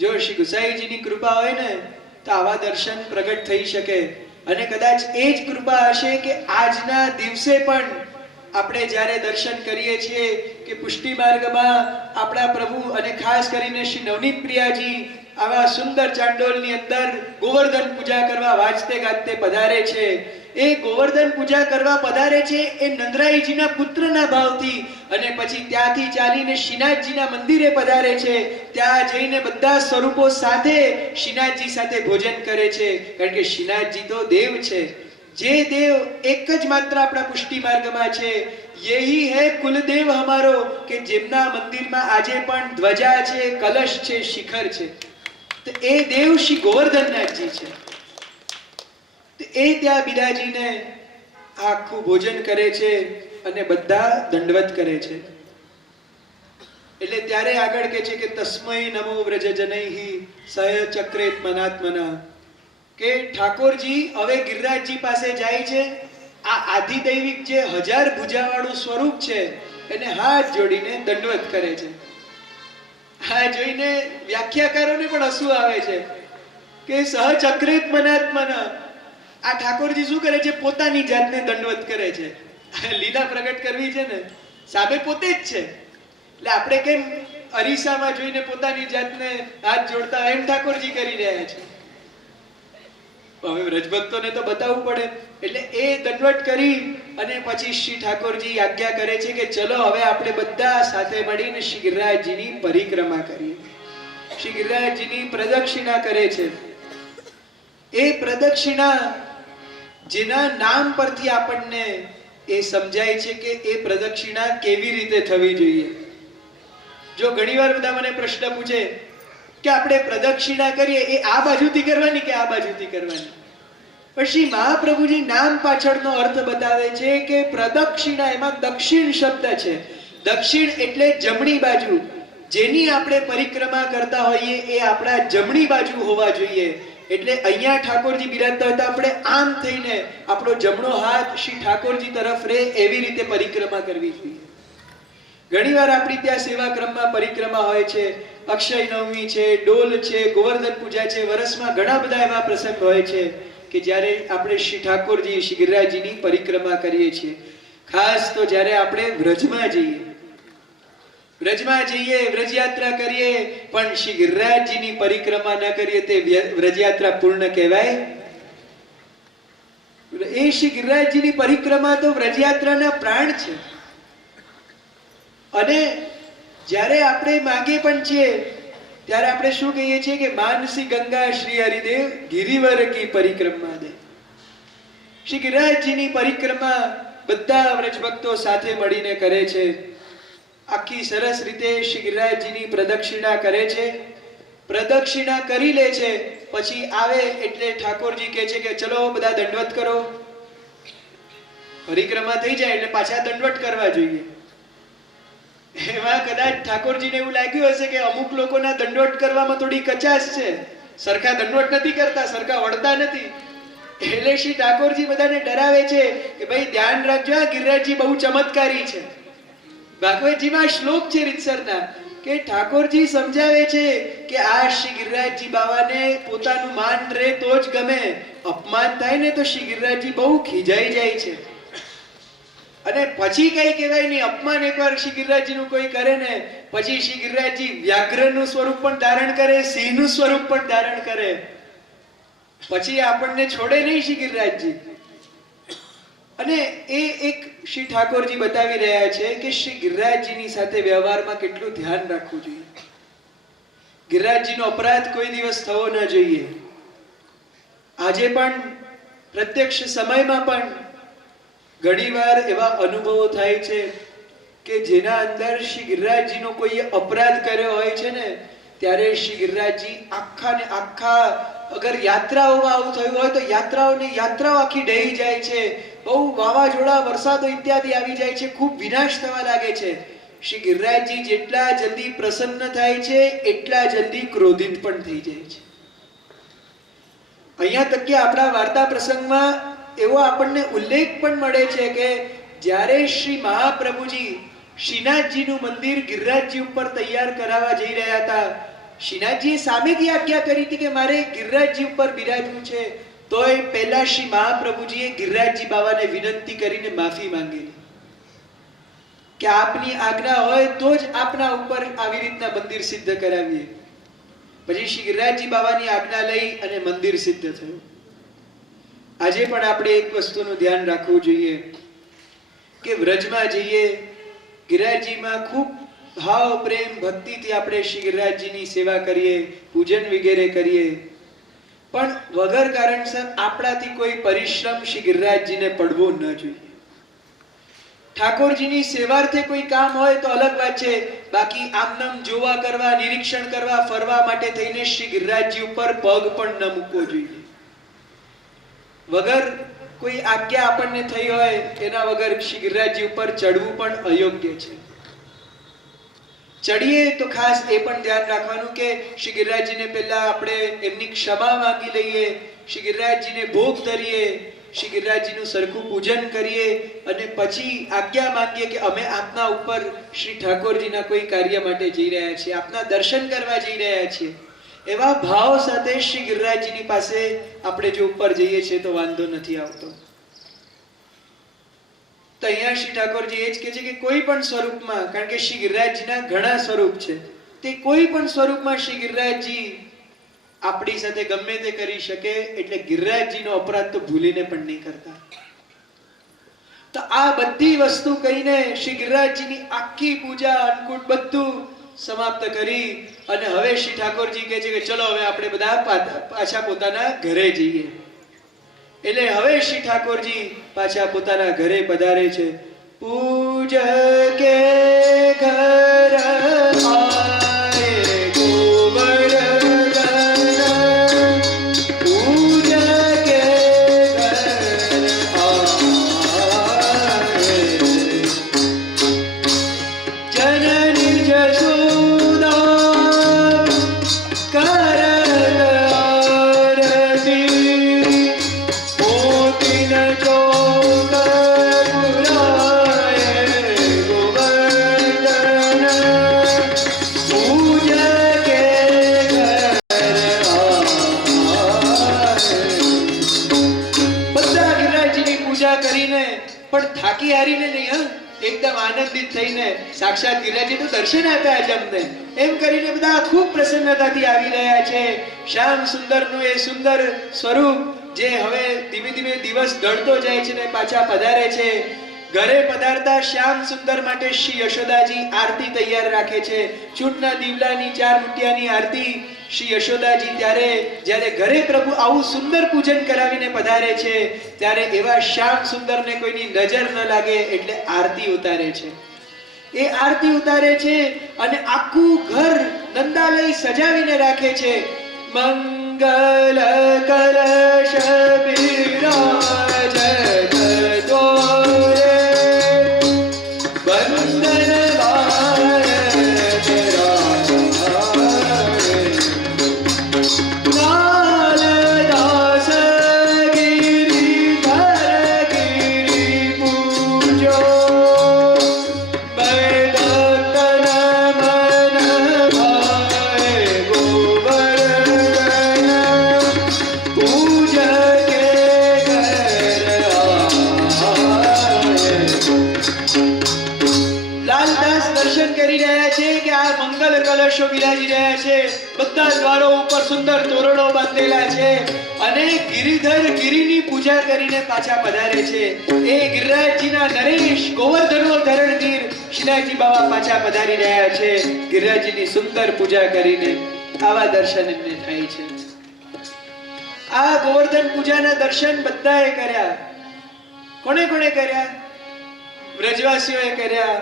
જો શ્રી ગુસાઈજીની કૃપા હોય ને તો આવા દર્શન પ્રગટ થઈ શકે. અને કદાચ એ જ કૃપા હશે કે આજના દિવસે પણ આપણે જ્યારે દર્શન કરીએ છીએ કે પુષ્ટિ માર્ગમાં આપણા પ્રભુ અને ખાસ કરીને શ્રી નવનીત પ્રિયાજી આવા સુંદર ચાંડોલની અંદર ગોવર્ધન પૂજા કરવા વાજતે ગાજતે પધારે છે. એ ગોવર્ધન પૂજા કરવા પધારે છે એ નંદરાઈજીના પુત્રના ભાવથી, અને પછી ત્યાંથી ચાલીને શ્રીનાથજીના મંદિરે પધારે છે. ત્યાં જઈને બધા સ્વરૂપો સાથે શ્રીનાથજી સાથે ભોજન કરે છે, કારણ કે શ્રીનાથજી તો દેવ છે. જે દેવ એક જ માત્ર આપણા પુષ્ટિ માર્ગમાં છે, યહી હે કુલદેવ હમારો, કે જેમના મંદિરમાં આજે પણ ધ્વજા છે, કલશ છે, શિખર છે. તો એ દેવ શ્રી ગોવર્ધનનાથજી છે. એ ત્યાં બિરાજીને આખું ભોજન કરે છે અને બધા દંડવત કરે છે. એટલે ત્યારે આગળ કહે છે કે તસ્મૈ નમો વ્રજજનૈહિ સહ ચક્રેત મનાત્મના, કે ઠાકોરજી હવે ગિરિરાજજી પાસે જાય છે. આ આધિદૈવિક જે 1000 ભુજાવાળું સ્વરૂપ છે એને હાથ જોડીને દંડવત કરે છે. આ જોઈને વ્યાખ્યાકારોને પણ હસવું આવે છે કે સહ ચક્રેત મનાત્મના, આ ઠાકોરજી શું કરે છે? પોતાની જાતને દંડવત કરે છે. લીલા પ્રગટ કરવી છે ને, સાબે પોતે જ છે. એટલે આપણે કેમ અરીસામાં જોઈને પોતાની જાતને હાથ જોડતા એમ ઠાકોરજી કરી રહ્યા છે. હવે વ્રજભક્તોને તો બતાવવું પડે. એટલે એ દંડવત કરી અને પછી શ્રી ઠાકોરજી આજ્ઞા કરે છે કે ચલો હવે આપણે બધા સાથે મળીને શ્રી ગિરિરાજજીની પરિક્રમા કરીએ. શ્રી ગિરિરાજજીની પ્રદક્ષિણા કરે છે. એ પ્રદક્ષિણા જેના નામ પરથી આપણને એ સમજાય છે કે એ પ્રદક્ષિણા કેવી રીતે થવી જોઈએ. જો ઘણીવાર બધા મને પ્રશ્ન પૂછે કે આપણે પ્રદક્ષિણા કરીએ એ આ બાજુથી કરવાની કે આ બાજુથી કરવાની, પછી મહાપ્રભુજી નામ પાછળનો અર્થ બતાવે છે કે પ્રદક્ષિણા, એમાં દક્ષિણ શબ્દ છે. દક્ષિણ એટલે જમણી બાજુ. જેની આપણે પરિક્રમા કરતા હોઈએ એ આપણા જમણી બાજુ હોવા જોઈએ. એટલે અહીંયા ઠાકોરજી બિરાજતા હોય તો આપણે આમ થઈને આપણો જમણો હાથ શ્રી ઠાકોરજી તરફ રહે એવી રીતે પરિક્રમા કરવી જોઈએ. ઘણીવાર આપણી ત્યાં સેવા ક્રમમાં પરિક્રમા હોય છે, અક્ષય નવમી છે, ડોલ છે, ગોવર્ધન પૂજા છે, વર્ષમાં ઘણા બધા એવા પ્રસંગ હોય છે કે જ્યારે આપણે શ્રી ઠાકોરજી શ્રી ગિરિરાજજીની પરિક્રમા કરીએ છીએ. ખાસ તો જ્યારે આપણે વ્રજમાં જઈએ, વ્રજયાત્રા કરીએ પણ શ્રી ગિરિરાજજીની પરિક્રમા ન કરીએ તે વ્રજયાત્રા પૂર્ણ કહેવાય. એ શ્રી ગિરિરાજજીની પરિક્રમા તો વ્રજયાત્રાના પ્રાણ છે. અને જ્યારે આપણે માંગે પણ છીએ ત્યારે આપણે શું કહીએ છીએ કે માનસી ગંગા શ્રી હરિદેવ ગિરિવર કી પરિક્રમા દે. શ્રી ગિરિરાજજીની પરિક્રમા બધા વ્રજભક્તો સાથે મળીને કરે છે. આખી સરસ રીતે શ્રી ગિરિરાજજીની પ્રદક્ષિણા કરે છે. પ્રદક્ષિણા કરી લે છે, પછી આવે એટલે ઠાકોરજી કહે છે કે ચલો બધા દંડવત કરો. પરિક્રમા થઈ જાય એટલે પાછા દંડવત કરવા જોઈએ. એમાં કદાચ ઠાકોરજીને એવું લાગ્યું હશે કે અમુક લોકોના દંડવત કરવામાં થોડી કચાશ છે, સરખા દંડવત નથી કરતા, સરખા વળતા નથી. એટલે શ્રી ઠાકોરજી બધાને ડરાવે છે કે ભાઈ ધ્યાન રાખજો, ગિરિરાજજી બહુ ચમત્કારી છે. ભાગવતજીમાં શ્લોક છે રીતસરના કે ઠાકોરજી સમજાવે છે કે આ શ્રી ગિરિરાજજી બાવાને પોતાનું માન રહે તો જ ગમે, અપમાન થાય ને તો શ્રી ગિરિરાજજી બહુ ખીજાઈ જાય છે. અને પછી કઈ કહેવાય નહીં, અપમાન એકવાર શ્રી ગિરિરાજજીનું કોઈ કરે ને પછી શ્રી ગિરિરાજજી વ્યાઘ્રનું સ્વરૂપ પણ ધારણ કરે, સિંહનું સ્વરૂપ પણ ધારણ કરે, પછી આપણને છોડે નહીં શ્રી ગિરિરાજજી. અને એ એક શ્રી ઠાકોરજી બતાવી રહ્યા છે કે શ્રી ગિરિરાજજીની સાથે વ્યવહારમાં કેટલું ધ્યાન રાખવું જોઈએ. ગિરિરાજજીનો અપરાધ કોઈ દિવસ થવો ન જોઈએ. આજે પણ પ્રત્યક્ષ સમયમાં પણ ઘણીવાર એવા અનુભવો થાય છે કે જેના અંદર શ્રી ગિરિરાજજીનો કોઈ અપરાધ કર્યો હોય છે ને ત્યારે શ્રી ગિરિરાજજી આખા ને આખા, અગર યાત્રાઓમાં આવું થયું હોય તો યાત્રાઓ આખી ડહી જાય છે. બહુ વાવાઝોડા, વરસાદો ઇત્યાદિ આવી જાય છે, ખૂબ વિનાશ થવા લાગે છે. શ્રી ગિરિરાજજી જેટલા જલ્દી પ્રસન્ન થાય છે એટલા જલ્દી ક્રોધિત પણ થઈ જાય છે. અહીંયા તક કે આપણા વાર્તા પ્રસંગમાં એવો આપણને ઉલ્લેખ પણ મળે છે કે જ્યારે શ્રી મહાપ્રભુજી શ્રીનાથજીનું મંદિર ગિરિરાજજી ઉપર તૈયાર કરાવવા જઈ રહ્યા હતા, શ્રીનાથજીએ સામેથી આજ્ઞા કરી હતી કે મારે ગિરિરાજજી ઉપર બિરાજવું છે, તોય પહેલા શ્રી મહાપ્રભુજીએ ગિરિરાજજી બાવાને વિનંતી કરીને માફી માંગેલી કે આપની આજ્ઞા હોય તો જ આપના ઉપર આવી રીતના મંદિર સિદ્ધ કરાવીએ. પછી શ્રી ગિરિરાજજી બાવાની આજ્ઞા લઈ અને મંદિર સિદ્ધ થયું. આજે પણ આપણે એક વસ્તુનું ધ્યાન રાખવું જોઈએ કે વ્રજમાં જઈએ, ગિરિરાજજીમાં ખૂબ ભાવ પ્રેમ ભક્તિથી આપણે શ્રી ગિરિરાજજીની સેવા કરીએ, પૂજન વગેરે કરીએ, પણ વગર કારણસર આપણાથી કોઈ પરિશ્રમ શ્રી ગિરિરાજજીને પડવો ન જોઈએ. ઠાકોરજીની સેવાર્થે કોઈ કામ હોય તો અલગ વાત છે, બાકી આમનામ જોવા કરવા, નિરીક્ષણ કરવા, ફરવા માટે થઈને શ્રી ગિરિરાજજી ઉપર પગ પણ ન મૂકવો જોઈએ. વગર કોઈ આજ્ઞા આપણને થઈ હોય એના વગર શ્રી ગિરિરાજજી ઉપર ચડવું પણ અયોગ્ય છે. ચડીએ તો ખાસ એ પણ ધ્યાન રાખવાનું કે શ્રી ગિરિરાજજીને પહેલા આપણે એમની ક્ષમા માંગી લઈએ, શ્રી ગિરિરાજજીને ભોગ ધરીએ, શ્રી ગિરિરાજજીનું સરખું પૂજન કરીએ અને પછી આજ્ઞા માંગીએ કે અમે આપના ઉપર શ્રી ઠાકોરજીના કોઈ કાર્ય માટે જઈ રહ્યા છીએ, આપના દર્શન કરવા જઈ રહ્યા છીએ. એવા ભાવ સાથે શ્રી ગિરિરાજજીની પાસે આપણે જો ઉપર જઈએ છીએ તો વાંધો નથી આવતો. તો અહીંયા શ્રી ઠાકોરજી એ જ કહે છે કે કોઈ પણ સ્વરૂપમાં, કારણ કે શ્રી ગિરિરાજજીના ઘણા સ્વરૂપ છે, તે કોઈ પણ સ્વરૂપમાં શ્રી ગિરિરાજજી આપણી સાથે ગમે તે કરી શકે, એટલે ગિરિરાજજીનો અપરાધ તો ભૂલીને પણ નહીં કરતા. તો આ બધી વસ્તુ કહીને શ્રી ગિરિરાજજીની આખી પૂજા અન્નકૂટ બધું સમાપ્ત કરી અને હવે શ્રી ઠાકોરજી કહે છે કે ચલો હવે આપણે બધા પાછા પોતાના ઘરે જઈએ. એટલે હવે શ્રી ઠાકોરજી પાછા પોતાના ઘરે પધારે છે. પૂજ કે ઘર આએ ગોવર્ધન, પૂજ કે ઘર આએ જનની જસોદા કરત આરતી, મોતીન ચોક પુરાય ગોવર્ધન, પૂજ કે ઘર આય. બધા ગિરિરાજજીની પૂજા કરીને પણ થાકી હારીને નહીં, હા, એકદમ આનંદિત થઈને સાક્ષાત ગિરિરાજજી તો દર્શન આપ્યા આજે અમને એમ કરીને બધા ખૂબ પ્રસન્નતાથી આવી રહ્યા છે. શ્યામ સુંદરનું એ સુંદર સ્વરૂપ જે હવે ધીમે ધીમે દિવસ ઢળતો જાય છે ને પાછા પધારે છે. ઘરે પધારતા શ્યામ સુંદર માટે શ્રી યશોદાજી આરતી તૈયાર રાખે છે. ચૂંટના દીવલાની 4 મુઠિયાની આરતી શ્રી યશોદાજી ત્યારે જ્યારે ઘરે પ્રભુ આવું સુંદર પૂજન કરાવીને પધારે છે ત્યારે એવા શ્યામ સુંદરને કોઈની નજર ન લાગે એટલે આરતી ઉતારે છે. એ આરતી ઉતારે છે અને આખું ઘર નંદાલય સજાવીને રાખે છે. મંગલ કલશ બિરાજત દ્વારે, વંદન ભારત રાય, નાલદાસ ગિરિધર ગિરિ પૂજો, બૈદતન મન ભાય ગોવર્ધન, પૂજ કે ઘર આય. લાલદાસ દર્શન કરી રહ્યા છે કે આ મંગલ કલશો બિરાજી રહ્યા છે, બધા દ્વારો ઉપર સુંદર તોરણો બાંધેલા છે અને ગિરિધર ગિરિની પૂજા કરીને પાછા પધારે છે. એ ગિરિરાજજીના નરેશ ગોવર્ધનો ધરણધીર શ્રીનાથજી બાવા પાછા પધારી રહ્યા છે ગિરિરાજજીની સુંદર પૂજા કરીને. આવા દર્શન એમને થાય છે. આ ગોવર્ધન પૂજાના દર્શન બધાએ કર્યા. કોણે કોણે કર્યા? વ્રજવાસીઓએ કર્યા,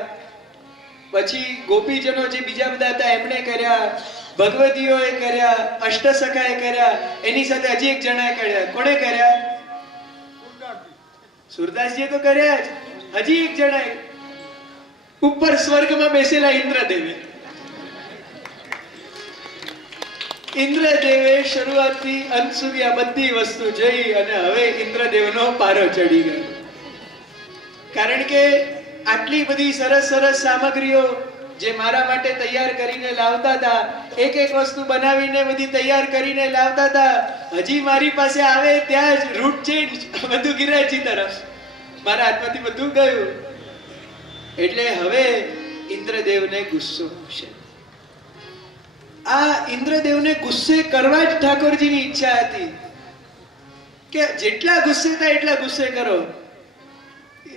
પછી ગોપીજનો જે બીજા બધા હતા એમણે કર્યા, ભગવતીઓએ કર્યા, અષ્ટસખાએ કર્યા, એની સાથે હજી એક જણાએ કર્યા. કોણે કર્યા? સુરદાસજીએ તો કર્યા જ. હજી એક જણાએ ઉપર સ્વર્ગમાં બેસેલા ઇન્દ્રદેવે. ઇન્દ્રદેવે શરૂઆતથી અંત સુધી આ બધી વસ્તુ જોઈ અને હવે ઇન્દ્રદેવનો પારો ચડી ગયો. કારણ કે આટલી બધી સરસ સરસ સામગ્રીઓ જે મારા માટે તૈયાર કરીને લાવતા હતા, એક એક વસ્તુ બનાવીને બધી તૈયાર કરીને લાવતા હતા, હજી મારી પાસે આવે ત્યાં જ રૂટ ચેન્જ, બધું ગિરિરાજજી તરફ, મારા હાથમાંથી બધું ગયું. એટલે હવે ઇન્દ્રદેવને ગુસ્સો આવશે. આ ઇન્દ્રદેવને ગુસ્સે કરવા જ ઠાકોરજીની ઈચ્છા હતી કે જેટલા ગુસ્સે થાય એટલા ગુસ્સે કરો.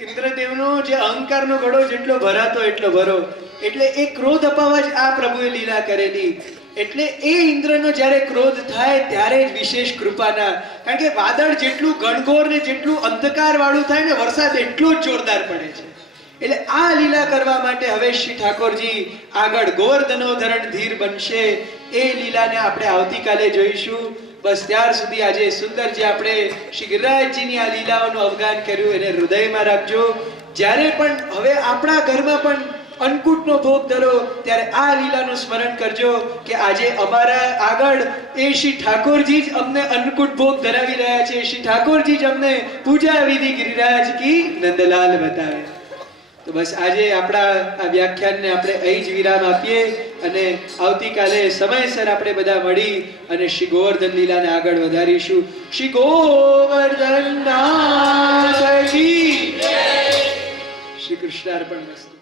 ઇન્દ્રદેવનો જે અહંકારનો ઘડો જેટલો ભરાતો એટલો ભરો. એટલે એ ક્રોધ અપાવવા જ આ પ્રભુએ લીલા કરેલી. એટલે એ ઇન્દ્રનો જ્યારે ક્રોધ થાય ત્યારે જ વિશેષ કૃપાના, કારણ કે વાદળ જેટલું ઘનઘોર ને જેટલું અંધકાર વાળું થાય ને, વરસાદ એટલો જ જોરદાર પડે છે. એટલે આ લીલા કરવા માટે હવે શ્રી ઠાકોરજી આગળ ગોવર્ધનોધરણ ધીર બનશે. એ લીલાને આપણે આવતીકાલે જોઈશું. બસ ત્યાર સુધી આજે સુંદર જે આપણે શ્રી ગિરિરાજજીની આ લીલાઓનું અવગાન કર્યું એને હૃદયમાં રાખજો. જ્યારે પણ હવે આપણા ઘરમાં પણ અન્નકૂટનો ભોગ ધરો ત્યારે આ લીલાનું સ્મરણ કરજો કે આજે અમારા આગળ એ શ્રી ઠાકોરજી જ અમને અન્નકૂટ ભોગ ધરાવી રહ્યા છે. શ્રી ઠાકોરજી જ અમને પૂજા વિધિ ગિરિરાજ કી નંદલાલ બતાવે. તો બસ આજે આપણા આ વ્યાખ્યાનને આપણે અહીં જ વિરામ આપીએ અને આવતીકાલે સમયસર આપણે બધા મળી અને શ્રી ગોવર્ધન લીલાને આગળ વધારીશું. શ્રી ગોવર્ધન નાથ કી જય. શ્રી કૃષ્ણાર્પણ મસ્તુ.